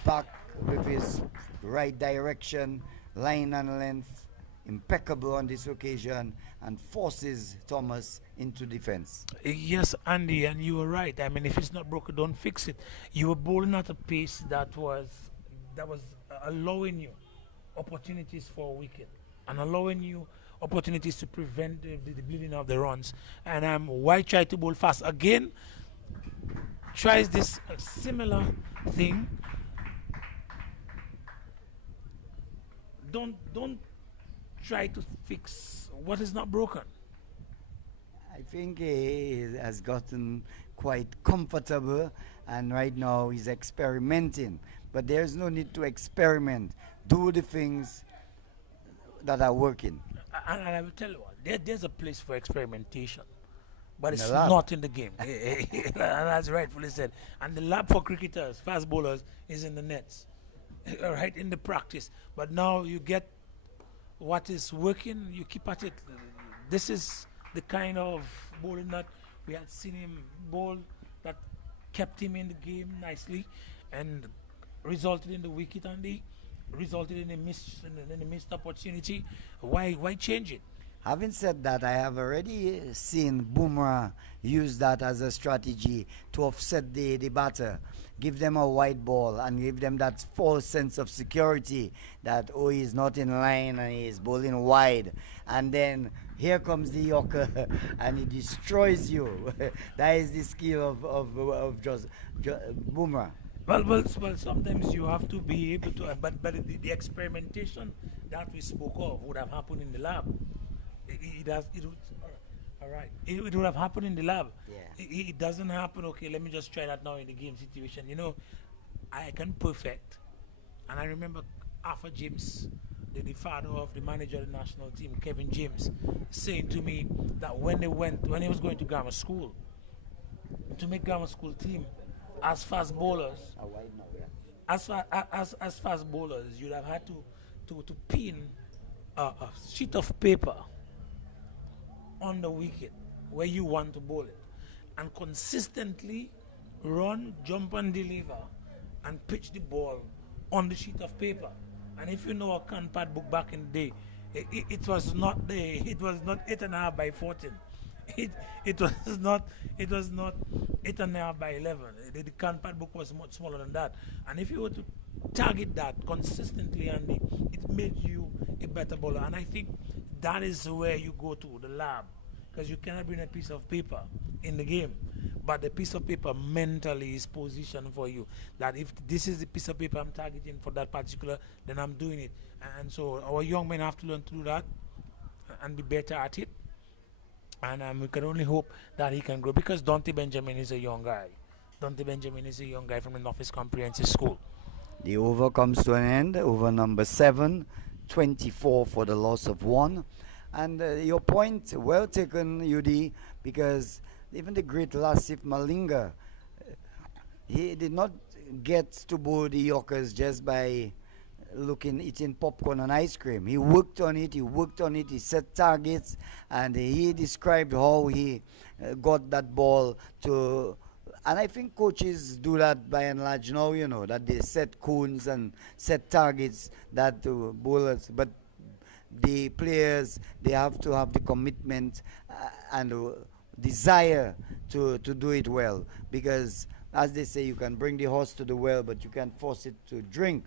Back with his right direction, line and length, impeccable on this occasion, and forces Thomas into defense. Yes, Andy, and you were right. I mean, if it's not broken, don't fix it. You were bowling at a pace that was allowing you opportunities for a wicket and allowing you opportunities to prevent the bleeding of the runs. And why try to bowl fast again? Tries this similar thing. Don't try to fix what is not broken. I think he has gotten quite comfortable, and right now he's experimenting. But there's no need to experiment. Do the things that are working. And I will tell you what, there's a place for experimentation, but In it's the lab. not in the game. And that's rightfully said. And the lab for cricketers, fast bowlers, is in the nets, right, in the practice. But now you get what is working, you keep at it. This is the kind of bowling that we had seen him bowl that kept him in the game nicely and resulted in the wicket, and the resulted in a missed opportunity. Why change it? Having said that, I have already seen Bumrah use that as a strategy to offset the batter, give them a wide ball and give them that false sense of security that, oh, he's not in line and he's bowling wide. And then here comes the Yorker and he destroys you. That is the skill of Bumrah. Well, sometimes you have to be able to, but the experimentation that we spoke of would have happened in the lab. It would have happened in the lab. Yeah. It doesn't happen. Okay, let me just try that now in the game situation. You know, I can perfect, and I remember Arthur James, the father of the manager of the national team, Kevin James, saying to me that when he was going to grammar school, to make grammar school team as fast bowlers, as fast bowlers, you'd have had to pin a sheet of paper on the wicket where you want to bowl it, and consistently run, jump, and deliver, and pitch the ball on the sheet of paper. And if you know a CanPad book back in the day, it was not there. It was not 8.5 by 14. It was not 8.5 by 11. The CanPad book was much smaller than that. And if you were to target that consistently, and it made you a better bowler. And I think that is where you go to the lab, because you cannot bring a piece of paper in the game, but the piece of paper mentally is positioned for you, that if this is the piece of paper I'm targeting for that particular, then I'm doing it. And so our young men have to learn to do that and be better at it. And we can only hope that he can grow, because Dante Benjamin is a young guy. Dante Benjamin is a young guy from the Northeast Comprehensive School. The over comes to an end. Over number 7, 24 for the loss of 1. And your point, well taken, UD, because even the great Lasif Malinga, he did not get to bowl the Yorkers just by eating popcorn and ice cream. He worked on it, he set targets, and he described how he got that ball to. And I think coaches do that by and large now, that they set cones and set targets that bowlers, but the players, they have to have the commitment and desire to do it well, because as they say, you can bring the horse to the well, but you can't force it to drink.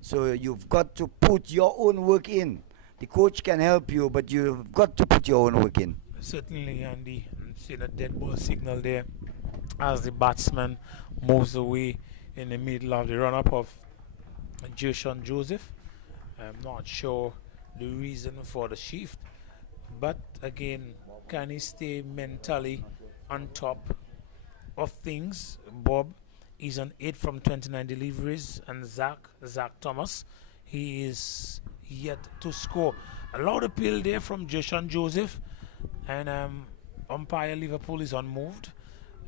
So you've got to put your own work in. The coach can help you, but you've got to put your own work in. Certainly, Andy. See the dead ball signal there as the batsman moves away in the middle of the run-up of Jason Joseph. I'm not sure the reason for the shift, but again, can he stay mentally on top of things? Bob is on 8 from 29 deliveries, and Zach Thomas, he is yet to score. A loud appeal there from Jason Joseph, and umpire Liverpool is unmoved.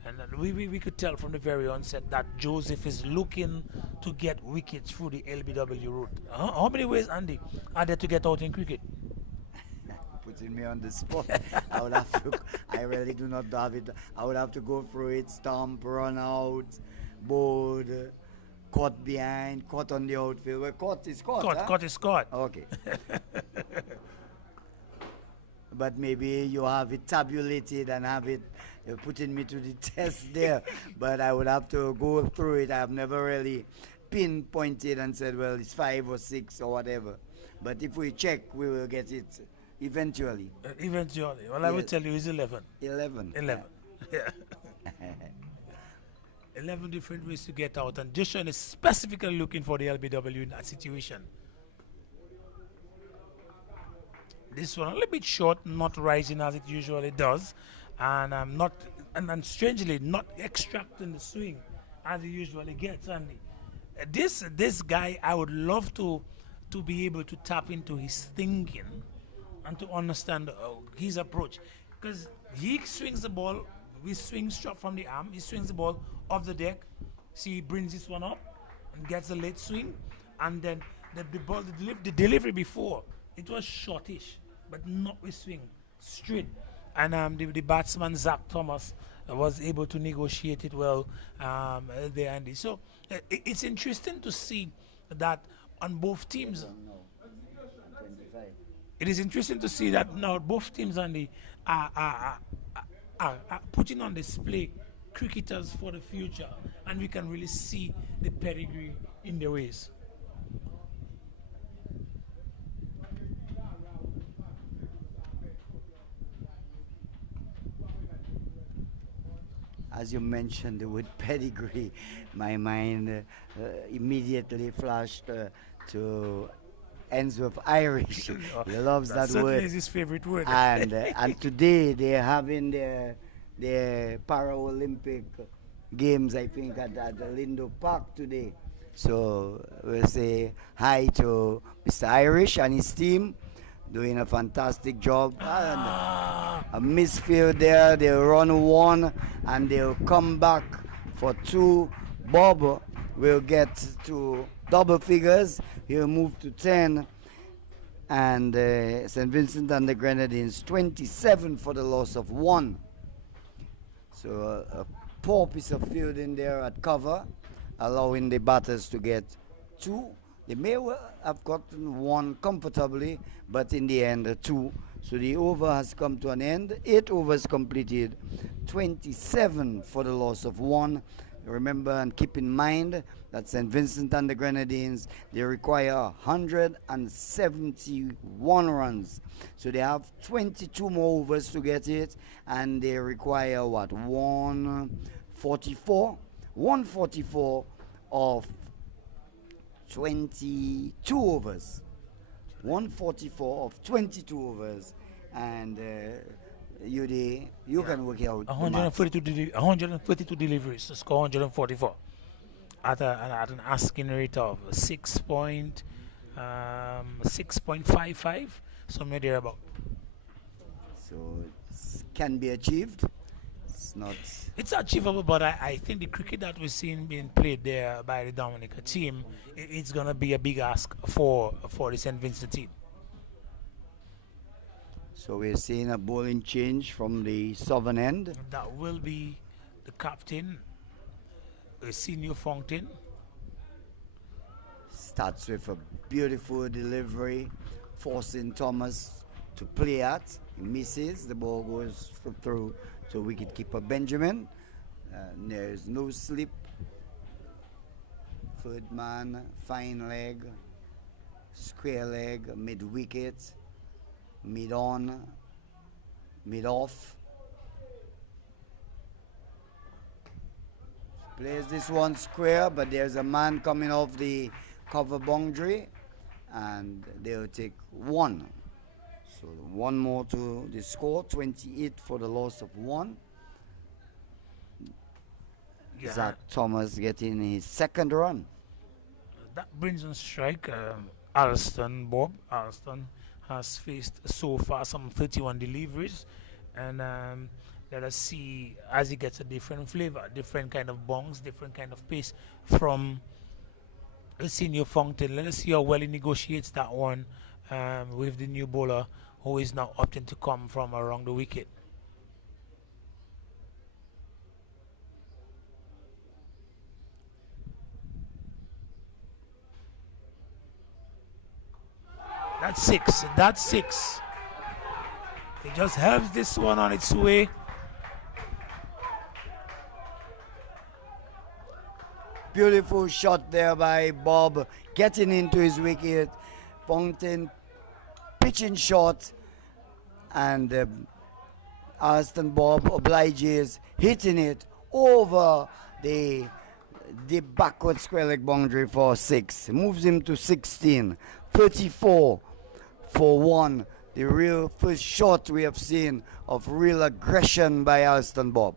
And we could tell from the very onset that Joseph is looking to get wickets through the LBW route. How many ways, Andy, are there to get out in cricket? Putting me on the spot. I really do not have it. I would have to go through it, stomp, run out, board, caught behind, caught on the outfield. Well, caught is caught. Caught is caught. Okay. But maybe you have it tabulated and have it. You're putting me to the test there, but I would have to go through it. I've never really pinpointed and said, well, it's 5 or 6 or whatever. But if we check, we will get it eventually. Eventually. Well, yes. I will tell you it's 11. 11. 11. Yeah. 11 different ways to get out, and Jason is specifically looking for the LBW in that situation. This one a little bit short, not rising as it usually does, and strangely not extracting the swing as he usually gets. And this guy, I would love to be able to tap into his thinking and to understand his approach, because he swings the ball, we swing straight from the arm, he swings the ball off the deck. See, he brings this one up and gets a late swing, and then the delivery before, it was shortish, but not with swing, straight. And the batsman, Zach Thomas, was able to negotiate it well there, Andy. So it's interesting to see that on both teams. It is interesting to see that now both teams, Andy, are putting on display cricketers for the future, and we can really see the pedigree in their ways. As you mentioned the word pedigree, my mind immediately flashed to Ainsworth Irish. He loves that word. Is his favorite word. And today they're having their Paralympic games, I think, at the Lindo Park today. So we'll say hi to Mr. Irish and his team, doing a fantastic job. A misfield there, they'll run 1 and they'll come back for 2. Bob will get to double figures. He'll move to 10. And St. Vincent and the Grenadines 27 for the loss of 1. So a poor piece of fielding there at cover, allowing the batters to get 2. They may have gotten 1 comfortably, but in the end 2. So the over has come to an end. 8 overs completed, 27 for the loss of 1. Remember and keep in mind that St. Vincent and the Grenadines, they require 171 runs. So they have 22 more overs to get it, and they require what? 144? 144 of 22 overs. 144 of 22 overs. And you can work it out. 132 deliveries to score 144 at an asking rate of 6.55, somewhere there about. So it can be achieved. It's not. It's achievable, but I think the cricket that we're seeing being played there by the Dominica team, it's gonna be a big ask for the St. Vincent team. So we're seeing a bowling change from the southern end. That will be the captain, Senior Fountain. Starts with a beautiful delivery, forcing Thomas to play at. He misses. The ball goes through to wicketkeeper Benjamin. There's no slip. Third man, fine leg, square leg, mid wicket. Mid on, mid off. Plays this one square, but there's a man coming off the cover boundary, and they'll take 1. So 1 more to the score, 28 for the loss of 1. Yeah. Zach Thomas getting his 2nd run. That brings on strike Alston Bob. Alston has faced so far some 31 deliveries, and let us see as he gets a different flavor, different kind of bongs, different kind of pace from a Senior Fountain. Let us see how well he negotiates that one with the new bowler who is now opting to come from around the wicket. That's 6. That's 6. He just helps this one on its way. Beautiful shot there by Bob, getting into his wicket. Fountain pitching shot, and Alston Bob obliges, hitting it over the backward square leg boundary for 6. Moves him to 16. 34 for 1. The real first shot we have seen of real aggression by Alston Bob.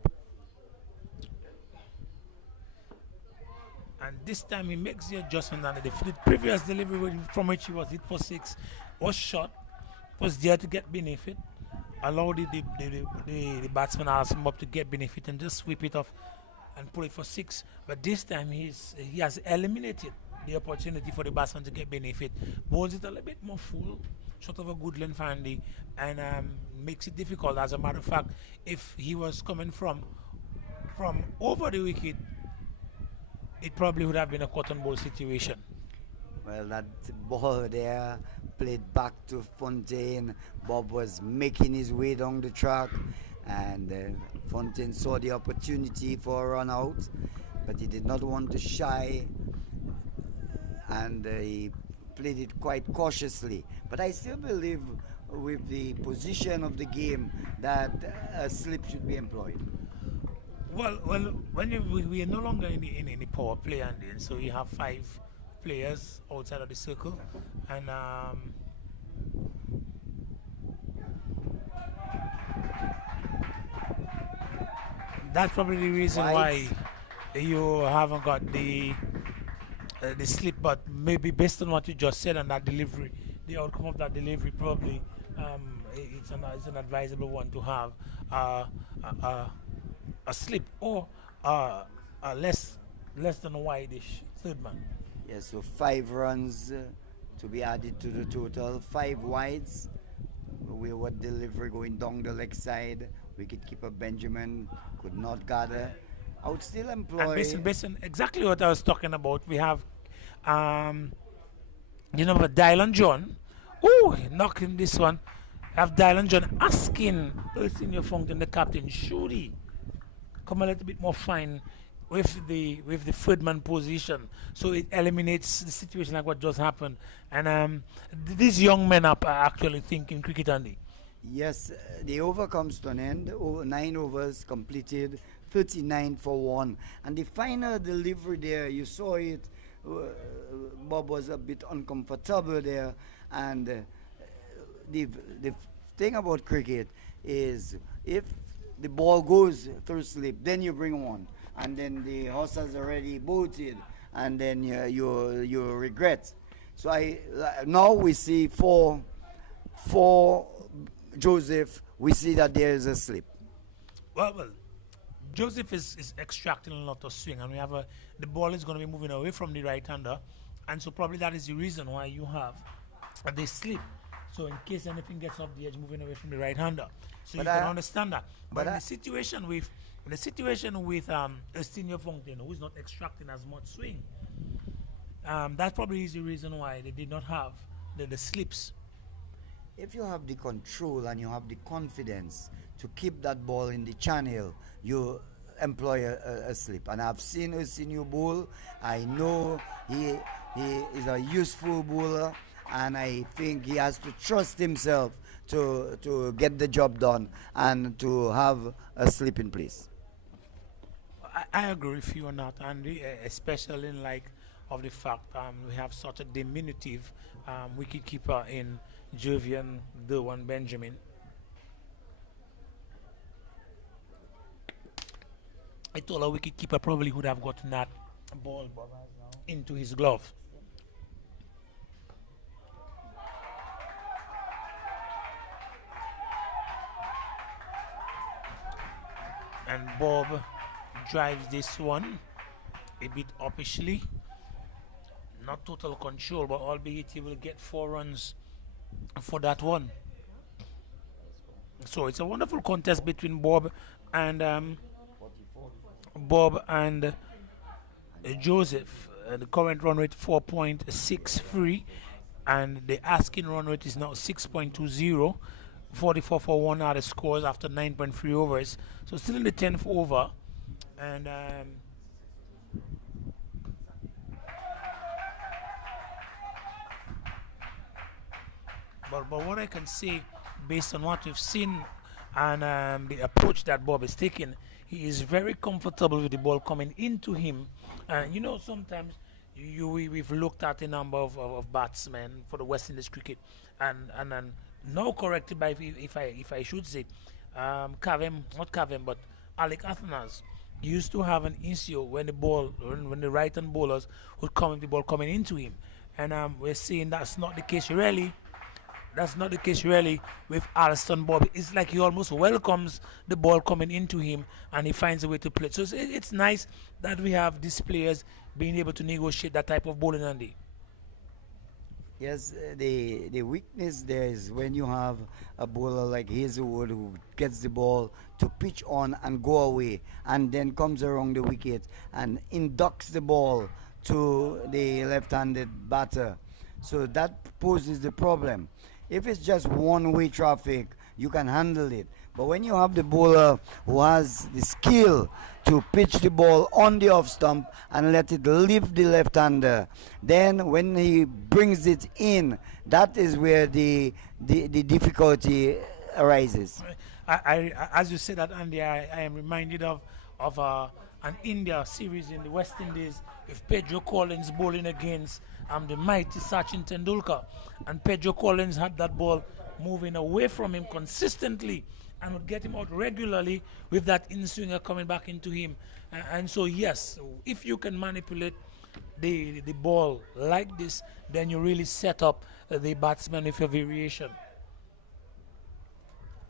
And this time he makes the adjustment, and the previous delivery from which he was hit for 6 was shot, was there to get benefit, allow the batsman Alston Bob to get benefit and just sweep it off and put it for 6. But this time he has eliminated the opportunity for the batsman to get benefit, bowls it a little bit more full, short of a good length handy, and makes it difficult. As a matter of fact, if he was coming from over the wicket, it probably would have been a cotton ball situation. Well, that ball there played back to Fontaine. Bob was making his way down the track, and Fontaine saw the opportunity for a run out, but he did not want to shy, and he played it quite cautiously. But I still believe with the position of the game that a slip should be employed. Well, when we are no longer in any power play, and then so you have 5 players outside of the circle, and that's probably the reason why you haven't got the slip. But maybe based on what you just said and that delivery, the outcome of that delivery, probably it's an advisable one to have a slip or a less less than a wide-ish third man. Yes, so 5 runs to be added to the total. 5 wides. We were delivery going down the leg side. Wicketkeeper Benjamin could not gather. I would still employ. And based on exactly what I was talking about, we have, Dylan John. Oh, knocking this one. Have Dylan John asking Senior Fountain, the captain, should he come a little bit more fine with the third man position, so it eliminates the situation like what just happened. And these young men are actually thinking cricket, Andy. Yes, the over comes to an end. 9 overs completed, 39 for 1. And the final delivery there, you saw it. Bob was a bit uncomfortable there. And the thing about cricket is if the ball goes through slip, then you bring one. And then the horse has already bolted. And then you regret. So now we see for Joseph, we see that there is a slip. Well, Joseph is extracting a lot of swing, and we have the ball is going to be moving away from the right-hander, and so probably that is the reason why you have the slip. So in case anything gets off the edge, moving away from the right-hander, so you can understand that. But in the situation with Senior Fountain, who is not extracting as much swing, that probably is the reason why they did not have the slips. If you have the control and you have the confidence to keep that ball in the channel, you employ a slip. And I've seen a senior bowl. I know he is a useful bowler, and I think he has to trust himself to get the job done and to have a slip in place. I agree with you on that, Andy, especially in light of the fact we have such a diminutive wicketkeeper in Jovian Derwan Benjamin. I thought a wicketkeeper probably would have gotten that ball into his glove. And Bob drives this one a bit uppishly. Not total control, but albeit he will get 4 runs for that one. So it's a wonderful contest between Bob and Joseph. The current run rate 4.63, and the asking run rate is now 6.20. 44 for 1 are the scores after 9.3 overs. So still in the 10th over, and but what I can say, based on what we've seen and the approach that Bob is taking, he is very comfortable with the ball coming into him. Sometimes we've looked at a number of batsmen for the West Indies cricket, and now corrected by, if I should say, not Cavem, but Alec Athenas used to have an issue when the right-hand bowlers would come with the ball coming into him, and we're seeing that's not the case really. That's not the case really with Alston Bob. It's like he almost welcomes the ball coming into him, and he finds a way to play. So it's nice that we have these players being able to negotiate that type of bowling, Andy. Yes, the weakness there is when you have a bowler like Hazelwood who gets the ball to pitch on and go away, and then comes around the wicket and inducts the ball to the left-handed batter. So that poses the problem. If it's just one-way traffic, you can handle it. But when you have the bowler who has the skill to pitch the ball on the off stump and let it leave the left-hander, then when he brings it in, that is where the difficulty arises. As you said that, Andy, I am reminded of an India series in the West Indies with Pedro Collins bowling against the mighty Sachin Tendulkar, and Pedro Collins had that ball moving away from him consistently and would get him out regularly with that in-swinger coming back into him. And so yes, if you can manipulate the ball like this, then you really set up the batsman with your variation.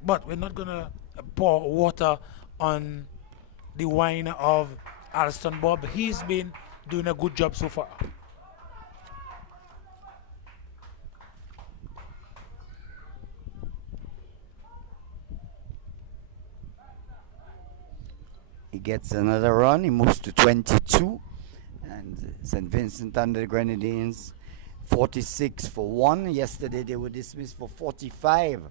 But we're not gonna pour water on the wine of Alston Bob. He's been doing a good job so far. He gets another run. He moves to 22. And St. Vincent and the Grenadines 46 for 1. Yesterday they were dismissed for 45.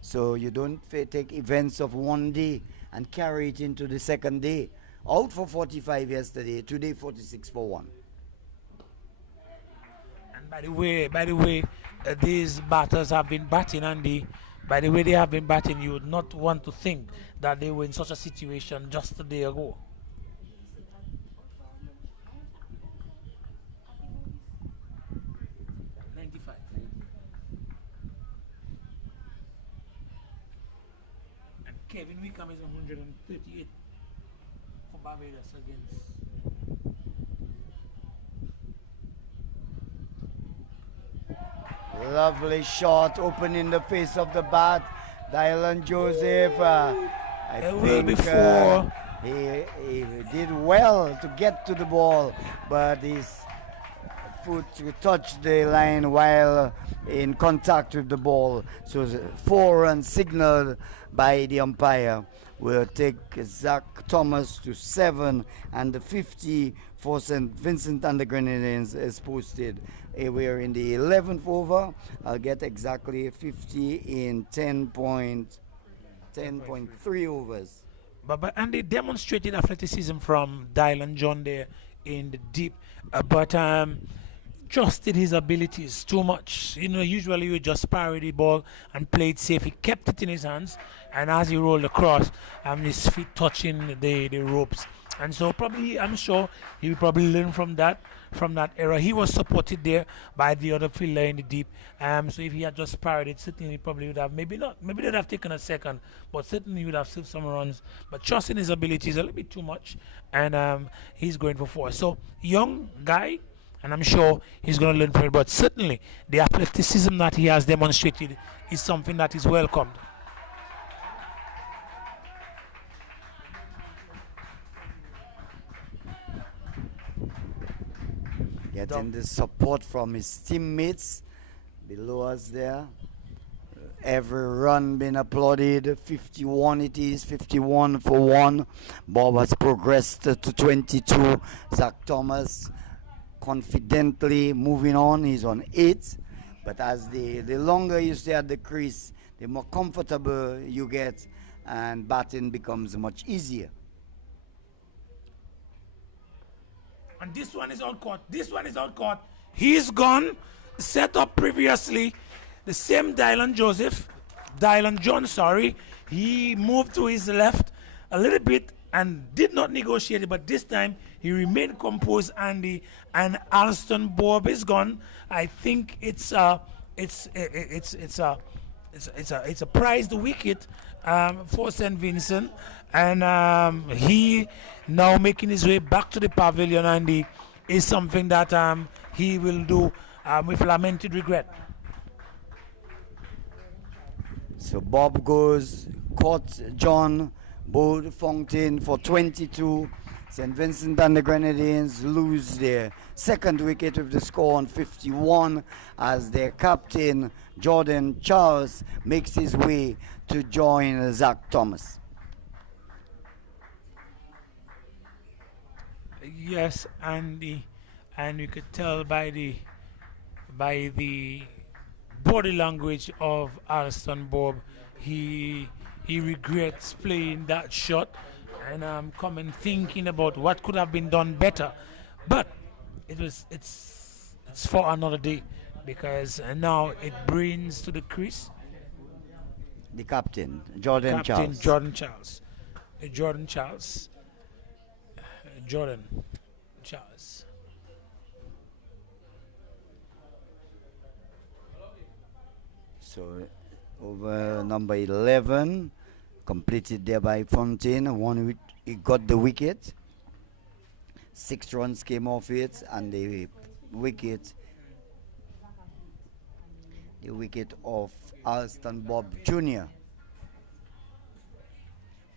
So you don't take events of one day and carry it into the second day. Out for 45 yesterday, today 46 for 1. And by the way, these batters have been batting, and by the way they have been batting, you would not want to think that they were in such a situation just a day ago. Kevin Wickham is 138 for Barbados against. Lovely shot, opening the face of the bat. Dylan Joseph, I think he did well to get to the ball, but his foot touched the line while in contact with the ball. So 4 runs signaled by the umpire will take Zach Thomas to 7, and the 50 for St. Vincent and the Grenadines is posted. We're in the 11th over. I'll get exactly 50 in 10.3 overs. But and they demonstrated athleticism from Dylan John there in the deep, but trusted his abilities too much. You know, usually you just parry the ball and play it safe. He kept it in his hands, and as he rolled across, his feet touching the ropes. And so probably, I'm sure he will probably learn from that error. He was supported there by the other fielder in the deep. So if he had just parried it, certainly probably would have, maybe they'd have taken a second, but certainly he would have saved some runs. But trusting his abilities a little bit too much, and he's going for 4. So young guy, and I'm sure he's going to learn from it. But certainly the athleticism that he has demonstrated is something that is welcomed. Getting the support from his teammates below us there. Every run being applauded. 51 it is, 51 for 1. Bob has progressed to 22. Zach Thomas confidently moving on. He's on 8. But as the longer you stay at the crease, the more comfortable you get, and batting becomes much easier. And this one is out caught. He's gone. Set up previously. The same Dylan John, he moved to his left a little bit and did not negotiate it, but this time he remained composed, and Alston Bob is gone. I think it's a prized wicket for St. Vincent, and he now making his way back to the pavilion, and is something that he will do with lamented regret. So Bob goes, caught John Bode Fountain for 22. St. Vincent and the Grenadines lose their second wicket with the score on 51 as their captain Jordan Charles makes his way to join Zach Thomas. Yes, and you could tell by the body language of Alston Bob, he regrets playing that shot, and coming thinking about what could have been done better. But it's for another day, because now it brings to the crease the captain Jordan Charles. So over number 11, completed there by Fontaine. He got the wicket. 6 runs came off it, and the wicket of Alston Bob Jr.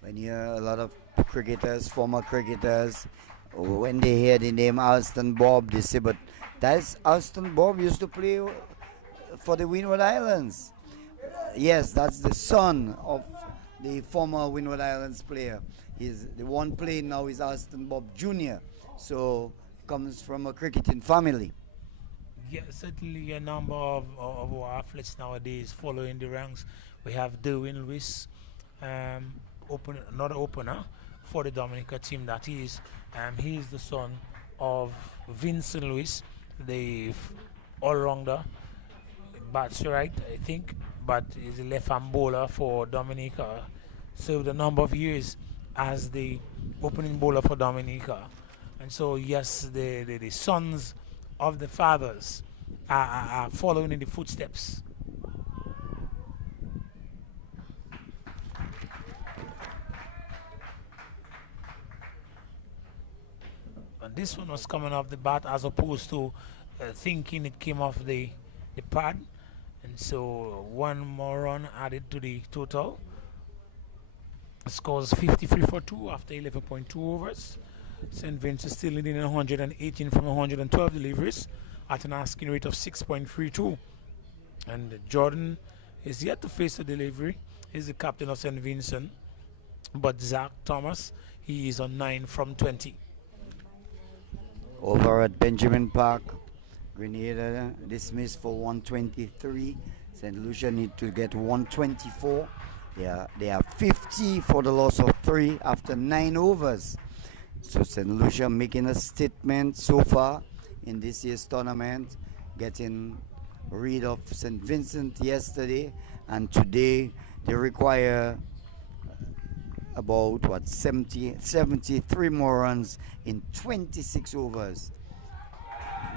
When you hear a lot of cricketers, former cricketers, when they hear the name Alston Bob, they say, but that's Alston Bob used to play for the Windward Islands. Yes, that's the son of the former Windward Islands player. He's the one playing now is Alston Bob Jr. So comes from a cricketing family. Yeah, certainly a number of our athletes nowadays following the ranks. We have Derwin Lewis, another opener for the Dominica team. That is, he is the son of Vincent Lewis, the all-rounder, bats right, I think, but is a left-hand bowler for Dominica. Served a number of years as the opening bowler for Dominica, and so yes, the sons of the fathers are following in the footsteps. And this one was coming off the bat as opposed to thinking it came off the pad. And so one more run added to the total. Scores 53 for 2 after 11.2 overs. St. Vincent still leading 118 from 112 deliveries at an asking rate of 6.32. And Jordan is yet to face a delivery. He's the captain of St. Vincent. But Zach Thomas, he is on 9 from 20. Over at Benjamin Park, Grenada dismissed for 123. St. Lucia need to get 124. They are 50 for the loss of 3 after 9 overs. So St. Lucia making a statement so far in this year's tournament, getting rid of St. Vincent yesterday, and today they require about 73 more runs in 26 overs.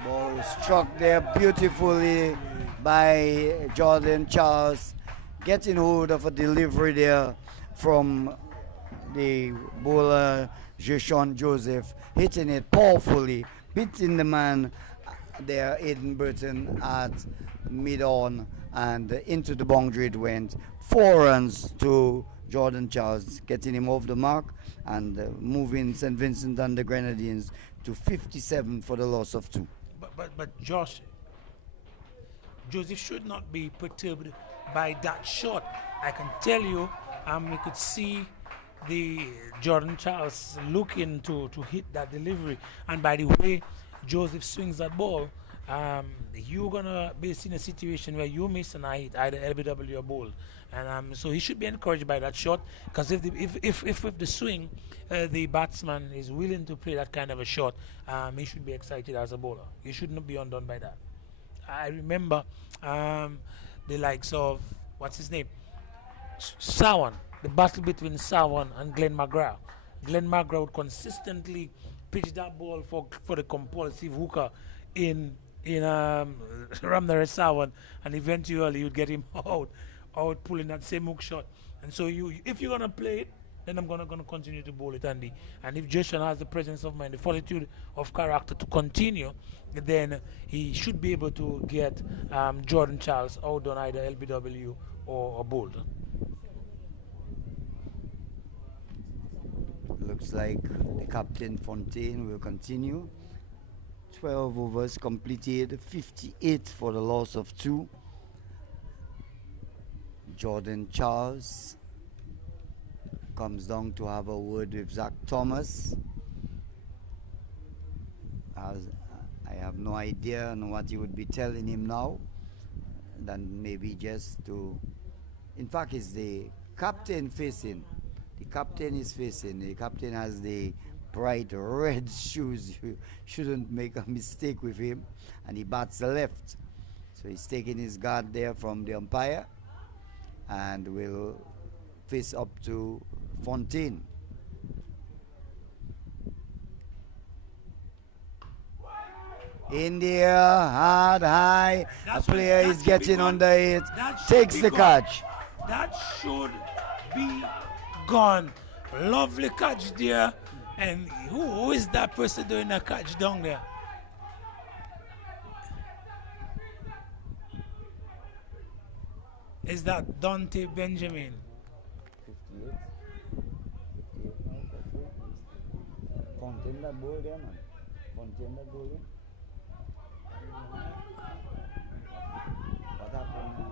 Ball struck there beautifully by Jordan Charles, getting hold of a delivery there from the bowler Jeshon Joseph, hitting it powerfully, beating the man there, Aiden Burton, at mid-on, and into the boundary it went. 4 runs to Jordan Charles, getting him off the mark and moving St. Vincent and the Grenadines to 57 for the loss of 2. But Josh, Joseph should not be perturbed by that shot. I can tell you, we could see the Jordan Charles looking to hit that delivery, and by the way Joseph swings that ball, you're gonna be in a situation where you miss and I hit either LBW or ball, and so he should be encouraged by that shot, because if with the swing the batsman is willing to play that kind of a shot, he should be excited as a bowler. He should not be undone by that. I remember the likes of what's his name, Sawan, the battle between Sawan and Glenn McGrath. Glenn McGrath would consistently pitch that ball for the compulsive hooker in Ramnare Sawan, and eventually you'd get him out pulling that same hook shot. And so if you're gonna play it, then I'm gonna continue to bowl it, Andy. And if Jason has the presence of mind, the fortitude of character to continue, then he should be able to get Jordan Charles out on either LBW or bowled. Looks like the captain Fontaine will continue. 12 overs completed, 58 for the loss of 2. Jordan Charles comes down to have a word with Zach Thomas. I have no idea on what he would be telling him now. Then maybe just to, in fact, it's the captain facing. The captain is facing. The captain has the bright red shoes. You shouldn't make a mistake with him. And he bats the left. So he's taking his guard there from the umpire and will face up to Fontaine. In the air, hard, high. A player is getting under it. Takes the catch. That should be gone. Lovely catch there. And who is that person doing a catch down there? Is that Dante Benjamin? Fontaine that ball there, man. Fontaine that ball there. What happened? What happened there?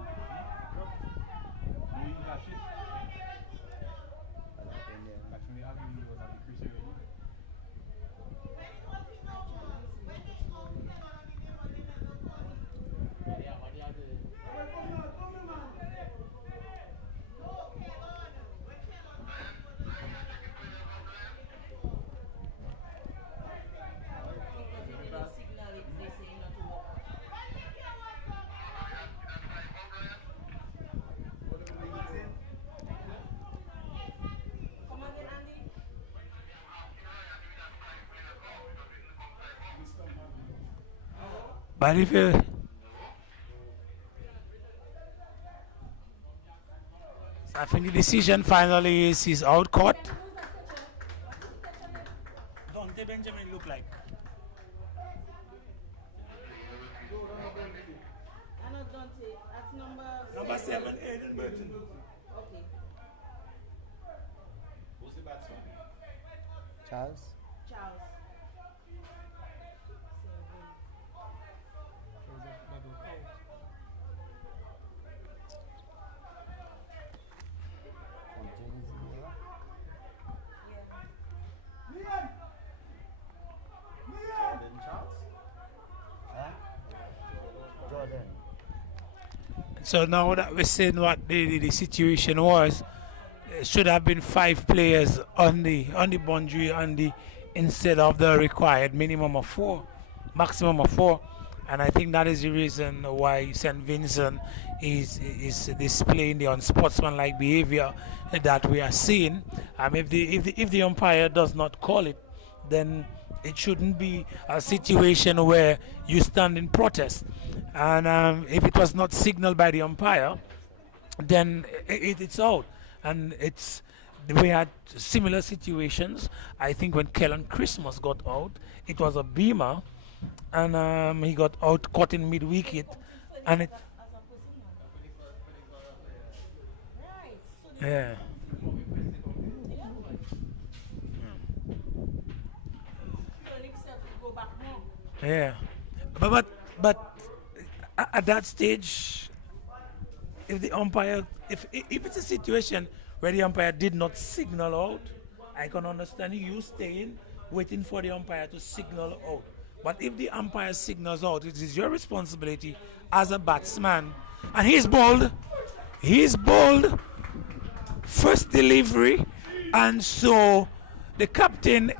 But if you I think the decision finally is he's out court. Dante Benjamin look like. I know Dante. That's Number 7, Aiden Burton. Okay. Who's the batsman? Charles? Charles. Fontaine is in there. Jordan Charles? Huh? Jordan. So now that we're seeing what the situation was, it should have been 5 players on the boundary instead of the required minimum of 4, maximum of 4, and I think that is the reason why St. Vincent is displaying the unsportsmanlike behavior that we are seeing. If the umpire does not call it, then it shouldn't be a situation where you stand in protest. And if it was not signaled by the umpire, then it's out. And we had similar situations. I think when Kellen Christmas got out, it was a beamer, and he got out caught in mid wicket, and it. Yeah. Yeah, but at that stage, if the umpire, if it's a situation where the umpire did not signal out, I can understand you staying, waiting for the umpire to signal out. But if the umpire signals out, it is your responsibility as a batsman. And he's bowled, first delivery, and so the captain.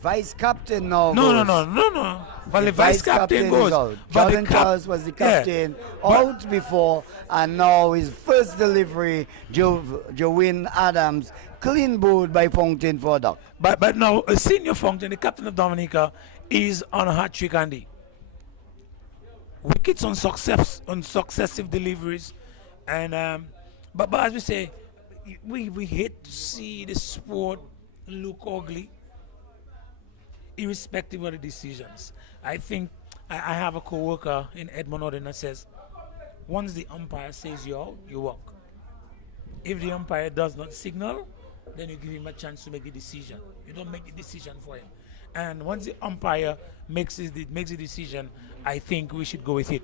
Vice captain now. No. Well, the vice captain goes. Out. But Jordan Charles was the captain out before, and now his first delivery, Jowin Adams, clean bowled by Fontaine for a duck. But now, Senior Fontaine, the captain of Dominica, is on a hat trick, Andy. Wickets on successive deliveries, and but as we say, we hate to see the sport look ugly, irrespective of the decisions. I think I have a co-worker in Edmond Odin that says, once the umpire says you're out, you walk. If the umpire does not signal, then you give him a chance to make the decision. You don't make the decision for him. And once the umpire makes the decision, I think we should go with it.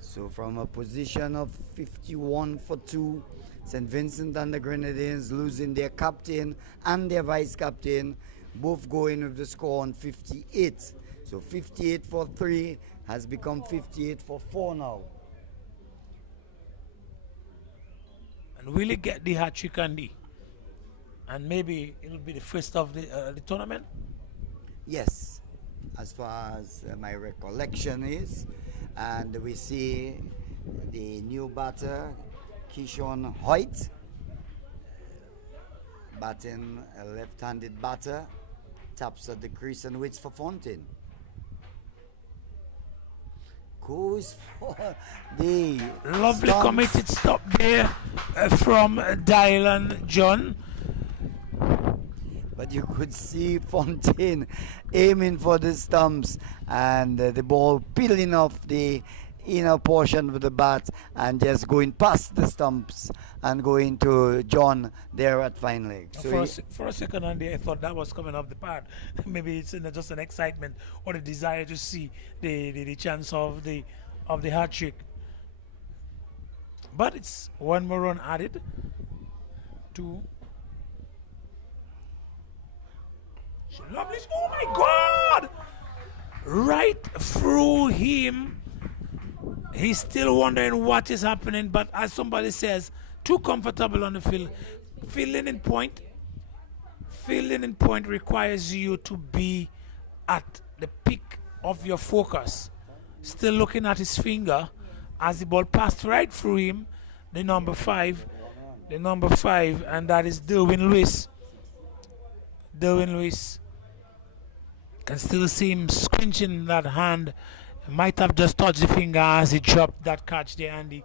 So from a position of 51 for 2, St. Vincent and the Grenadines losing their captain and their vice captain, both going with the score on 58. So 58 for 3 has become 58 for 4 now. And will he get the hat trick, Andy? And maybe it will be the first of the tournament? Yes, as far as my recollection is. And we see the new batter, Keyshawn Hoyt, batting a left-handed batter, taps at the crease and waits for Fontaine. Goes for the lovely stumps. committed stop there from Dylan John. But you could see Fontaine aiming for the stumps and the ball peeling off the inner portion of the bat and just going past the stumps and going to John there at fine leg. So For a second, Andy, I thought that was coming off the pad. Maybe it's just an excitement or the desire to see the chance of the hat trick. But it's one more run added to lovely. Oh my God! Right through him. He's still wondering what is happening, but as somebody says, too comfortable on the field. Fielding in point requires you to be at the peak of your focus. Still looking at his finger as the ball passed right through him. The number five, and that is Derwin Lewis. Derwin Lewis. Can still see him squinching that hand. Might have just touched the finger as he dropped that catch there, Andy.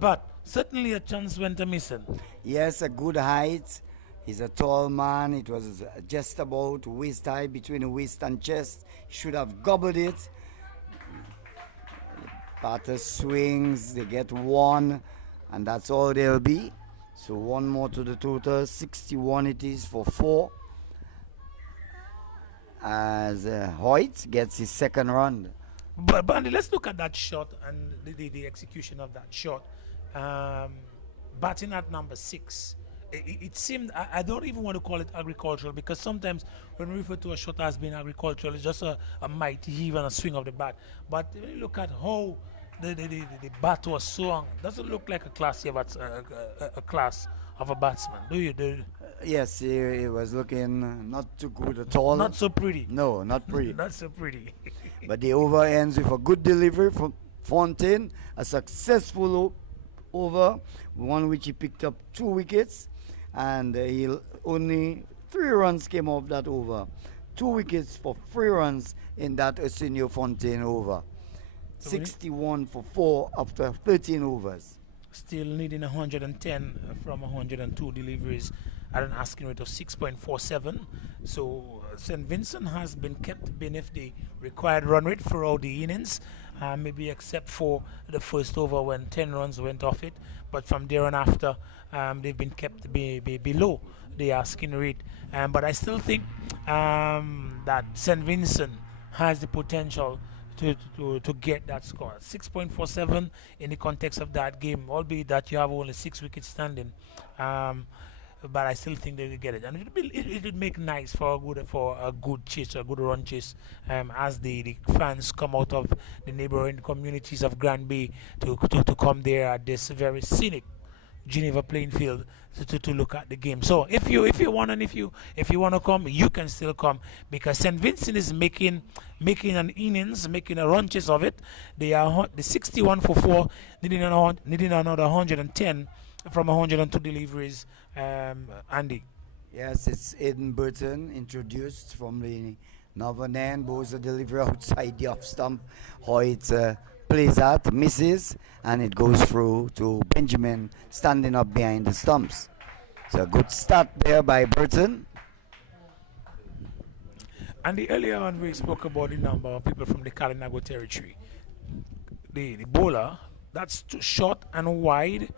But certainly a chance went missing. yes, a good height. He's a tall man. It was just about waist high, between the waist and chest. Should have gobbled it. Batter swings, they get one, and that's all they'll be. So one more to the total, 61 it is for 4. As Hoyt gets his second run. But Andy, let's look at that shot and the execution of that shot. Batting at number 6. It seemed, I don't even want to call it agricultural, because sometimes when we refer to a shot as being agricultural, it's just a mighty heave and a swing of the bat. But when you look at how the bat was swung, doesn't look like a class of a batsman, do you? Yes, he was looking not too good at all. Not so pretty. No, not pretty. Not so pretty. But the over ends with a good delivery from Fontaine, a successful over, one which he picked up 2 wickets, and only 3 runs came off that over. 2 wickets for 3 runs in that Arsenio Fontaine over. 61 for 4 after 13 overs. Still needing 110 from 102 deliveries at an asking rate of 6.47. So St. Vincent has been kept beneath the required run rate throughout the innings, maybe except for the first over when 10 runs went off it. But from there on after, they've been kept below the asking rate. But I still think that St. Vincent has the potential to get that score. 6.47 in the context of that game, albeit that you have only 6 wickets standing. But I still think they will get it, and it would make nice for a good chase, a good run chase, as the fans come out of the neighboring communities of Grand Bay to come there at this very scenic Geneva playing field to look at the game. So if you want to come, you can still come, because St. Vincent is making an innings, making a run chase of it. They are the 61 for 4, needing another 110 from 102 deliveries. Andy. Yes, it's Aiden Burton, introduced from the northern end. Bows a delivery outside the off stump. Hoyt plays that, misses, and it goes through to Benjamin, standing up behind the stumps. So a good start there by Burton. And earlier on we spoke about the number of people from the Kalinago territory. The bowler, that's too short and wide.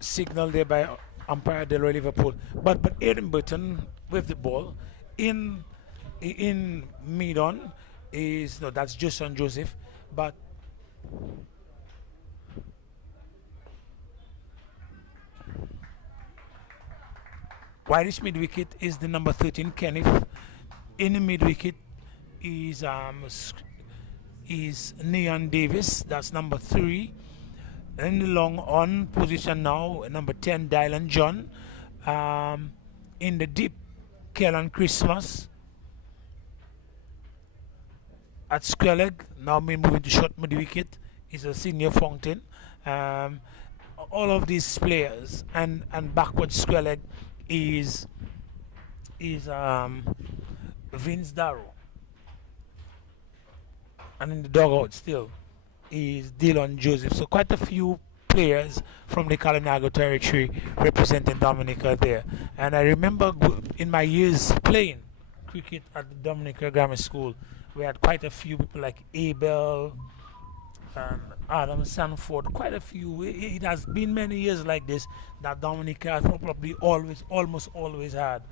Signal there by umpire Delroy Liverpool. But Aiden Burton with the ball in mid-on is, no, that's Jason Joseph, but Whitish mid wicket is the number 13 Kenneth. In the mid wicket is Neon Davis, that's number 3. In the long on position now, number 10 Dylan John. In the deep, Kellan Christmas. At square leg, now moving to short mid wicket, is a senior Fountain. All of these players and backward square leg is Vince Darrow. And in the dugout still is Dylan Joseph. So quite a few players from the Kalinago territory representing Dominica there. And I remember in my years playing cricket at the Dominica Grammar School, we had quite a few people like Abel and Adam Sanford, quite a few. It has been many years like this that Dominica has probably almost always had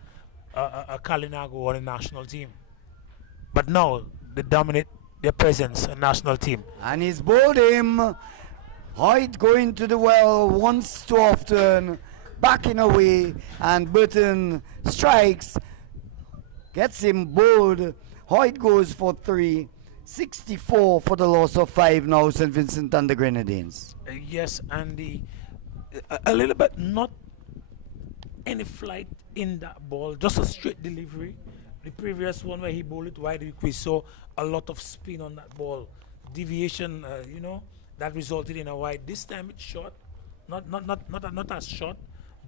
a Kalinago on a national team. But now they dominate their presence in national team. And he's bowled him. Hoyt going to the well once too often, backing away, and Burton strikes, gets him bowled. Hoyt goes for 3, 64 for the loss of 5 now, St. Vincent and the Grenadines. Yes, and a little bit, not any flight in that ball, just a straight delivery. The previous one where he bowled it wide, we saw a lot of spin on that ball, deviation, that resulted in a wide. This time it's short, not as short,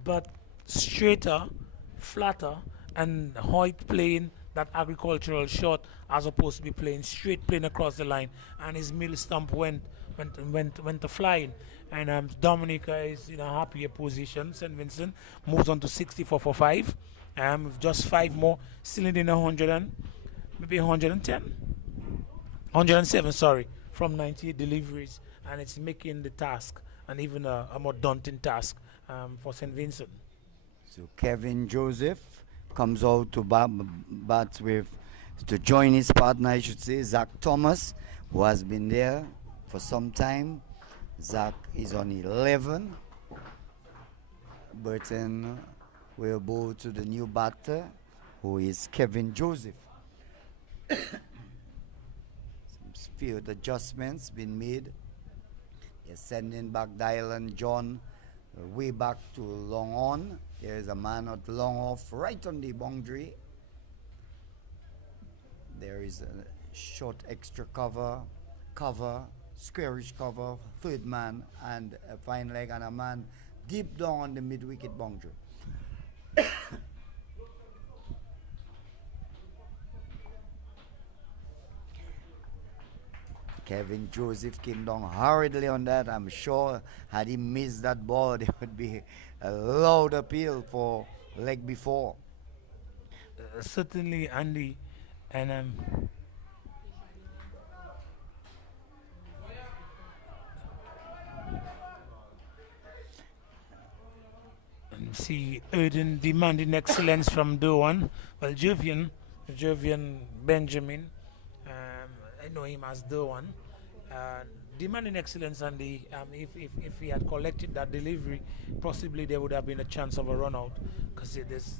but straighter, flatter, and Hoyt playing that agricultural shot as opposed to be playing straight, playing across the line, and his middle stump went to flying. And Dominica is in a happier position. St. Vincent moves on to 64 for 5. With just 5 more, still in 100 and maybe 110, 107, sorry, from 98 deliveries, and it's making the task and even a more daunting task for St. Vincent. So Kevin Joseph comes out to bat to join his partner, I should say, Zach Thomas, who has been there for some time. Zach is on 11. Burton will bowl to the new batter, who is Kevin Joseph. Some field adjustments been made. They're sending back Dylan John way back to long on. There is a man at long off right on the boundary. There is a short extra cover, squarish cover, third man, and a fine leg, and a man deep down on the mid-wicket boundary. Kevin Joseph came down hurriedly on that. I'm sure had he missed that ball, there would be a loud appeal for leg before. Certainly, Andy, and see Erdin demanding excellence from Doan. Well, Jovian Benjamin, I know him as Doan, demanding excellence, and if he had collected that delivery, possibly there would have been a chance of a run out, because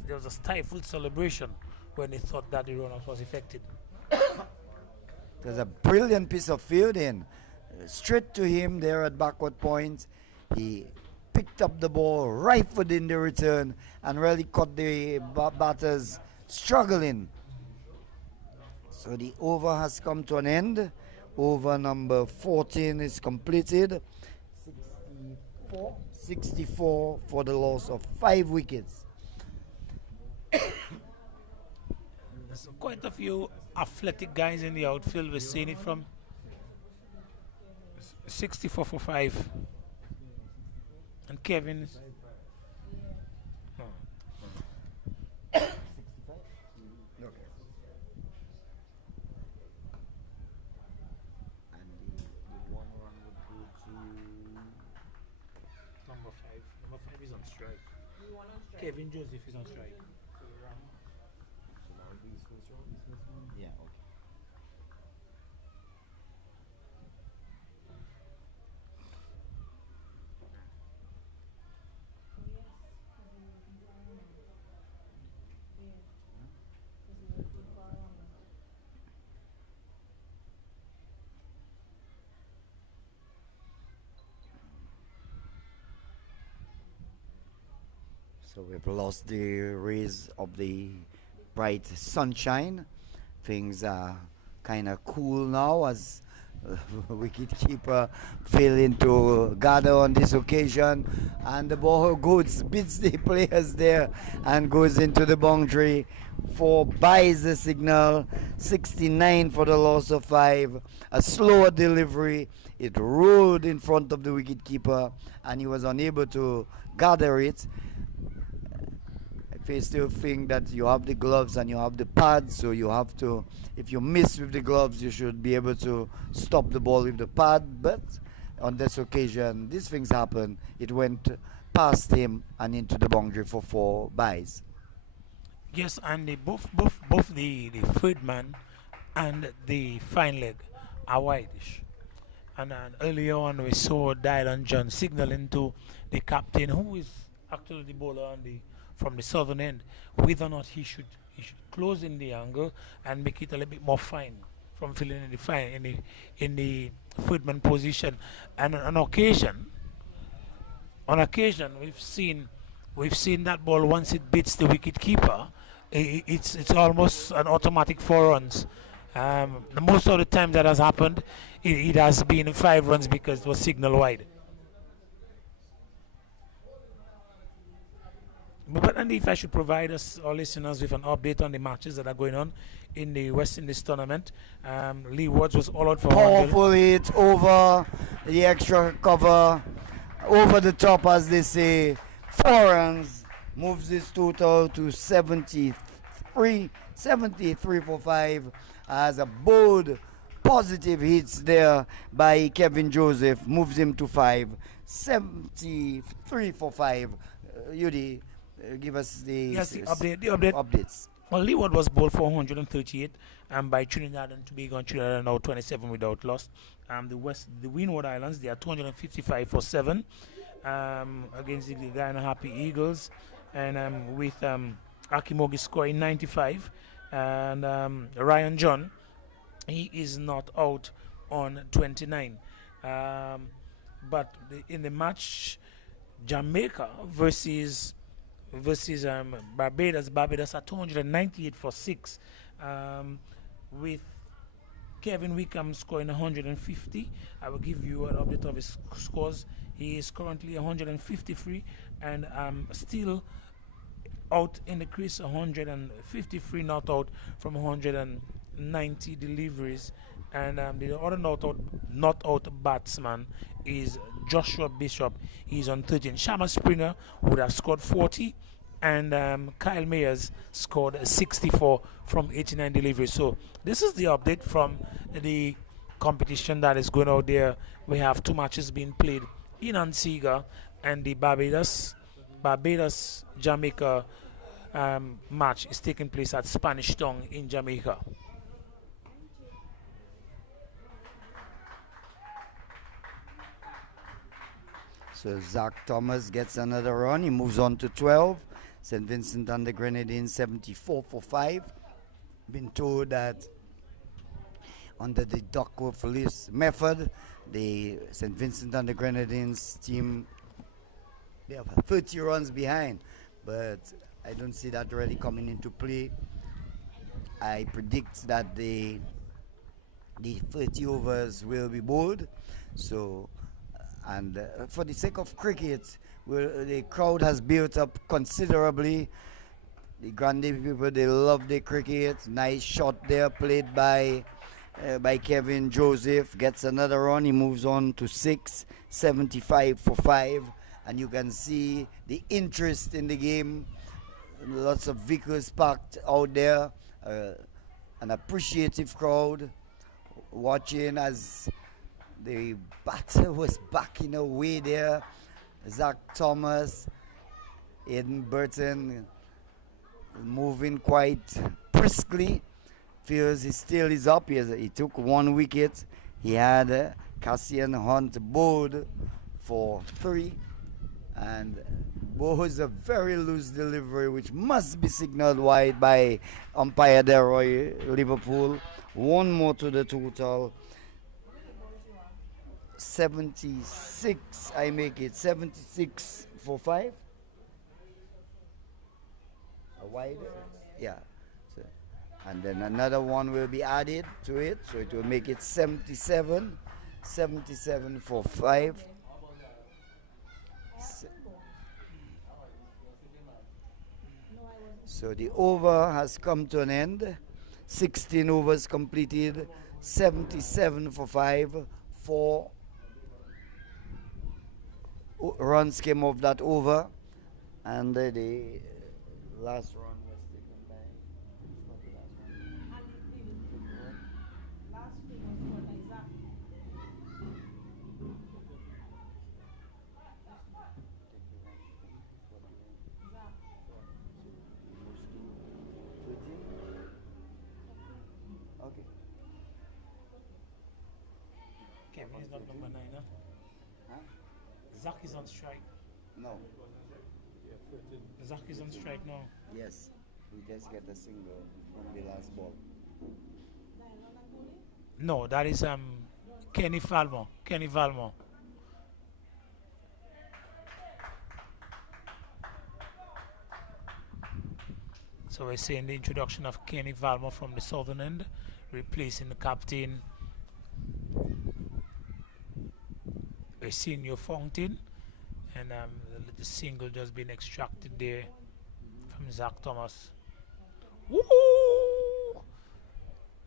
there was a stifled celebration when he thought that the run out was effected. It was a brilliant piece of fielding. Straight to him there at backward point. He picked up the ball, rifled in the return, and really caught the batters struggling. So the over has come to an end. Over number 14 is completed. 64 for the loss of 5 wickets. There's quite a few athletic guys in the outfield. We're seeing it from 64 for 5. And Kevin. Number 5 is on strike. Kevin Joseph is on strike. Yeah, okay. So we've lost the rays of the bright sunshine. Things are kind of cool now as wicketkeeper failing to gather on this occasion, and the ball beats the players there and goes into the boundary. 4 buys the signal. 69 for the loss of 5. A slower delivery. It rolled in front of the wicketkeeper and he was unable to gather it. I They still think that you have the gloves and you have the pads, so you have to, if you miss with the gloves, you should be able to stop the ball with the pad. But on this occasion, these things happen. It went past him and into the boundary for 4 byes. Yes, and both the third man and the fine leg are wideish. And earlier on, we saw Dylan John signaling to the captain, who is actually the bowler on the from the southern end, whether or not he should close in the angle and make it a little bit more fine from filling in the fine in the third man position. And on occasion we've seen that ball once it beats the wicket keeper, it's almost an automatic 4 runs. The most of the time that has happened, it has been 5 runs because it was signal wide. But and if I should provide us, our listeners, with an update on the matches that are going on in the West Indies tournament, Lee Wards was all out for 100. Powerful hit over the extra cover, over the top, as they say. 4 runs moves his total to 73 for 5, as a bold positive hits there by Kevin Joseph moves him to 5. 73 for 5. Yudi, give us the, Yes, the update. updates. Well, Leeward was bowled for 138 by Trinidad and Tobago, and Trinidad are now 27 without loss. The Windward Islands, they are 255 for 7 against the Guyana Happy Eagles, and with Akimogi scoring 95, and Ryan John, he is not out on 29. But in the match, Jamaica versus Barbados at 298 for 6, with Kevin Wickham scoring 150. I will give you an update of his scores. He is currently 153 and still out in the crease, 153 not out from 190 deliveries. And the other not out batsman is Joshua Bishop. He's on 13. Shama Springer would have scored 40, and Kyle Mayers scored 64 from 89 deliveries. So this is the update from the competition that is going out there. We have 2 matches being played in Antigua, and the Barbados Jamaica match is taking place at Spanish Town in Jamaica. So Zach Thomas gets another run. He moves on to 12. St. Vincent and the Grenadines 74 for 5. Been told that under the Duckworth list method, the St. Vincent and the Grenadines team, they have 30 runs behind, but I don't see that really coming into play. I predict that the 30 overs will be bowled. So, and for the sake of cricket, the crowd has built up considerably. The Grande people, they love the cricket. Nice shot there, played by Kevin Joseph. Gets another run. He moves on to 6, 75 for 5. And you can see the interest in the game. Lots of vehicles parked out there. An appreciative crowd watching as the batter was backing away there. Zach Thomas, Aiden Burton moving quite briskly. Feels he still is up. He took 1 wicket. He had Cassian Hunt bowled for 3. And bowls a very loose delivery, which must be signaled wide by umpire Deroy Liverpool. 1 more to the total. 76, I make it 76 for 5. A wide, yeah. So, and then another one will be added to it, so it will make it 77 for 5. So the over has come to an end. 16 overs completed, 77 for 5. 4 runs came off that over, and the Last run was taken by. Who's got the last one? Ali Bill. Last free was scored by Zach. Take the rank. What do you want? Zach. He moves to 13. Okay. Kevin is not number 9, huh? Huh? Zach is on strike. No. Zach is on strike now. Yes. We just get a single from the last ball. No, that is Kenny Valmont. Kenny Valmont. So we're seeing the introduction of Kenny Valmont from the southern end, replacing the captain, a senior Fountain, and the single just been extracted there from Zach Thomas. Woo!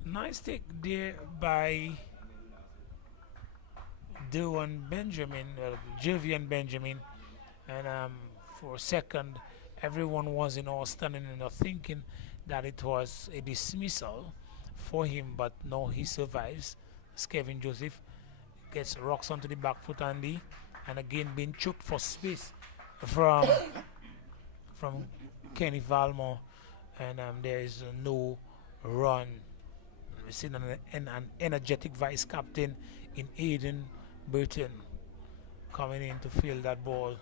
Nice take there by Dewan Benjamin, Javian Benjamin, and for a second everyone was in all standing and thinking that it was a dismissal for him, but no, he survives. Kevin Joseph gets rocks onto the back foot and again being choked for space from Kenny Valmont, and there is no run. We've seen an energetic vice captain in Aiden Burton coming in to field that ball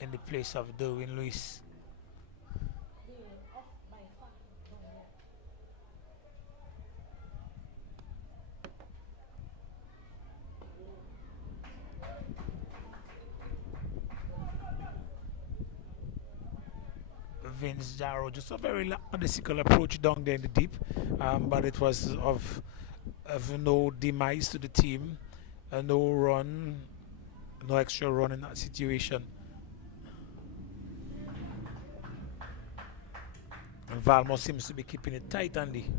in the place of Derwin Lewis. Vince Jarrow, just a very lackadaisical approach down there in the deep, but it was of no demise to the team, no run, no extra run in that situation. And Valmont seems to be keeping it tight, Andy.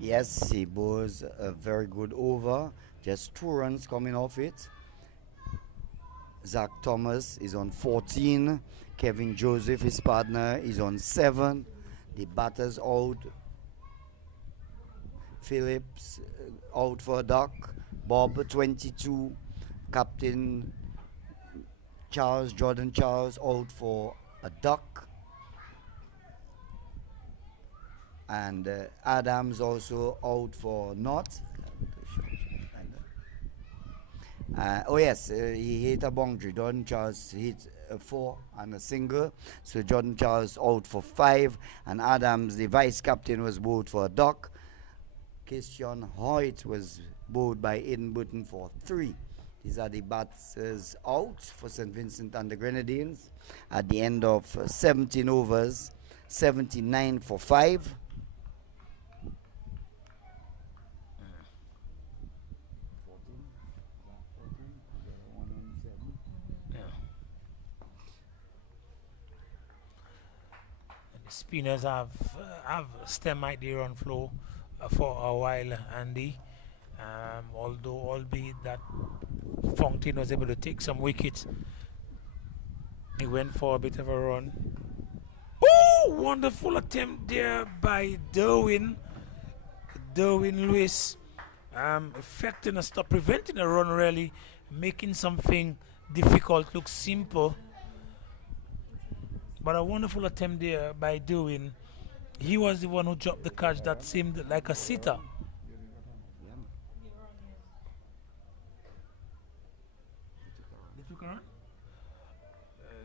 Yes, he bowls a very good over. Just 2 runs coming off it. Zach Thomas is on 14. Kevin Joseph, his partner, is on 7. The batters out. Phillips out for a duck. Bob 22. Captain Jordan Charles out for a duck. And Adams also out for not. Oh yes, he hit a boundary. Jordan Charles hit a 4 and a single. So Jordan Charles out for 5. And Adams, the vice captain, was bowled for a duck. Christian Hoyt was bowled by Aiden Burton for 3. These are the batters out for St. Vincent and the Grenadines at the end of 17 overs, 79 for 5. Spinners have stymied the run flow for a while, Andy. Although, albeit that Fountain was able to take some wickets, he went for a bit of a run. Oh, wonderful attempt there by Derwin Lewis, effecting a stop, preventing a run, really making something difficult look simple. But a wonderful attempt there by Derwin. He was the one who dropped the catch that seemed like a sitter. They took a run?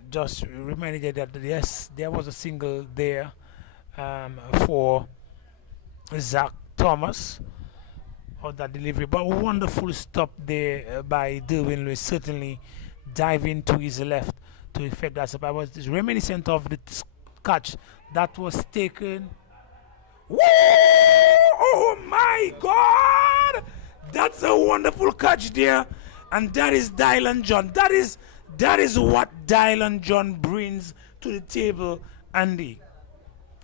Just reminded you that yes, there was a single there for Zach Thomas on that delivery. But a wonderful stop there by Derwin Lewis, certainly diving to his left to effect that stop. I was reminiscent of the catch that was taken. Woo! Oh my God! That's a wonderful catch there, and that is Dylan John. That is what Dylan John brings to the table, Andy.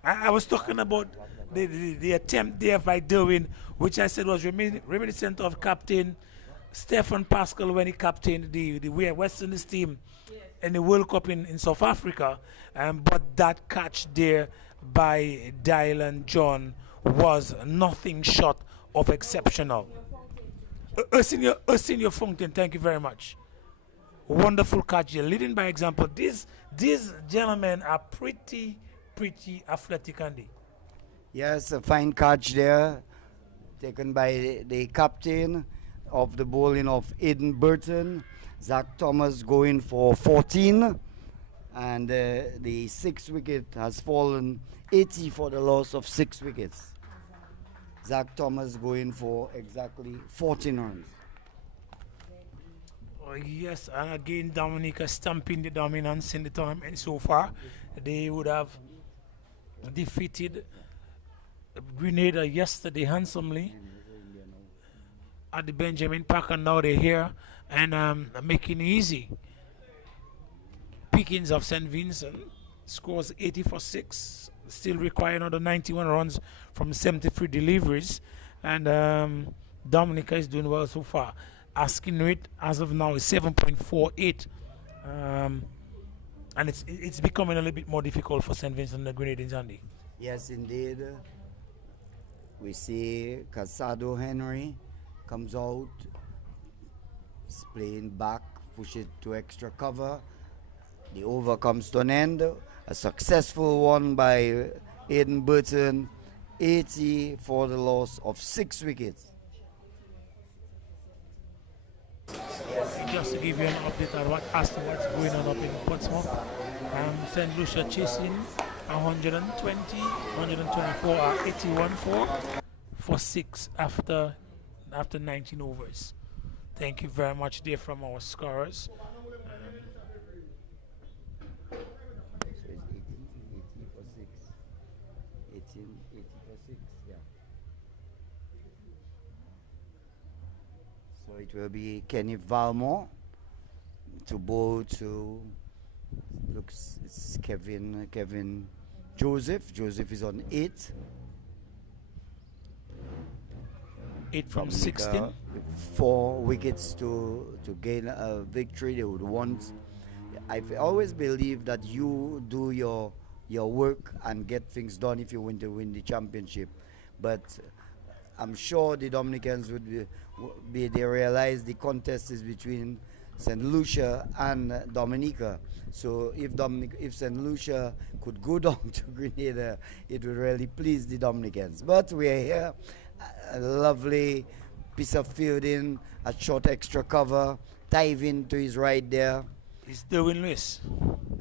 I was talking about the attempt there by Derwin, which I said was reminiscent of Captain Stephen Pascal when he captained the West Indies team in the World Cup in South Africa, but that catch there by Dylan John was nothing short of exceptional. Senior Fountain, thank you very much. Wonderful catch here, leading by example. These gentlemen are pretty athletic, Andy. Yes, a fine catch there, taken by the captain of the bowling of Aiden Burton. Zach Thomas going for 14, and the 6th wicket has fallen 80 for the loss of 6 wickets. Zach Thomas going for exactly 14 runs. Oh, yes, and again, Dominica stamping the dominance in the tournament so far. They would have defeated Grenada yesterday handsomely at the Benjamin Park, and now they're here and making it easy. Pickings of St. Vincent scores 80 for 6, still require another 91 runs from 73 deliveries, and Dominica is doing well so far. Asking rate as of now is 7.48, and it's becoming a little bit more difficult for St. Vincent and the Grenadines, Andy. Yes, indeed. We see Casado Henry comes out, he's playing back, push it to extra cover. The over comes to an end. A successful one by Aiden Burton, 80 for the loss of 6 wickets. Just to give you an update on what's going on up in Portsmouth, St. Lucia chasing 120, 124, 81 for 6 after 19 overs. Thank you very much there from our scorers. So it's 80 for 6. 80 for 6, yeah. So it will be Kenny Valmore to bowl to, looks, it's Kevin Joseph. Joseph is on 8. 8 from Dominica, 16. 4 wickets to gain a victory. They would want. I've always believed that you do your work and get things done if you win the championship. But I'm sure the Dominicans would they realize the contest is between St. Lucia and Dominica. So if St. Lucia could go down to Grenada, it would really please the Dominicans. But we are here. A lovely piece of fielding, a short extra cover, diving to his right there. It's Derwin Lewis.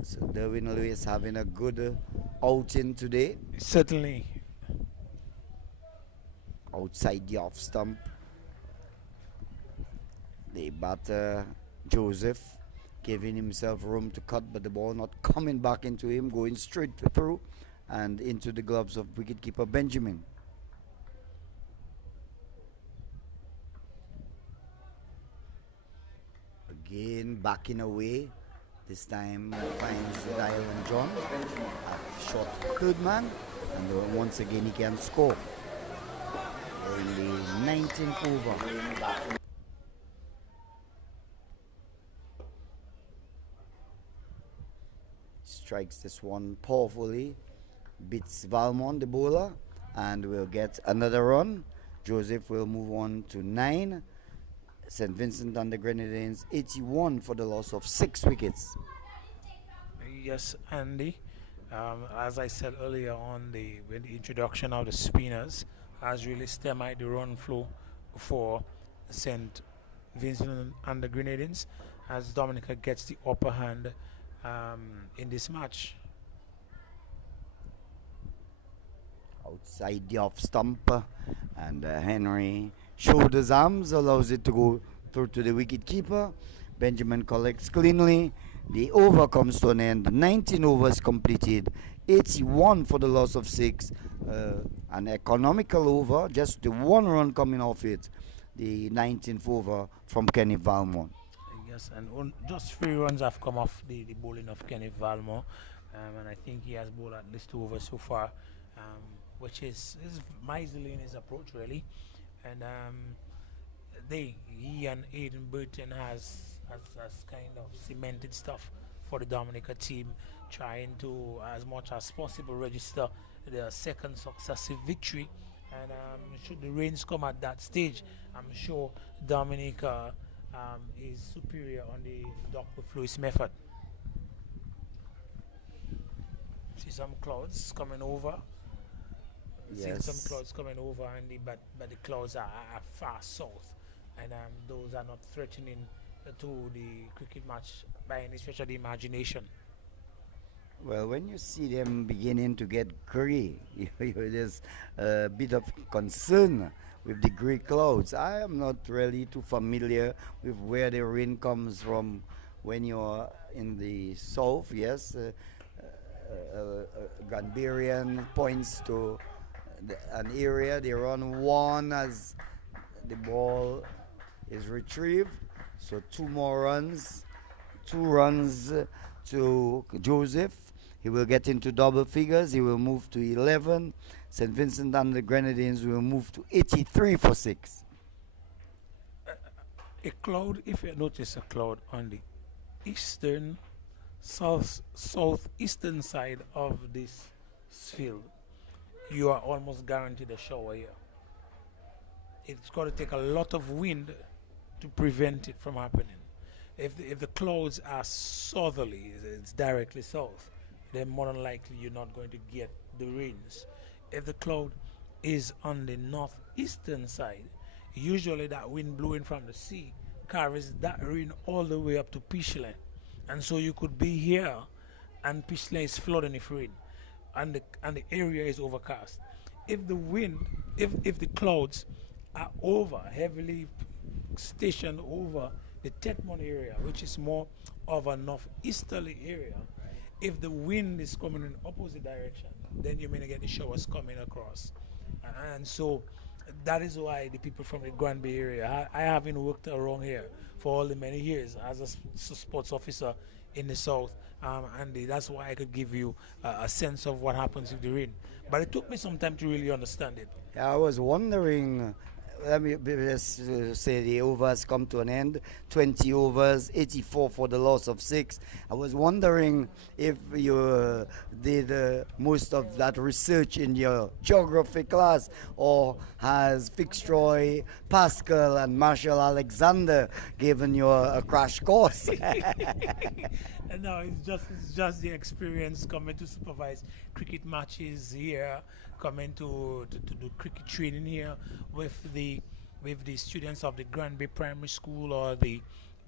So Derwin Lewis having a good outing today. Certainly. Outside the off stump. The batter, Joseph, giving himself room to cut, but the ball not coming back into him, going straight through and into the gloves of wicketkeeper Benjamin. Again, backing away. This time finds Dylan John at short third man, and once again he can score. In the 19th over. Strikes this one powerfully, beats Valmont, the bowler, and will get another run. Joseph will move on to 9. St. Vincent and the Grenadines 81 for the loss of 6 wickets. Yes, Andy. As I said earlier on, with the introduction of the spinners has really stymied the run flow for St. Vincent and the Grenadines, as Dominica gets the upper hand in this match. Outside the off stump, and Henry shoulders arms, allows it to go through to the wicket keeper. Benjamin collects cleanly. The over comes to an end. 19 overs completed. 81 for the loss of 6. An economical over, just the 1 run coming off it. The 19th over from Kenny Valmont. Yes, and just 3 runs have come off the bowling of Kenny Valmont, and I think he has bowled at least 2 overs so far, which is miserly in his approach, really. And he and Aiden Burton has kind of cemented stuff for the Dominica team, trying to, as much as possible, register their second successive victory. And should the rains come at that stage, I'm sure Dominica is superior on the Dr. Fluis method. See some clouds coming over. Seeing some Yes. clouds coming over, and but the clouds are far south, and those are not threatening to the cricket match by any stretch of the imagination. Well, when you see them beginning to get grey, there's a bit of concern with the grey clouds. I am not really too familiar with where the rain comes from when you're in the south. Yes, Ganbarian points to an area. They run one as the ball is retrieved. So two more runs, 2 runs to Joseph. He will get into double figures. He will move to 11. St. Vincent and the Grenadines will move to 83 for 6. A cloud, if you notice a cloud on the eastern, southeastern side of this field, you are almost guaranteed a shower here. It's got to take a lot of wind to prevent it from happening. If the clouds are southerly, it's directly south, then more than likely you're not going to get the rains. If the cloud is on the northeastern side, usually that wind blowing from the sea carries that rain all the way up to Pichler. And so you could be here and Pichler is flooding with rain, and the area is overcast. If the wind, if the clouds are heavily stationed over the Tetmon area, which is more of a northeasterly area, if the wind is coming in opposite direction, then you may not get the showers coming across. And so that is why the people from the Grand Bay area, I haven't worked around here for all the many years as a sports officer in the south, and that's why I could give you a sense of what happens with the rain. But it took me some time to really understand it. I was wondering, let me just say the overs come to an end. 20 overs, 84 for the loss of 6. I was wondering if you did most of that research in your geography class, or has Fitzroy, Pascal, and Marshall Alexander given you a crash course? No, it's just the experience coming to supervise cricket matches here, coming to do cricket training here with the students of the Grand Bay Primary School or the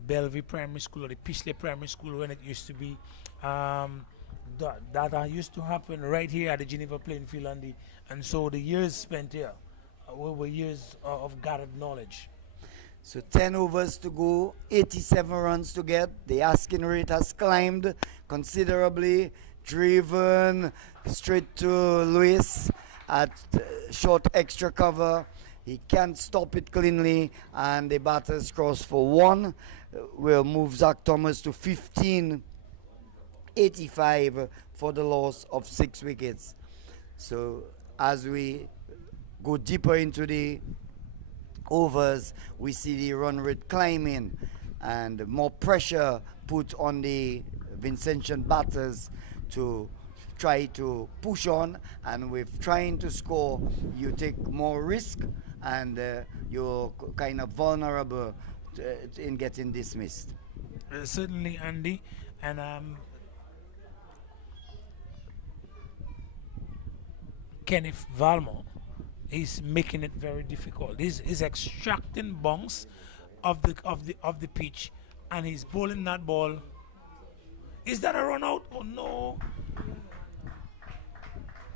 Bellevue Primary School or the Pichler Primary School when it used to be. That used to happen right here at the Geneva playing field, and so the years spent here were years of gathered knowledge. So 10 overs to go, 87 runs to get. The asking rate has climbed considerably, driven straight to Lewis at short extra cover. He can't stop it cleanly, and the batters cross for 1. Will move Zach Thomas to 15, 85 for the loss of 6 wickets. So as we go deeper into the overs, we see the run rate climbing and more pressure put on the Vincentian batters to try to push on, and with trying to score you take more risk, and you're kind of vulnerable in getting dismissed. Certainly, Andy, and Kenneth Valmont is making it very difficult. He's extracting bunks of the pitch, and he's bowling that ball. Is that a run out? Oh no!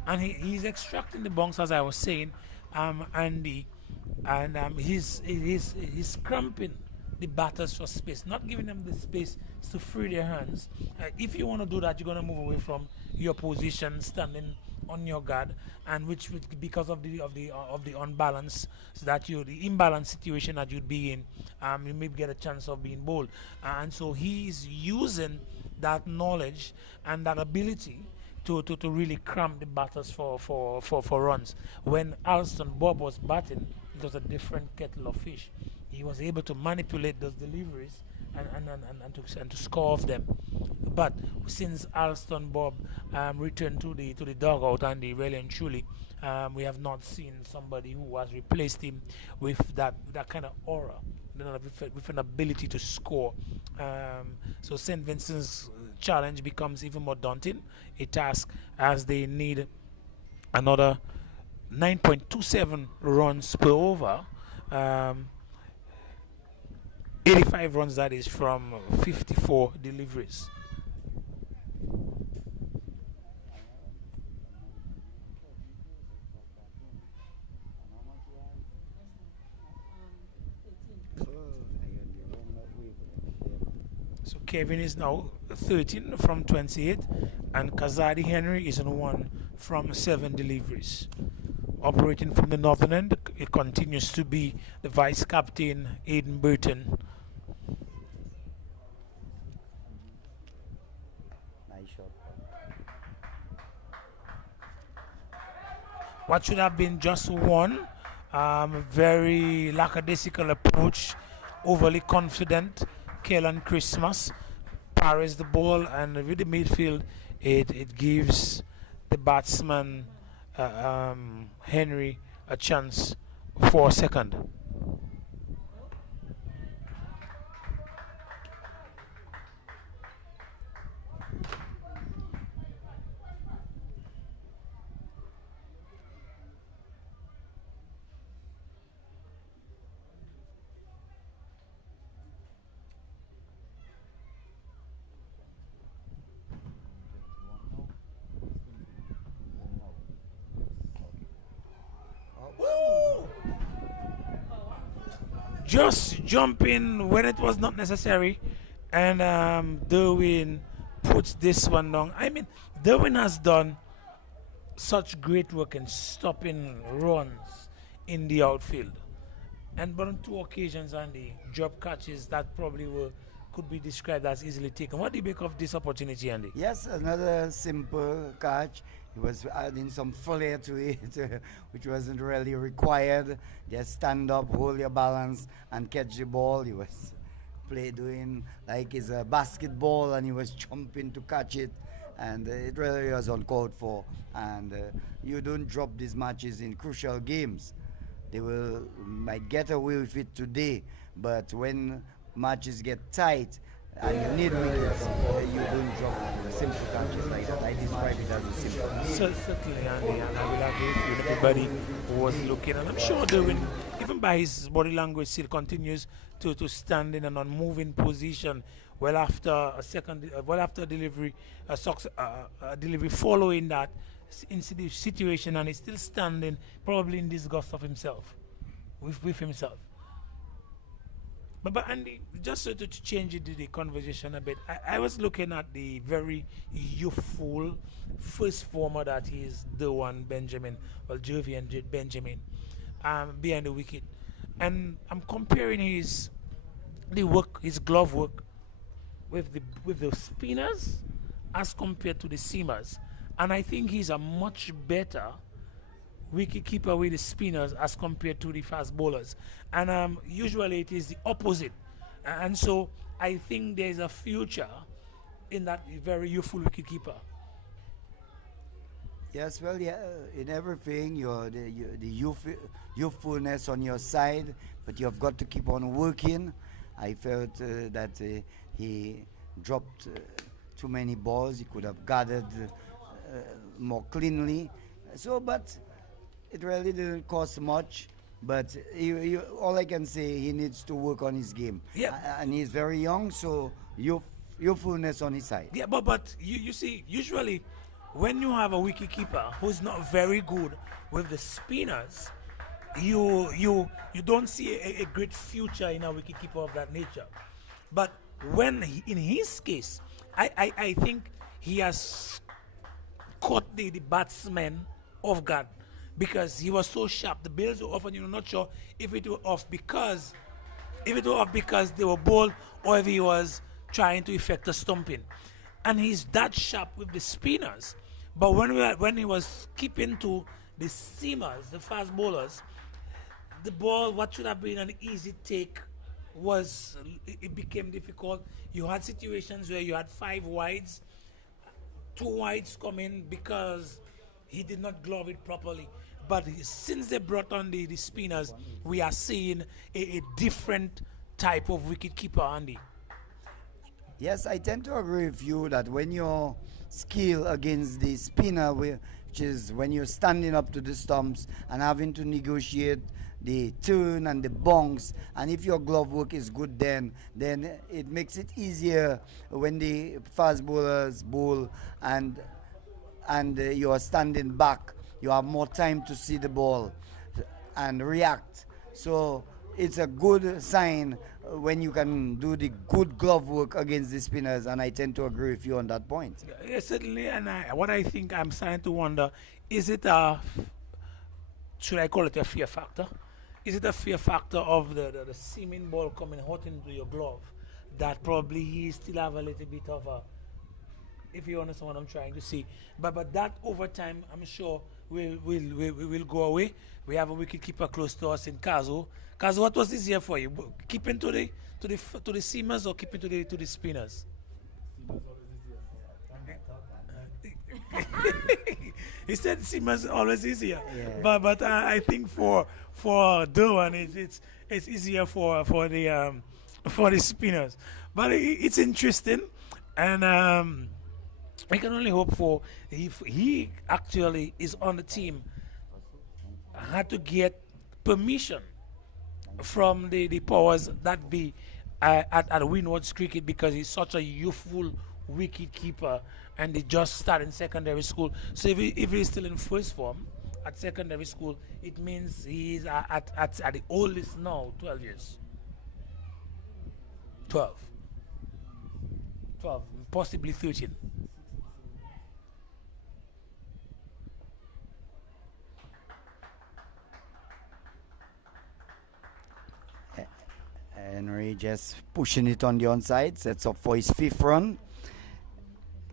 And he's extracting the bunks, as I was saying, Andy, and he's cramping the batters for space, not giving them the space to free their hands. If you want to do that, you're going to move away from your position, standing on your guard, and which because of the unbalance, so that the imbalance situation that you'd be in, you may get a chance of being bowled, and so he's using that knowledge and that ability to really cramp the batters for runs. When Alston Bob was batting, it was a different kettle of fish. He was able to manipulate those deliveries and to score off them. But since Alston Bob returned to the dugout, and really and truly, we have not seen somebody who has replaced him with that kind of aura, with an ability to score. So St. Vincent's challenge becomes even more daunting, a task, as they need another 9.27 runs per over. 85 runs, that is, from 54 deliveries. So Kevin is now 13 from 28, and Kazadi Henry is on 1 from 7 deliveries. Operating from the northern end, it continues to be the vice captain, Aidan Burton. Nice shot. What should have been just one, very lackadaisical approach, overly confident. Kellen Christmas parries the ball, and with the midfield, it gives the batsman Henry a chance for a second. Just jumping when it was not necessary, and Derwin puts this one down. I mean, Derwin has done such great work in stopping runs in the outfield, and but on 2 occasions, and the drop catches that probably could be described as easily taken. What do you make of this opportunity, Andy? Yes, another simple catch. He was adding some flair to it, which wasn't really required. Just stand up, hold your balance, and catch the ball. He was doing like it's a basketball, and he was jumping to catch it. And it really was uncalled for. And you don't drop these matches in crucial games. They might get away with it today, but when matches get tight and you need wickets, you don't drop simple catches like that. I describe it as a simple. Certainly, Andy, and I will agree with you. Everybody who was looking, and I'm sure Derwin, even by his body language, still continues to stand in an unmoving position. Well after a second, after delivery, delivery following that situation, and he's still standing, probably in disgust of himself, with himself. But Andy, just to change the conversation a bit, I was looking at the very youthful first former that is the one Benjamin, well, Jovian Benjamin, behind the wicket, and I'm comparing his glove work with the spinners as compared to the seamers, and I think he's a much better wicket keeper with the spinners as compared to the fast bowlers, and usually it is the opposite, and so I think there's a future in that very youthful wicket keeper. Yes, well, yeah, in everything, the youthfulness on your side, but you've got to keep on working. I felt that he dropped too many balls. He could have gathered more cleanly. So, but it really didn't cost much. But all I can say, he needs to work on his game. Yeah. And he's very young, so youthfulness on his side. Yeah, but you see, usually when you have a wicket keeper who's not very good with the spinners, you don't see a great future in a wicket keeper of that nature. But in his case, I think he has caught the batsman off guard, because he was so sharp. The bails were off, and you're not sure if it were off because they were bowled, or if he was trying to effect a stumping. And he's that sharp with the spinners. But when he was keeping to the seamers, the fast bowlers, the ball, what should have been an easy take, was it became difficult. You had situations where you had five wides, two wides come in because he did not glove it properly. But since they brought on the spinners, we are seeing a different type of wicket keeper, Andy. Yes, I tend to agree with you that when your skill against the spinner, which is when you're standing up to the stumps and having to negotiate the turn and the bonks, and if your glove work is good, then it makes it easier when the fast bowlers bowl and you are standing back. You have more time to see the ball and react. So it's a good sign when you can do the good glove work against the spinners, and I tend to agree with you on that point. Yes, certainly. And what I think I'm starting to wonder, is it a, should I call it a fear factor? Is it a fear factor of the seaming ball coming hot into your glove that probably he still have a little bit of a, if you understand what I'm trying to say. But that over time, I'm sure will go away. We have a wicket keeper close to us in Kazo. Kazo, what was easier for you? Keeping to the seamers or keeping to the spinners? He said seamers always easier. Yeah. But I think for Durwan it's easier for the spinners. But it's interesting, and I can only hope for, if he actually is on the team, had to get permission from the powers that be at Windwards Cricket, because he's such a youthful wicket keeper and they just started in secondary school. So if he's still in first form at secondary school, it means he's at the oldest now 12 years. 12, possibly 13. Henry just pushing it on the onside, sets up for his fifth run.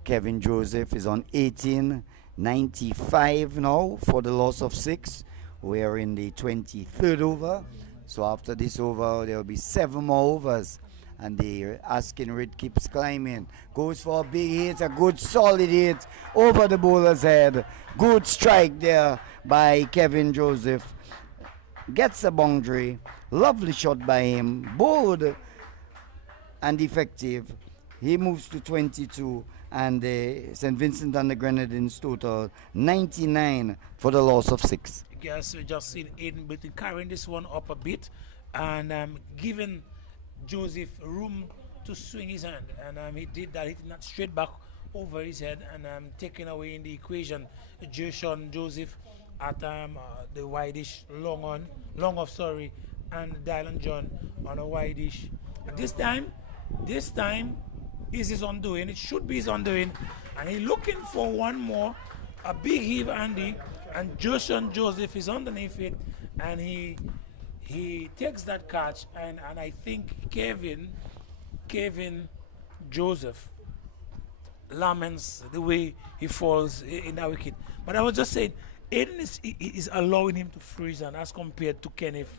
Kevin Joseph is on 18.95 now for the loss of 6. We are in the 23rd over. So after this over, there will be 7 more overs. And the asking rate keeps climbing. Goes for a big hit, a good solid hit over the bowler's head. Good strike there by Kevin Joseph. Gets a boundary. Lovely shot by him. Bold and effective. He moves to 22. And St. Vincent and the Grenadines total 99 for the loss of 6. Yes, we just seen Aiden Britton carrying this one up a bit and giving Joseph room to swing his hand. And he did that, hitting that straight back over his head and taking away in the equation Jason Joseph at the wideish long off, and Dylan John on a wideish. And this time is his undoing. It should be his undoing. And he's looking for one more. A big heave, Andy. And Jason Joseph is underneath it. And he takes that catch. And I think Kevin Joseph laments the way he falls in that wicket. But I was just saying, Aiden is allowing him to freeze hand as compared to Kenneth.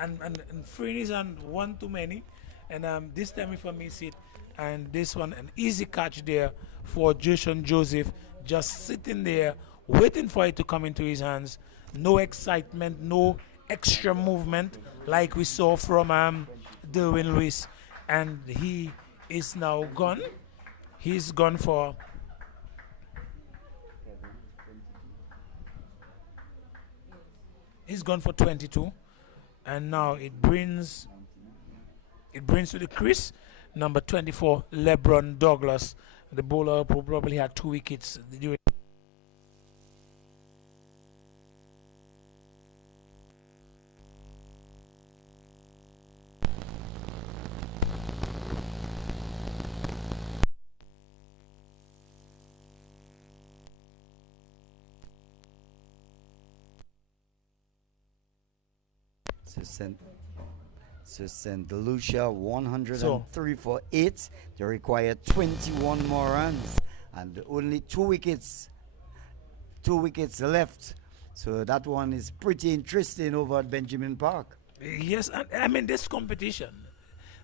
And freeing his hand one too many. And this time if I miss it, and this one an easy catch there for Jason Joseph, just sitting there waiting for it to come into his hands. No excitement, no extra movement like we saw from Derwin Lewis, and he is now gone. He's gone for 22, and now it brings to the crease number 24, LeBron Douglas, the bowler who probably had 2 wickets during. So St. Lucia 103 for 8. They require 21 more runs and only 2 wickets left. So that one is pretty interesting over at Benjamin Park. Yes, I mean this competition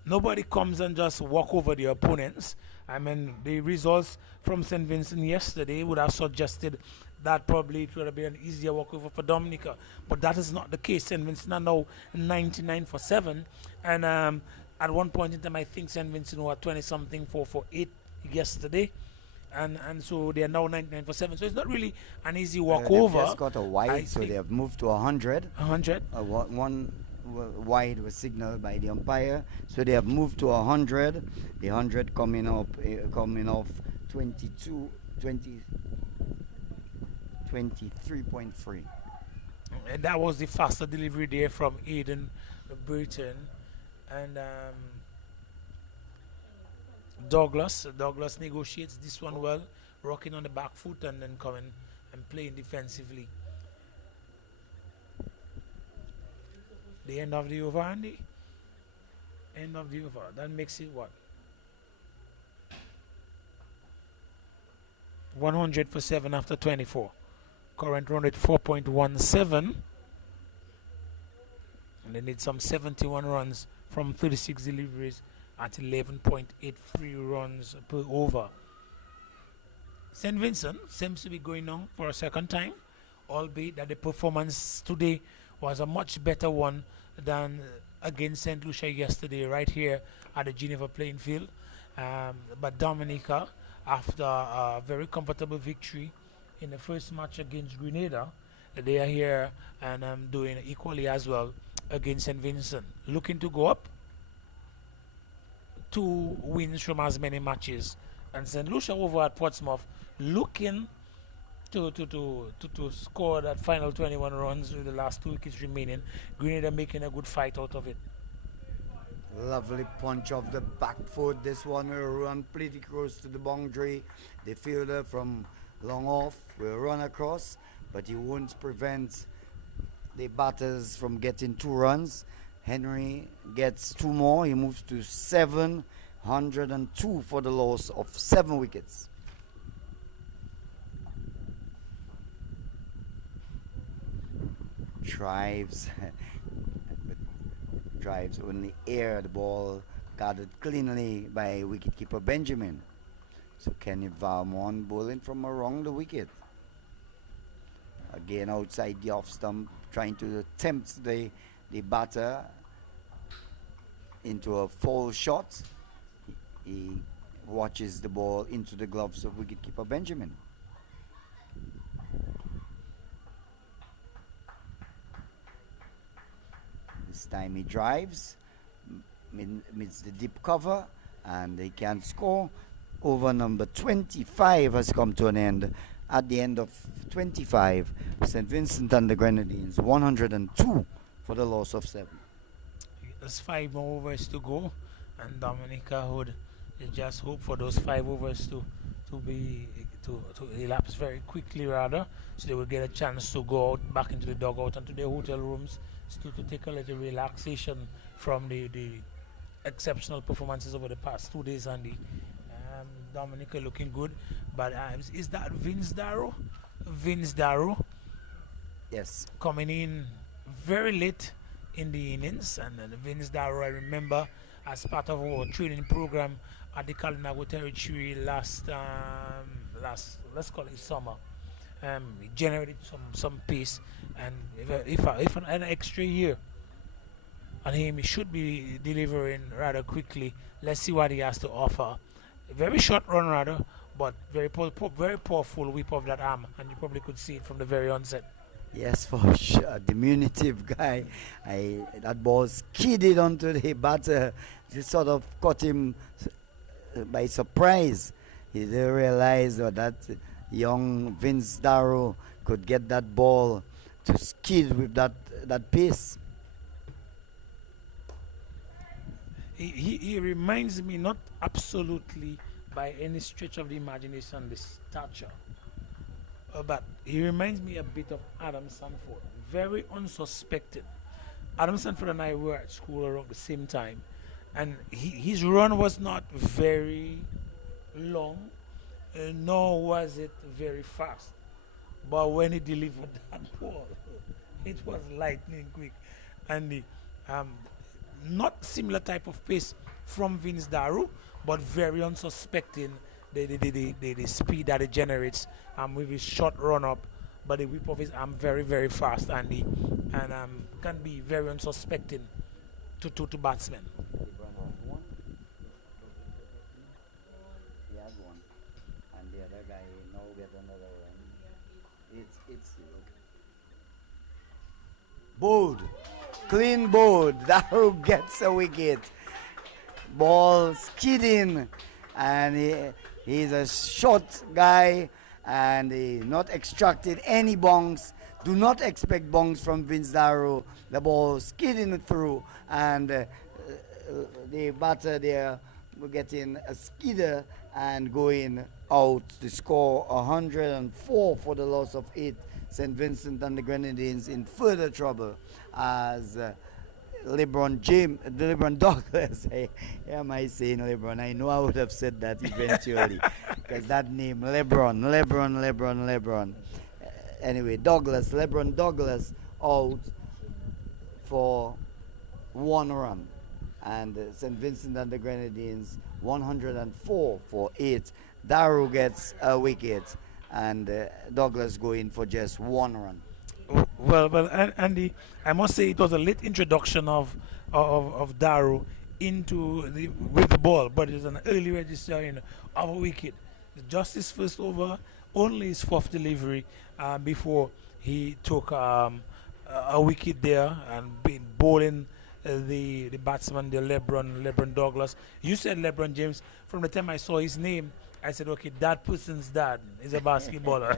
Nobody comes and just walk over the opponents. I mean, the results from St. Vincent yesterday would have suggested that probably it would have been an easier walkover for Dominica. But that is not the case. St. Vincent are now 99 for 7. And at one point in time, I think St. Vincent were 20 something for 8 yesterday. And so they are now 99 for 7. So it's not really an easy walkover. They've just got a wide, so they have moved to 100. 100. One wide was signaled by the umpire, so they have moved to 100. The 100 coming off 23.3. And that was the faster delivery there from Aiden Burton and Douglas negotiates this one well, rocking on the back foot and then coming and playing defensively. The end of the over, Andy? End of the over. That makes it what? 100 for 7 after 24. Current run at 4.17. And they need some 71 runs from 36 deliveries at 11.83 runs per over. St. Vincent seems to be going on for a second time, albeit that the performance today was a much better one than against St. Lucia yesterday right here at the Geneva playing field. But Dominica, after a very comfortable victory in the first match against Grenada, they are here and doing equally as well against St. Vincent. Looking to go up. 2 wins from as many matches. And St. Lucia over at Portsmouth looking to score that final 21 runs with the last 2 wickets remaining. Grenada making a good fight out of it. Lovely punch off the back foot. This one will run pretty close to the boundary. The fielder from long off will run across, but he won't prevent the batters from getting 2 runs. Henry gets 2 more. He moves to 702 for the loss of 7 wickets. Drives only air the ball, guarded cleanly by wicketkeeper Benjamin. So Kenny Valmont bowling from around the wicket. Again outside the off stump, trying to tempt the batter into a foul shot. He watches the ball into the gloves of wicketkeeper Benjamin. This time he drives, meets the deep cover, and he can score. Over number 25 has come to an end. At the end of 25, St. Vincent and the Grenadines 102 for the loss of 7. There's 5 more overs to go, and Dominica would just hope for those 5 overs to elapse very quickly, rather, so they will get a chance to go out back into the dugout and to their hotel rooms to take a little relaxation from the exceptional performances over the past 2 days. And the Dominica looking good, but is that Vince Darrow? Vince Darrow, yes, coming in very late in the innings. And Vince Darrow, I remember, as part of our training program at the Kalinago territory last let's call it summer. He generated some pace, and if an extra year on him, he should be delivering rather quickly. Let's see what he has to offer. A very short run rather, but very powerful whip of that arm, and you probably could see it from the very onset. Yes, for sure. Diminutive guy. That ball skidded onto the batter. Just sort of caught him by surprise. He didn't realize that young Vince Darrow could get that ball to skid with that pace. He reminds me, not absolutely by any stretch of the imagination, the stature, but he reminds me a bit of Adam Sanford. Very unsuspected. Adam Sanford and I were at school around the same time, and his run was not very long, nor was it very fast. But when he delivered that ball, it was lightning quick. And the not similar type of pace from Vince Daru, but very unsuspecting the speed that it generates with his short run up. But the whip of his arm very, very fast, and can be very unsuspecting to batsmen. LeBron has one. He has one. And the other guy now get another one. It's bold. Clean bold. Daru gets a wicket. Ball skidding. And he's a short guy. And he not extracted any bongs. Do not expect bongs from Vince Daru. The ball skidding through, and the batter there will getting a skidder and going out to score 104 for the loss of 8. St. Vincent and the Grenadines in further trouble as LeBron Douglas. Am I saying LeBron? I know I would have said that eventually because that name LeBron. Anyway, LeBron Douglas out for 1 run, and St. Vincent and the Grenadines 104 for 8. Daru gets a wicket, and Douglas going for just 1 run. Well, Andy, I must say it was a late introduction of Daru with the ball, but it's an early registering of a wicket. Just his first over, only his 4th delivery before he took a wicket there and been bowling the batsman, the LeBron Douglas. You said LeBron James. From the time I saw his name, I said, okay, that person's dad is a basketballer,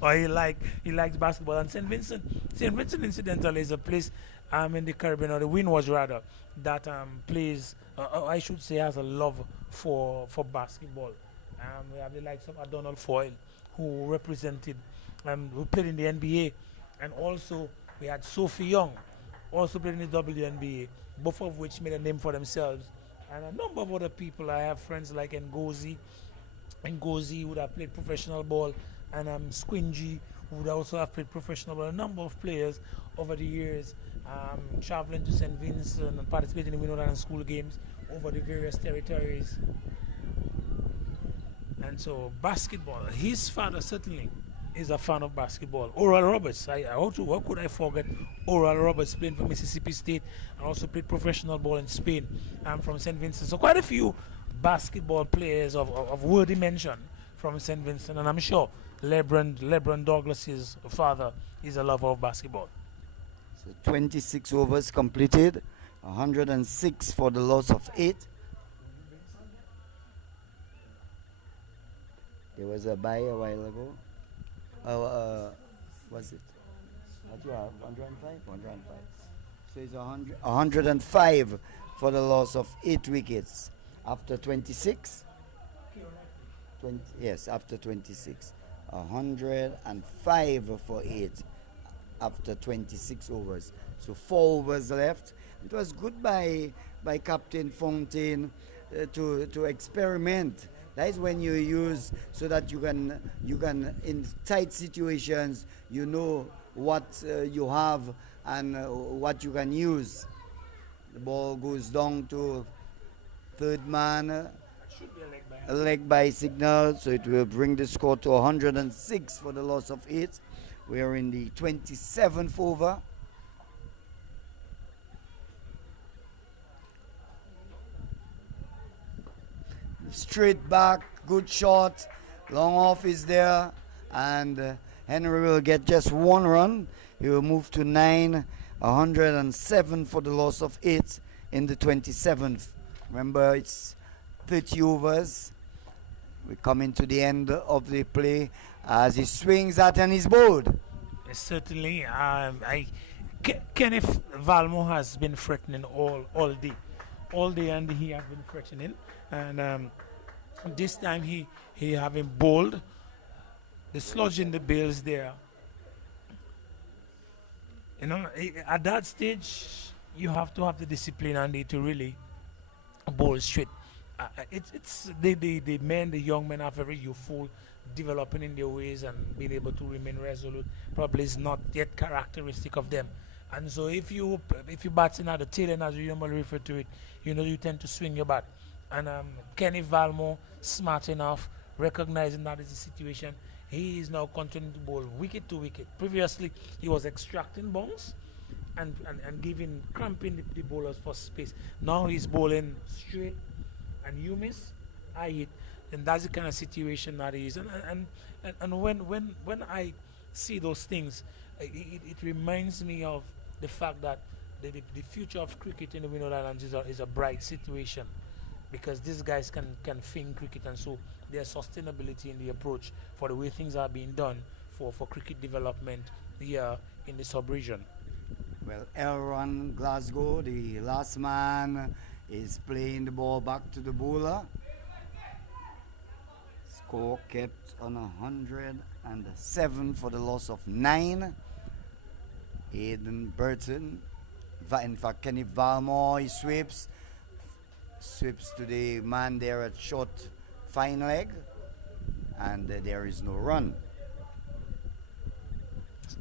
or he likes basketball. And St. Vincent incidentally is a place in the Caribbean, or the Windwards rather, that plays, I should say, has a love for basketball. We have the likes of Donald Foyle, who represented, who played in the NBA, and also we had Sophie Young, also played in the WNBA, both of which made a name for themselves. And a number of other people. I have friends like Ngozi would have played professional ball, and Squingy would also have played professional ball. A number of players over the years traveling to St. Vincent and participating in Winnowland school games over the various territories. And so basketball, his father certainly is a fan of basketball. Oral Roberts, how could I forget Oral Roberts, playing for Mississippi State and also played professional ball in Spain and from St. Vincent. So quite a few basketball players of worthy mention from St. Vincent, and I'm sure LeBron Douglas's father is a lover of basketball. So 26 overs completed, 106 for the loss of 8. There was a buy a while ago. Was it? What do you have? 105? 105. So it's 105 for the loss of 8 wickets after 26. Yes, after 26. 105 for 8 after 26 overs. So 4 overs left. It was good by Captain Fontaine to experiment. That is when you use so that you can in tight situations you know what you have and what you can use. The ball goes down to third man, a leg by signal, so it will bring the score to 106 for the loss of 8. We are in the 27th over. Straight back, good shot, long off is there, and Henry will get just 1 run. He will move to 9, 107 for the loss of 8 in the 27th. Remember, it's 30 overs. We come into the end of the play as he swings at and is bowled. Certainly, Kenneth Valmo has been threatening all day, and he has been threatening. And this time he having bowled the sludge in the bills there. You know, at that stage you have to have the discipline and to really bowl straight. It's the young men are very youthful, developing in their ways and being able to remain resolute. Probably is not yet characteristic of them. And so if you batting at the tail end, as you normally refer to it, you tend to swing your bat. And Kenny Valmore, smart enough, recognizing that is the situation, he is now continuing to bowl wicket to wicket. Previously, he was extracting bounce and giving cramping the bowlers for space. Now he's bowling straight, and you miss, I hit, and that's the kind of situation that he is. And when I see those things, it reminds me of the fact that the future of cricket in the Windward Islands is a bright situation, because these guys can think cricket, and so there's sustainability in the approach for the way things are being done for cricket development here in the sub-region. Well, Elron Glasgow, the last man, is playing the ball back to the bowler. Score kept on 107 for the loss of 9. Aidan Burton, in fact, Kenny Valmore, he sweeps to the man there at short fine leg, and there is no run.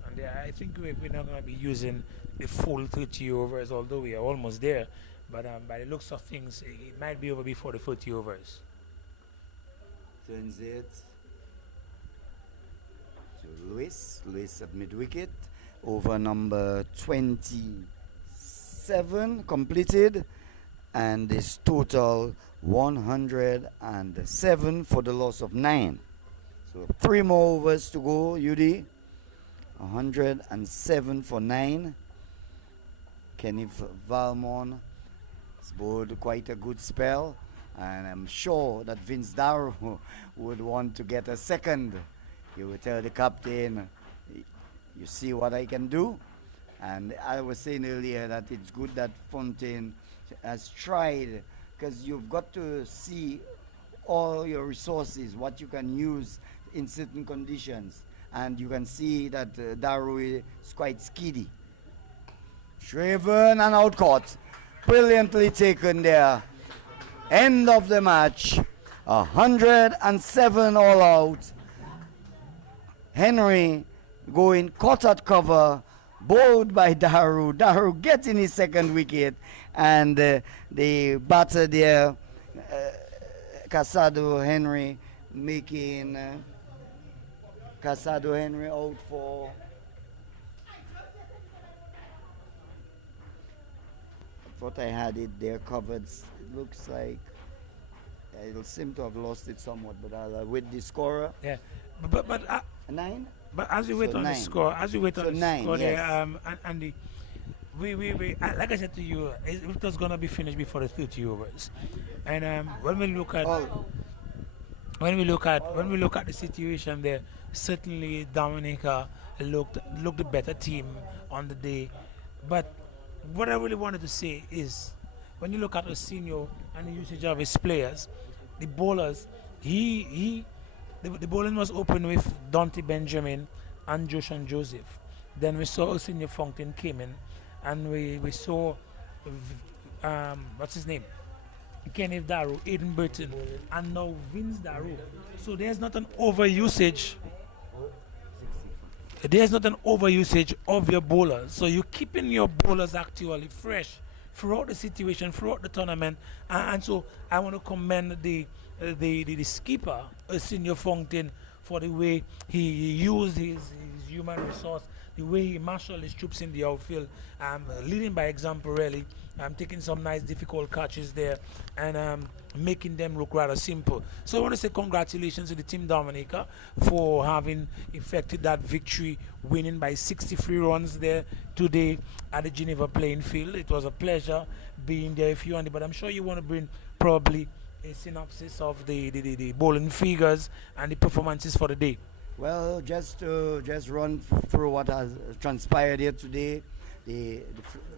And I think we're not going to be using the full 30 overs, although we are almost there. But by the looks of things, it might be over before the 30 overs. Turns it to Lewis. Lewis at mid-wicket. Over number 27 completed. And this total 107 for the loss of 9. So 3 more overs to go, UD. 107 for 9. Kenny Valmont has bowled quite a good spell, and I'm sure that Vince Darrow would want to get a second. He would tell the captain, you see what I can do? And I was saying earlier that it's good that Fontaine has tried, because you've got to see all your resources, what you can use in certain conditions. And you can see that Darrow is quite skiddy. Shriven and out caught. Brilliantly taken there. End of the match. 107 all out. Henry going caught at cover. Bowled by Darrow. Darrow getting his second wicket. And the batter there, Casado Henry, making Casado Henry out for what I had it there covered. It looks like it'll seem to have lost it somewhat, but I'll with the scorer. Yeah, but 9. But as we wait So on the 9. score, as we wait So on the 9, score, yes. there, and we like I said to you, it was gonna be finished before the 30 overs, and when we look at when we look at the situation there, certainly Dominica looked the better team on the day, but what I really wanted to say is, when you look at Osinio and the usage of his players, the bowlers, the bowling was open with Dante Benjamin and Joshan Joseph. Then we saw Osinio Fontaine came in, and we saw what's his name? Kenneth Darrow, Aidan Burton, and now Vince Darrow. So there's not an overusage. There's not an overusage of your bowlers. So you're keeping your bowlers actually fresh throughout the situation, throughout the tournament. And so I want to commend the skipper, Senior Fontaine, for the way he used his human resource, the way he marshaled his troops in the outfield, leading by example really, taking some nice difficult catches there, and making them look rather simple. So I want to say congratulations to the team Dominica for having effected that victory, winning by 63 runs there today at the Geneva playing field. It was a pleasure being there if you want, but I'm sure you want to bring probably a synopsis of the bowling figures and the performances for the day. Well, just run through what has transpired here today.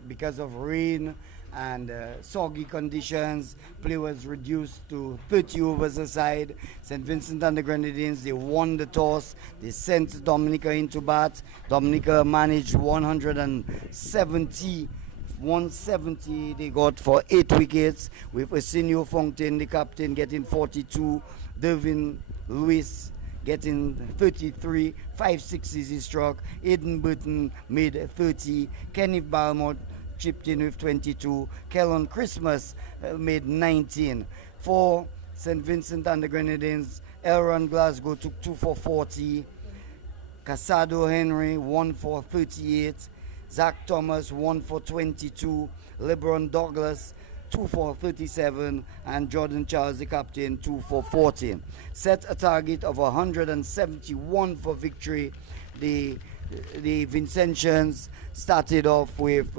Because of rain and soggy conditions, play was reduced to 30 overs aside. St. Vincent and the Grenadines, they won the toss. They sent Dominica into bat. Dominica managed 170 they got for 8 wickets, with Arsenio Fontaine, the captain, getting 42. Dervin Lewis getting 33, 5 sixes he struck. Aidan Burton made 30. Kenneth Balmont chipped in with 22. Kellon Christmas made 19. For St. Vincent and the Grenadines, Elron Glasgow took 2 for 40. Casado Henry 1 for 38. Zach Thomas 1 for 22. LeBron Douglas 2 for 37, and Jordan Charles, the captain, 2 for 14. Set a target of 171 for victory. The Vincentians started off with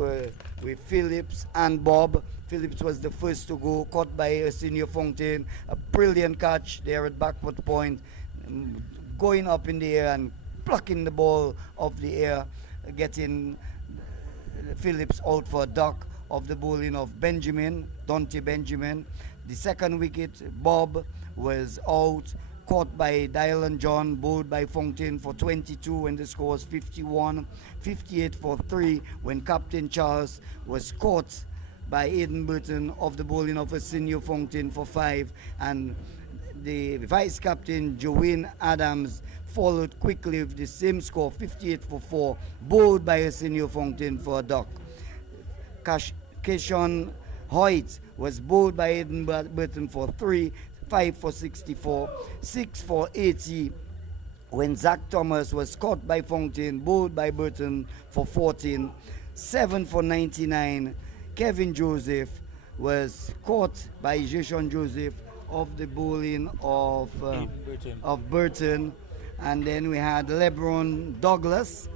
Phillips and Bob. Phillips was the first to go, caught by Senior Fountain. A brilliant catch there at backward point, going up in the air and plucking the ball off the air, getting Phillips out for a duck of the bowling of Dante Benjamin. The second wicket, Bob was out, caught by Dylan John, bowled by Fountain for 22 when the score was 51, 58 for 3 when Captain Charles was caught by Aidan Burton of the bowling of Senior Fountain for 5, and the vice captain Joanne Adams followed quickly with the same score, 58 for 4, bowled by Senior Fountain for a duck. Keishon Hoyt was bowled by Aidan Burton for 3, 5 for 64, 6 for 80 when Zach Thomas was caught by Fountain, bowled by Burton for 14, 7 for 99. Kevin Joseph was caught by Jason Joseph of the bowling of Burton. And then we had LeBron Douglas,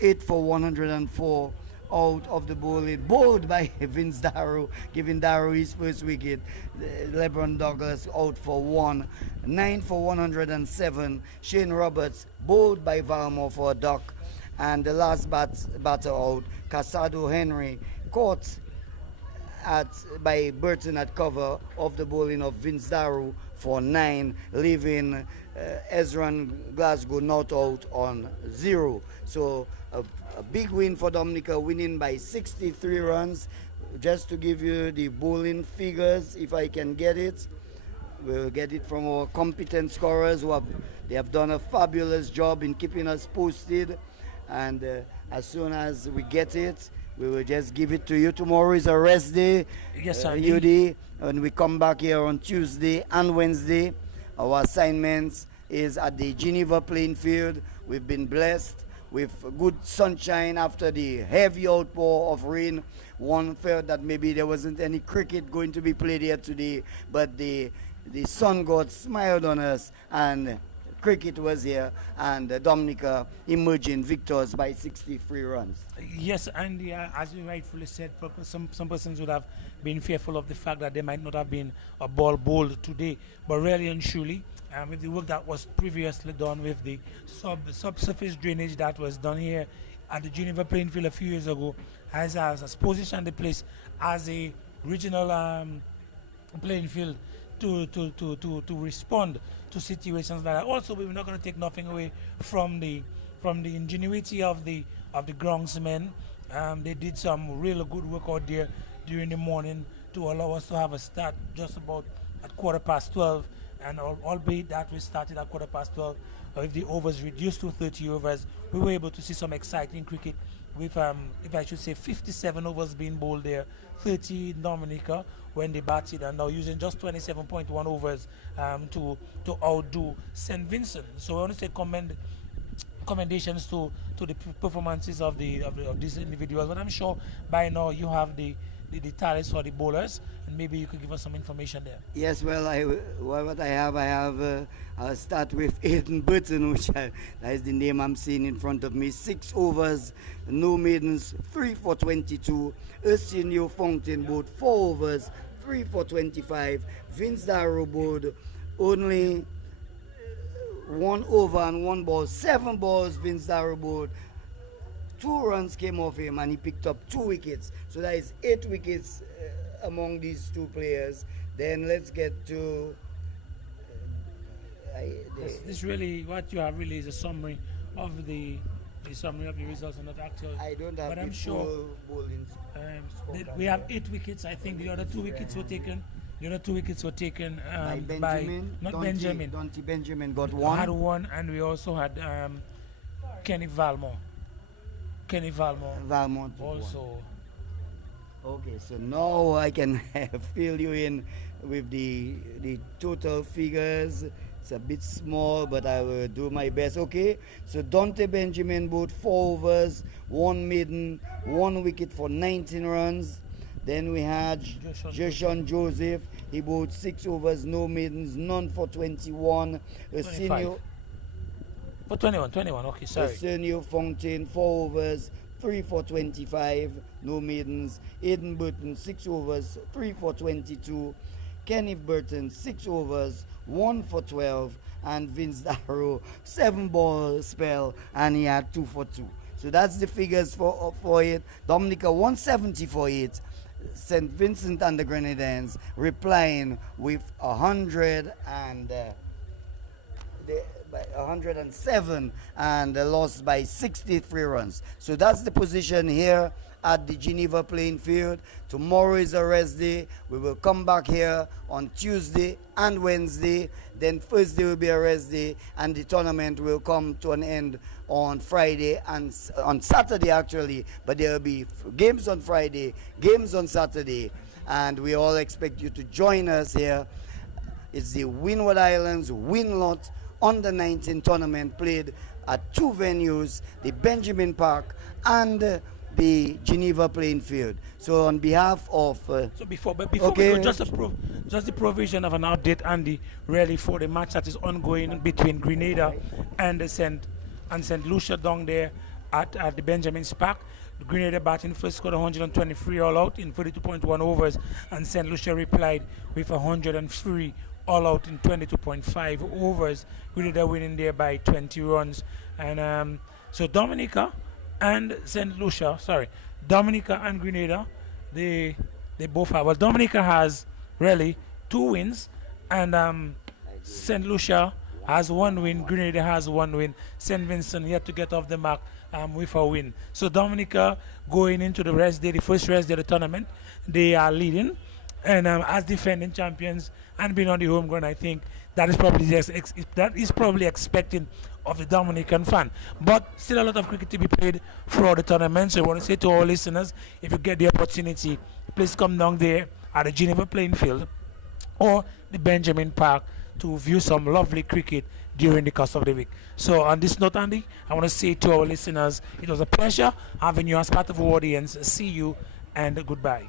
8 for 104 out of the bowling, bowled by Vince Darrow, giving Darrow his first wicket. LeBron Douglas out for 1, 9 for 107. Shane Roberts, bowled by Valmore for a duck. And the last batter out, Casado Henry, caught by Burton at cover of the bowling of Vince Darrow for 9, leaving Ezran Glasgow not out on 0. So a big win for Dominica, winning by 63 runs. Just to give you the bowling figures, if I can get it, we'll get it from our competent scorers they have done a fabulous job in keeping us posted. And as soon as we get it, we will just give it to you. Tomorrow is a rest day, yes, UD. When we come back here on Tuesday and Wednesday, our assignments is at the Geneva playing field. We've been blessed with good sunshine after the heavy outpour of rain. One felt that maybe there wasn't any cricket going to be played here today, but the sun god smiled on us and cricket was here, and Dominica emerging victors by 63 runs. Yes, and as you rightfully said, some persons would have been fearful of the fact that there might not have been a ball bowled today, but really and truly, with the work that was previously done with the subsurface drainage that was done here at the Geneva playing field a few years ago, has positioned the place as a regional playing field to respond to situations like that. Also, we're not going to take nothing away from the ingenuity of the groundsmen. They did some really good work out there during the morning to allow us to have a start just about at 12:15, and albeit that we started at 12:15, with the overs reduced to 30 overs, we were able to see some exciting cricket with, if I should say, 57 overs being bowled there, 30 in Dominica when they batted, and now using just 27.1 overs to outdo St. Vincent. So I want to say commendations to the performances of these individuals. But I'm sure by now you have the tallies for the bowlers, and maybe you could give us some information there. Yes, well, I'll start with Aidan Burton, that is the name I'm seeing in front of me. 6 overs, no maidens, 3 for 22. Senior Fountain bowled 4 overs, 3 for 25. Vince Darrow bowled only 1 over and 1 ball, 7 balls. Vince Darrow bowled. 2 runs came off him and he picked up 2 wickets. So that is 8 wickets among these 2 players. Then let's get to this really, what you have really is a summary of the summary of the results and not actual. I don't have, but I'm sure bowling. we have 8 wickets. I think the other 2 wickets were taken The other 2 wickets were taken by by Benjamin. not Dante, Benjamin. Dante Benjamin got Had one. one, and we also had Kenny Valmore. Kenny Valmore Valmont took one. also. Okay, so now I can fill you in with the total figures. It's a bit small, but I will do my best. Okay, so Dante Benjamin bowled 4 overs, 1 maiden, 1 wicket for 19 runs. Then we had Joshan Joseph. He bowled 6 overs, no maidens, none for 21. 25. For 21, okay, sorry. Arsenio Fontaine, 4 overs, 3 for 25, no maidens. Aidan Burton, 6 overs, 3 for 22. Kenneth Burton, 6 overs, 1 for 12. And Vince Darrow, 7 ball spell, and he had 2 for 2. So that's the figures for it. Dominica, 170 for it. St. Vincent and the Grenadines replying with 107 and lost by 63 runs. So that's the position here at the Geneva playing field. Tomorrow is a rest day. We will come back here on Tuesday and Wednesday. Then Thursday will be a rest day, and the tournament will come to an end on Friday and on Saturday actually. But there will be games on Friday, games on Saturday, and we all expect you to join us here. It's the Windward Islands WINLOTT Under 19 tournament played at 2 venues, the Benjamin Park and the Geneva playing field. So on behalf of So before we go, just the provision of an update, Andy, really for the match that is ongoing between Grenada and St. Lucia down there at the Benjamin's Park. Grenada batting first scored 123 all out in 42.1 overs, and St. Lucia replied with 103 all out in 22.5 overs. Grenada winning there by 20 runs. And so Dominica and Dominica and Grenada, they both have. Well, Dominica has really 2 wins, and St. Lucia has 1 win. Grenada has 1 win. St. Vincent yet to get off the mark with a win. So Dominica going into the rest day, the first rest day of the tournament, they are leading, and as defending champions and being on the home ground, I think that is probably expecting of the Dominican fan. But still a lot of cricket to be played throughout the tournament. So I want to say to all listeners, if you get the opportunity, please come down there at the Geneva playing field or the Benjamin Park to view some lovely cricket during the course of the week. So on this note, Andy, I want to say to our listeners, it was a pleasure having you as part of our audience. See you and goodbye.